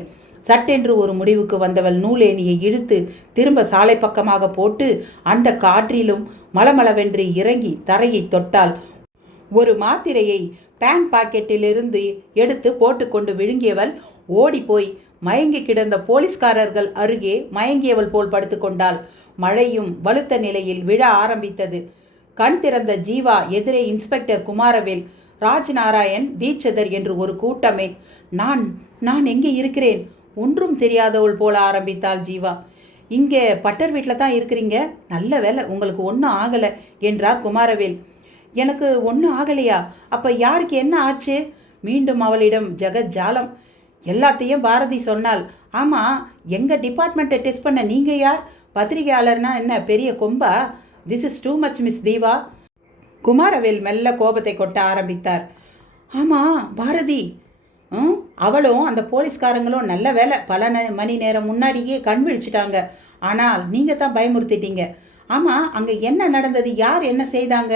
சட்டென்று ஒரு முடிவுக்கு வந்தவள் நூலேணியை இழுத்து திரும்ப சாலை பக்கமாக போட்டு அந்த காற்றிலும் மளமளவென்று இறங்கி தரையை தொட்டாள். ஒரு மாத்திரையை பேன் பாக்கெட்டிலிருந்து எடுத்து போட்டுக்கொண்டு விழுங்கியவள் ஓடிப்போய் மயங்கி கிடந்த போலீஸ்காரர்கள் அருகே மயங்கியவள் போல் படுத்துக்கொண்டாள். மழையும் வலுத்த நிலையில் விழ ஆரம்பித்தது. கண் திறந்த ஜீவா எதிரே இன்ஸ்பெக்டர் குமாரவேல், ராஜ்நாராயண், தீட்சிதர் என்று ஒரு கூட்டமே. நான் எங்கே இருக்கிறேன்? ஒன்றும் தெரியாதவள் போல ஆரம்பித்தாள் ஜீவா. இங்கே பட்டர் வீட்டில் தான் இருக்கிறீங்க. நல்ல வேலை, உங்களுக்கு ஒன்றும் ஆகலை என்றார் குமாரவேல். எனக்கு ஒன்றும் ஆகலையா? அப்போ யாருக்கு என்ன ஆச்சு? மீண்டும் அவளிடம் ஜெகஜாலம். எல்லாத்தையும் பாரதி சொன்னாள். ஆமாம், எங்கள் டிபார்ட்மெண்ட்டை டெஸ்ட் பண்ண நீங்கள் யார்? பத்திரிகையாளர்னா என்ன பெரிய கொம்பா? This is too much miss diva. Kumaravel மெல்ல கோபத்தை கொட்ட ஆரம்பித்தார். ஆமாம் பாரதி. அவளும் அந்த போலீஸ்காரங்களும் நல்ல வேலை பல மணி நேரம் முன்னாடியே கண் விழிச்சிட்டாங்க. ஆனால் நீங்கள் தான் பயமுறுத்திட்டீங்க. ஆமாம், அங்கே என்ன நடந்தது? யார் என்ன செய்தாங்க?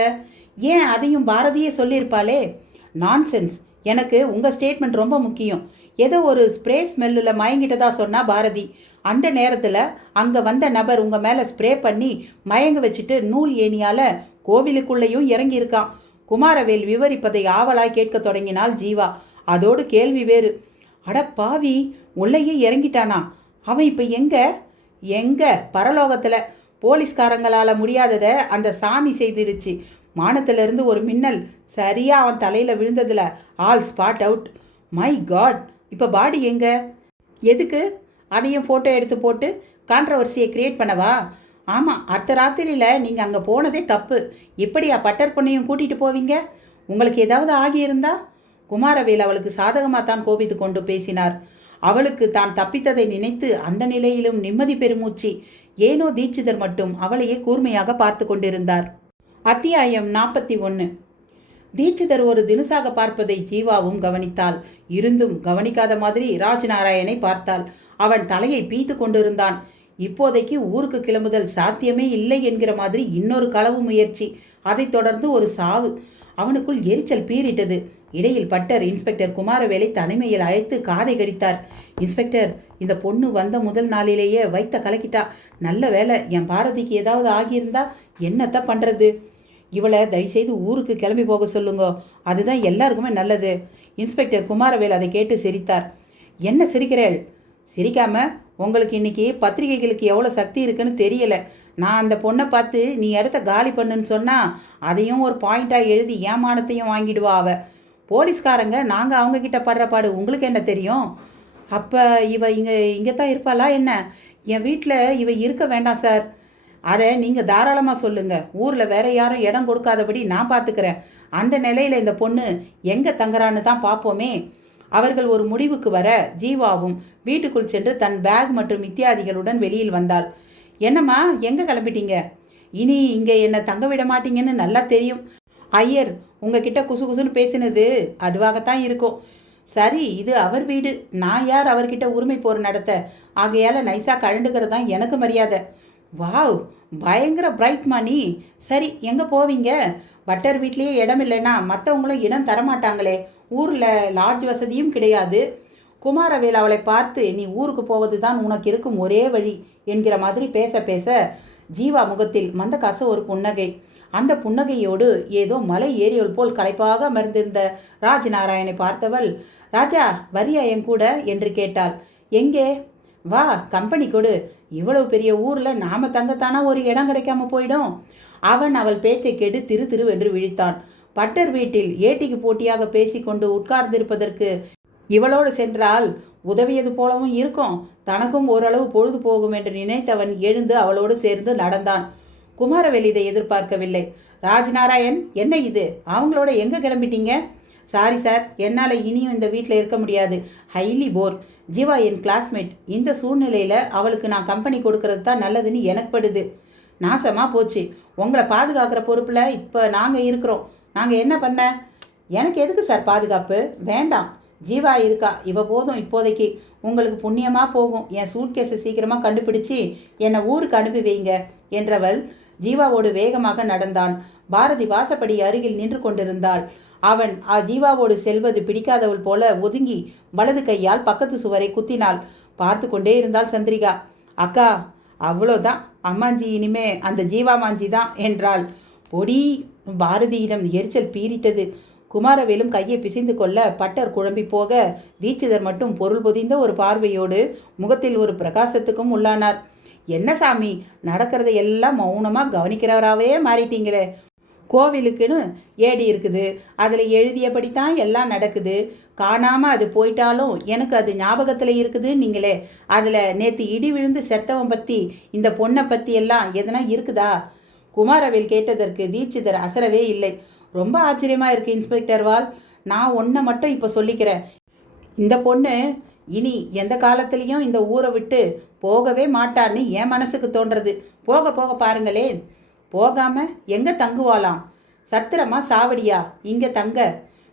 ஏன் அதையும் பாரதியே சொல்லியிருப்பாளே. நான்சென்ஸ். எனக்கு உங்கள் ஸ்டேட்மெண்ட் ரொம்ப முக்கியம். ஏதோ ஒரு ஸ்ப்ரே ஸ்மெல்லில் மயங்கிட்டதா சொன்னா பாரதி. அந்த நேரத்தில் அங்கே வந்த நபர் உங்கள் மேலே ஸ்ப்ரே பண்ணி மயங்க வச்சுட்டு நூல் ஏணியால் கோவிலுக்குள்ளேயும் இறங்கியிருக்கான். குமாரவேல் விவரிப்பதை ஆவலாய் கேட்க தொடங்கினாள் ஜீவா. அதோடு கேள்வி வேறு. அட பாவி, உள்ளேயே இறங்கிட்டானா? அவன் இப்போ எங்க பரலோகத்தில். போலீஸ்காரங்களால் முடியாததை அந்த சாமி செய்திடுச்சு. வானத்திலிருந்து ஒரு மின்னல் சரியாக அவன் தலையில் விழுந்ததில் all spot out. My god, இப்போ பாடி எங்க? எதுக்கு? அதையும் ஃபோட்டோ எடுத்து போட்டு கான்ட்ரவர்சியை கிரியேட் பண்ணவா? ஆமாம், அர்த்தராத்திரியில் நீங்கள் அங்கே போனதே தப்பு. இப்படியா பட்டர் பொண்ணையும் கூட்டிகிட்டு போவீங்க? உங்களுக்கு ஏதாவது ஆகியிருந்தா? குமாரவேல் அவளுக்கு சாதகமாக தான் கோபித்து கொண்டு பேசினார். அவளுக்கு தான் தப்பித்ததை நினைத்து அந்த நிலையிலும் நிம்மதி பெருமூச்சு. ஏனோ தீட்சிதர் மட்டும் அவளையே கூர்மையாக பார்த்து கொண்டிருந்தார். அத்தியாயம் 41. தீட்சிதர் ஒரு தினுசாக பார்ப்பதை ஜீவாவும் கவனித்தாள். இருந்தும் கவனிக்காத மாதிரி ராஜ்நாராயணை பார்த்தாள். அவன் தலையை பீத்து கொண்டிருந்தான். இப்போதைக்கு ஊருக்கு கிளம்புதல் சாத்தியமே இல்லை என்கிற மாதிரி இன்னொரு களவு முயற்சி. அதைத் தொடர்ந்து ஒரு சாவு. அவனுக்குள் எரிச்சல் பீறிட்டது. இடையில் பட்டர் இன்ஸ்பெக்டர் குமாரவேலை தனிமையில் அழைத்து காதை கடித்தார். இன்ஸ்பெக்டர், இந்த பொண்ணு வந்த முதல் நாளிலேயே வைத்த கலக்கிட்டா. நல்ல வேலை, என் பாரதிக்கு ஏதாவது ஆகியிருந்தா என்னத்த பண்ணுறது? இவளை தயவுசெய்து ஊருக்கு கிளம்பி போக சொல்லுங்க. அதுதான் எல்லாருக்குமே நல்லது. இன்ஸ்பெக்டர் குமாரவேல் அதை கேட்டு சிரித்தார். என்ன சிரிக்கிறேள்? சிரிக்காம, உங்களுக்கு இன்னைக்கு பத்திரிகைகளுக்கு எவ்வளோ சக்தி இருக்குன்னு தெரியலை. நான் அந்த பொண்ணை பார்த்து நீ இடத்த காலி பண்ணுன்னு சொன்னால் அதையும் ஒரு பாயிண்டாக எழுதி ஏமானத்தையும் வாங்கிடுவா அவ. போலீஸ்காரங்க நாங்கள் அவங்கக்கிட்ட படுற பாடு உங்களுக்கு என்ன தெரியும்? அப்போ இவ இங்கே தான் இருப்பாளா என்ன? என் வீட்டில் இவ இருக்க வேண்டாம் சார். அதை நீங்கள் தாராளமாக சொல்லுங்கள். ஊரில் வேற யாரும் இடம் கொடுக்காதபடி நான் பார்த்துக்கிறேன். அந்த நிலையில் இந்த பொண்ணு எங்கே தங்குறான்னு தான் பார்ப்போமே. அவர்கள் ஒரு முடிவுக்கு வர ஜீவாவும் வீட்டுக்குள் சென்று தன் பேக் மற்றும் இத்தியாதிகளுடன் வெளியில் வந்தாள். என்னம்மா, எங்கே கிளம்பிட்டீங்க? இனி இங்கே என்னை தங்க விட மாட்டீங்கன்னு நல்லா தெரியும். ஐயர் உங்ககிட்ட குசு குசுன்னு பேசினது அதுவாகத்தான் இருக்கும். சரி, இது அவர் வீடு. நான் யார் அவர்கிட்ட உரிமை போர் நடத்த? ஆகையால் நைஸாக கழண்டுக்கிறது தான் எனக்கு மரியாதை. வாவ், பயங்கர பிரைட் மணி. சரி, எங்கே போவீங்க? பட்டர் வீட்லேயே இடம் இல்லைன்னா மற்றவங்களும் இடம் தரமாட்டாங்களே. ஊரில் லாட்ஜ் வசதியும் கிடையாது. குமாரவேல் அவளை பார்த்து, நீ ஊருக்கு போவது தான் உனக்கு இருக்கும் ஒரே வழி என்கிற மாதிரி பேச பேச ஜீவா முகத்தில் மந்தகாச ஒரு புன்னகை. அந்த புன்னகையோடு ஏதோ மலை ஏறியவள் போல் களைப்பாக அமர்ந்திருந்த ராஜ்நாராயணை பார்த்தவள், ராஜா வரியா என் கூட என்று கேட்டாள். எங்கே? வா, கம்பெனி கொடு. இவ்வளவு பெரிய ஊரில் நாம தங்கத்தானா ஒரு இடம் கிடைக்காம போயிடும். அவன் அவள் பேச்சை கேட்டு திரு திருவென்று விழித்தான். பட்டர் வீட்டில் ஏட்டிக்கு போட்டியாக பேசிக்கொண்டு உட்கார்ந்திருப்பதற்கு இவளோடு சென்றால் உதவியது போலவும் இருக்கும், தனக்கும் ஓரளவு பொழுது போகும் என்று நினைத்தவன் எழுந்து அவளோடு சேர்ந்து நடந்தான். குமாரவேல் இதை எதிர்பார்க்கவில்லை. ராஜ்நாராயண், என்ன இது? அவங்களோட எங்கே கிளம்பிட்டீங்க? சாரி சார், என்னால் இனியும் இந்த வீட்டில் இருக்க முடியாது. ஹைலி போர். ஜீவா என் கிளாஸ்மேட். இந்த சூழ்நிலையில் அவளுக்கு நான் கம்பெனி கொடுக்கறது தான் நல்லதுன்னு எனக்கு படுது. நாசமாக போச்சு. உங்களை பாதுகாக்கிற பொறுப்பில் இப்போ நாங்கள் இருக்கிறோம். நாங்கள் என்ன பண்ண? எனக்கு எதுக்கு சார் பாதுகாப்பு? வேண்டாம், ஜீவா இருக்கா, இவ போதும் இப்போதைக்கு. உங்களுக்கு புண்ணியமாக போகும். என் சூட்கேஸை சீக்கிரமாக கண்டுபிடிச்சி என்னை ஊருக்கு அனுப்பி வைங்க என்றவள் ஜீவாவோடு வேகமாக நடந்தான். பாரதி வாசப்படி அருகில் நின்று கொண்டிருந்தாள். அவன் ஜீவாவோடு செல்வது பிடிக்காதவள் போல ஒதுங்கி வலது கையால் பக்கத்து சுவரை குத்தினாள். பார்த்து கொண்டே இருந்தாள் சந்திரிகா. அக்கா, அவ்வளோதான், அம்மாஞ்சி இனிமே அந்த ஜீவா மாஞ்சி தான் என்றாள். பொடி. பாரதியிடம் எரிச்சல் பீறிட்டது. குமாரவேலும் கையை பிசைந்து கொள்ள பட்டர் குழம்பி போக தீட்சிதர் மட்டும் பொருள் பொதிந்த ஒரு பார்வையோடு முகத்தில் ஒரு பிரகாசத்துக்கும் உள்ளானார். என்ன சாமி, நடக்கிறத எல்லாம் மௌனமாக கவனிக்கிறவராகவே மாறிட்டீங்களே. கோவிலுக்குன்னு ஏடி இருக்குது, அதில் எழுதியபடித்தான் எல்லாம் நடக்குது. காணாமல் அது போயிட்டாலும் எனக்கு அது ஞாபகத்தில் இருக்குது. நீங்களே அதில் நேற்று இடி விழுந்து செத்தவன் பற்றி, இந்த பொண்ணை பற்றி எல்லாம் எதனா இருக்குதா? குமாரவேல் கேட்டதற்கு தீட்சிதர் அசரவே இல்லை. ரொம்ப ஆச்சரியமாக இருக்குது இன்ஸ்பெக்டர் வால். நான் ஒன்றை மட்டும் இப்போ சொல்லிக்கிறேன். இந்த பொண்ணு இனி எந்த காலத்துலேயும் இந்த ஊரை விட்டு போகவே மாட்டான்னு என் மனசுக்கு தோன்றது. போக போக பாருங்களேன். போகாமல் எங்கே தங்குவாளாம்? சத்திரமா சாவடியா இங்கே தங்க?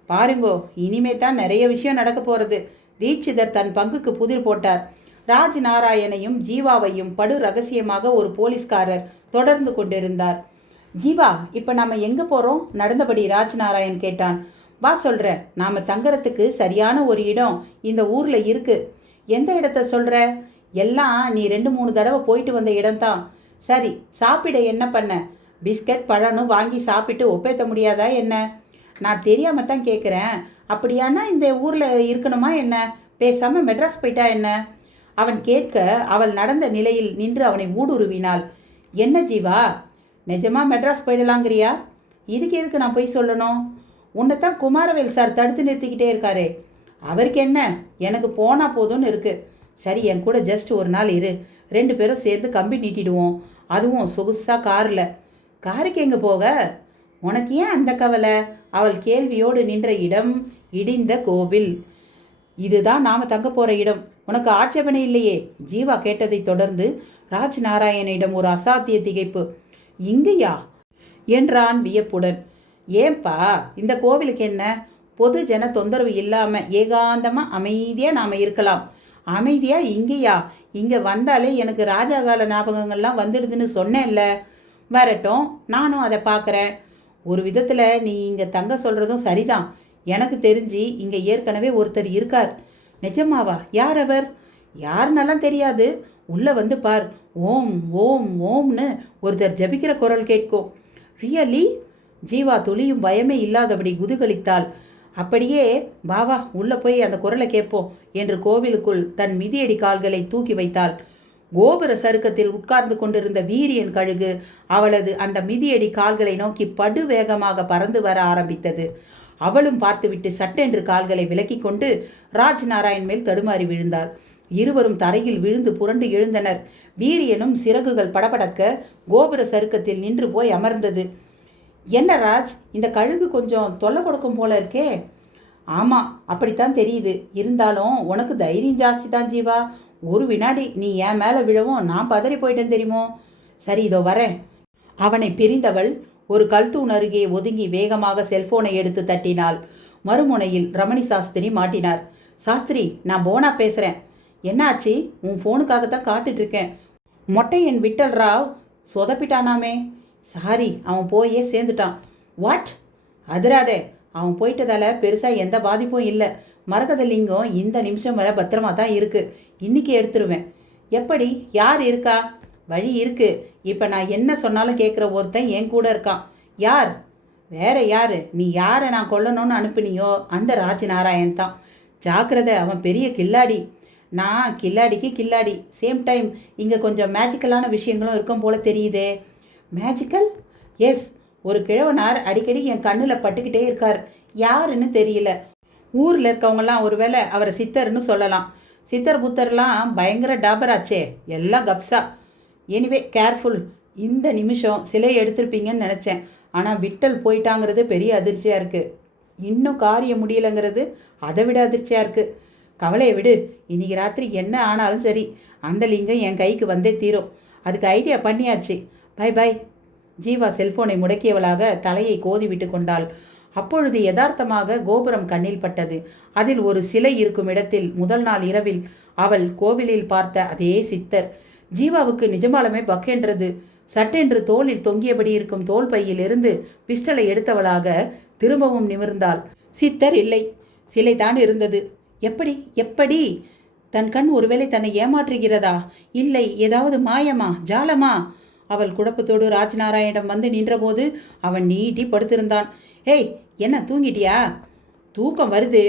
பாருங்கோ, இனிமே தான் நிறைய விஷயம் நடக்க போகிறது. தீட்சிதர் தன் பங்குக்கு புதிர் போட்டார். ராஜ் நாராயணையும் ஜீவாவையும் படு ரகசியமாக ஒரு போலீஸ்காரர் தொடர்ந்து கொண்டிருந்தார். ஜீவா, இப்போ நாம் எங்கே போகிறோம்? நடந்தபடி ராஜ் நாராயண் கேட்டான். வா சொல்கிறேன். நாம் தங்குறதுக்கு சரியான ஒரு இடம் இந்த ஊரில் இருக்குது. எந்த இடத்த சொல்கிற? எல்லாம் நீ 2-3 தடவை போயிட்டு வந்த இடம்தான். சரி, சாப்பிட என்ன பண்ண? பிஸ்கட் பழனும் வாங்கி சாப்பிட்டு ஒப்பேற்ற முடியாதா என்ன? நான் தெரியாமல் தான் கேட்குறேன். அப்படியானா இந்த ஊரில் இருக்கணுமா என்ன? பேசாமல் மெட்ராஸ் போயிட்டா என்ன? அவன் கேட்க அவள் நடந்த நிலையில் நின்று அவனை ஊடுருவினாள். என்ன ஜீவா, நிஜமா மெட்ராஸ் போயிடலாங்கிறியா? இதுக்கு எதுக்கு நான் போய் சொல்லணும்? உன்னைத்தான் குமாரவேல் சார் தடுத்து நிறுத்திக்கிட்டே இருக்காரே. அவருக்கு என்ன, எனக்கு போனால் போதும்னு இருக்குது. சரி, என் கூட ஜஸ்ட் ஒரு நாள் இரு. 2 பேரும் சேர்ந்து கம்பி நீட்டிடுவோம். அதுவும் சொகுசாக காரில். காருக்கு எங்கே போக? உனக்கு ஏன் அந்த கவலை? அவள் கேள்வியோடு நின்ற இடம் இடிந்த கோவில். இதுதான் நாம் தங்க போகிற இடம். உனக்கு ஆட்சேபனை இல்லையே? ஜீவா கேட்டதை தொடர்ந்து ராஜ் நாராயணிடம் ஒரு அசாத்திய திகைப்பு. இங்கேயா என்றான் வியப்புடன். ஏன்பா, இந்த கோவிலுக்கு என்ன? பொது ஜன தொந்தரவு இல்லாமல் ஏகாந்தமாக அமைதியாக நாம் இருக்கலாம். அமைதியாக இங்கேயா? இங்கே வந்தாலே எனக்கு ராஜாகால ஞாபகங்கள்லாம் வந்துடுதுன்னு சொன்னேன்ல. வரட்டும், நானும் அதை பார்க்குறேன். ஒரு விதத்தில் நீ இங்கே தங்க சொல்கிறதும் சரிதான். எனக்கு தெரிஞ்சு இங்கே ஏற்கனவே ஒருத்தர் இருக்கார். நிஜமாவா? யார் அவர்? யாருன்னெல்லாம் தெரியாது. உள்ளே வந்து பார். ஓம் ஓம் ஓம்னு ஒருத்தர் ஜபிக்கிற குரல் கேட்கும். ரியலி? ஜீவா துளியும் பயமே இல்லாதபடி குதுகலித்தாள். அப்படியே வா வா, உள்ளே போய் அந்த குரலை கேட்போம் என்று கோவிலுக்குள் தன் மிதியடி கால்களை தூக்கி வைத்தாள். கோபுர சருக்கத்தில் உட்கார்ந்து கொண்டிருந்த வீரியன் கழுகு அவளது அந்த மிதியடி கால்களை நோக்கி படு வேகமாக பறந்து வர ஆரம்பித்தது. அவளும் பார்த்துவிட்டு சட்டென்று கால்களை விலக்கி கொண்டு ராஜ் நாராயண் மேல் தடுமாறி விழுந்தாள். இருவரும் தரையில் விழுந்து புரண்டு எழுந்தனர். வீரியனும் சிறகுகள் படபடக்க கோபுர சருக்கத்தில் நின்று போய் அமர்ந்தது. என்ன ராஜ், இந்த கழுகு கொஞ்சம் தொல்லை கொடுக்கும் போல இருக்கே. ஆமாம், அப்படித்தான் தெரியுது. இருந்தாலும் உனக்கு தைரியம் ஜாஸ்தி தான் ஜீவா. ஒரு வினாடி நீ என் மேலே விழவும் நான் பதறி போயிட்டேன் தெரியுமோ. சரி, இதோ வரேன். அவனை பிரிந்தவள் ஒரு கல்தூண் அருகே ஒதுங்கி வேகமாக செல்போனை எடுத்து தட்டினாள். மறுமுனையில் ரமணி சாஸ்திரி மாட்டினார். சாஸ்திரி, நான் போனா பேசுகிறேன். என்னாச்சு? உன் ஃபோனுக்காகத்தான் காத்துட்ருக்கேன். மொட்டையன் விட்டல் ராவ் சொதப்பிட்டானாமே. சாரி, அவன் போயே சேர்ந்துட்டான். வாட்? அதிராதே, அவன் போயிட்டதால பெருசாக எந்த பாதிப்பும் இல்லை. மரகதலிங்கம் இந்த நிமிஷம் வரை பத்திரமா தான் இருக்குது. இன்றைக்கி எடுத்துருவேன். எப்படி? யார் இருக்கா? வழி இருக்குது. இப்போ நான் என்ன சொன்னாலும் கேட்குற ஒருத்தன் என் கூட இருக்கான். யார்? வேற யார்? நீ யாரை நான் கொல்லணும்னு அனுப்புனியோ அந்த ராஜநாராயண் தான். ஜாக்கிரதை, அவன் பெரிய கில்லாடி. நான் கில்லாடிக்கு கில்லாடி. சேம் டைம் இங்கே கொஞ்சம் மேஜிக்கலான விஷயங்களும் இருக்கும் போல தெரியுதே. மேஜிக்கல்? எஸ். ஒரு கிழவனார் அடிக்கடி என் கண்ணில் பட்டுக்கிட்டே இருக்கார். யாருன்னு தெரியல. ஊரில் இருக்கவங்கலாம் ஒருவேளை அவரை சித்தர்னு சொல்லலாம். சித்தர் புத்தர்லாம் பயங்கர டாபராச்சே, எல்லாம் கப்ஸா. Anyway careful. இந்த நிமிஷம் சிலை எடுத்திருப்பீங்கன்னு நினச்சேன். ஆனால் விட்டல் போயிட்டாங்கிறது பெரிய அதிர்ச்சியாக இருக்குது. இன்னும் காரியம் முடியலைங்கிறது அதை விட அதிர்ச்சியாக இருக்குது. கவலையை விடு. இன்றைக்கி ராத்திரி என்ன ஆனாலும் சரி, அந்த லிங்கம் என் கைக்கு வந்தே தீரும். அதுக்கு ஐடியா பண்ணியாச்சு. By by. ஜீவா செல்போனை முடக்கியவளாக தலையை கோதி விட்டு கொண்டாள். அப்பொழுது யதார்த்தமாக கோபுரம் கண்ணில் பட்டது. அதில் ஒரு சிலை இருக்கும் இடத்தில் முதல் நாள் இரவில் அவள் கோவிலில் பார்த்த அதே சித்தர். ஜீவாவுக்கு நிஜமாலுமே பக்கென்றது. சட்டென்று தோளில் தொங்கியபடி இருக்கும் தோல் பையிலிருந்து பிஸ்டலை எடுத்தவளாக திரும்பவும் நிமிர்ந்தாள். சித்தர் இல்லை, சிலைதான் இருந்தது. எப்படி எப்படி? தன் கண் ஒருவேளை தன்னை ஏமாற்றுகிறதா? இல்லை, ஏதாவது மாயமா, ஜாலமா? அவள் குழப்பத்தோடு ராஜ்நாராயணிடம் வந்து நின்றபோது அவன் நீட்டி படுத்திருந்தான். ஏய், என்ன தூங்கிட்டியா? தூக்கம் வருது.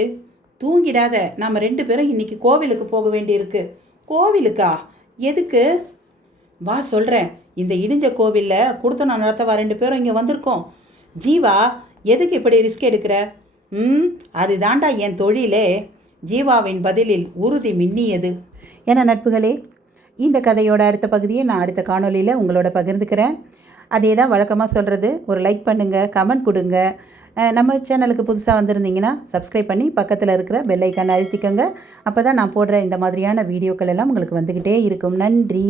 தூங்கிடாத. நாம் 2 பேரும் இன்னைக்கு கோவிலுக்கு போக வேண்டியிருக்கு. கோவிலுக்கா? எதுக்கு? வா சொல்கிறேன். இந்த இடிஞ்ச கோவிலில் கொடுத்தனம் நடத்தவா 2 பேரும் இங்கே வந்திருக்கோம். ஜீவா, எதுக்கு இப்படி ரிஸ்க் எடுக்கிற? அது தாண்டா என் தொழிலே. ஜீவாவின் பதிலில் உறுதி மின்னியது. என நட்புகளே, இந்த கதையோட அடுத்த பகுதியை நான் அடுத்த காணொலியில் உங்களோட பகிர்ந்துக்கிறேன். அதே தான் வழக்கமாக சொல்கிறது. ஒரு லைக் பண்ணுங்கள், கமெண்ட் கொடுங்க. நம்ம சேனலுக்கு புதுசாக வந்திருந்தீங்கன்னா சப்ஸ்கிரைப் பண்ணி பக்கத்தில் இருக்கிற பெல் ஐக்கானை அழுத்திக்கோங்க. அப்போ தான் நான் போடுற இந்த மாதிரியான வீடியோக்கள் எல்லாம் உங்களுக்கு வந்துக்கிட்டே இருக்கும். நன்றி.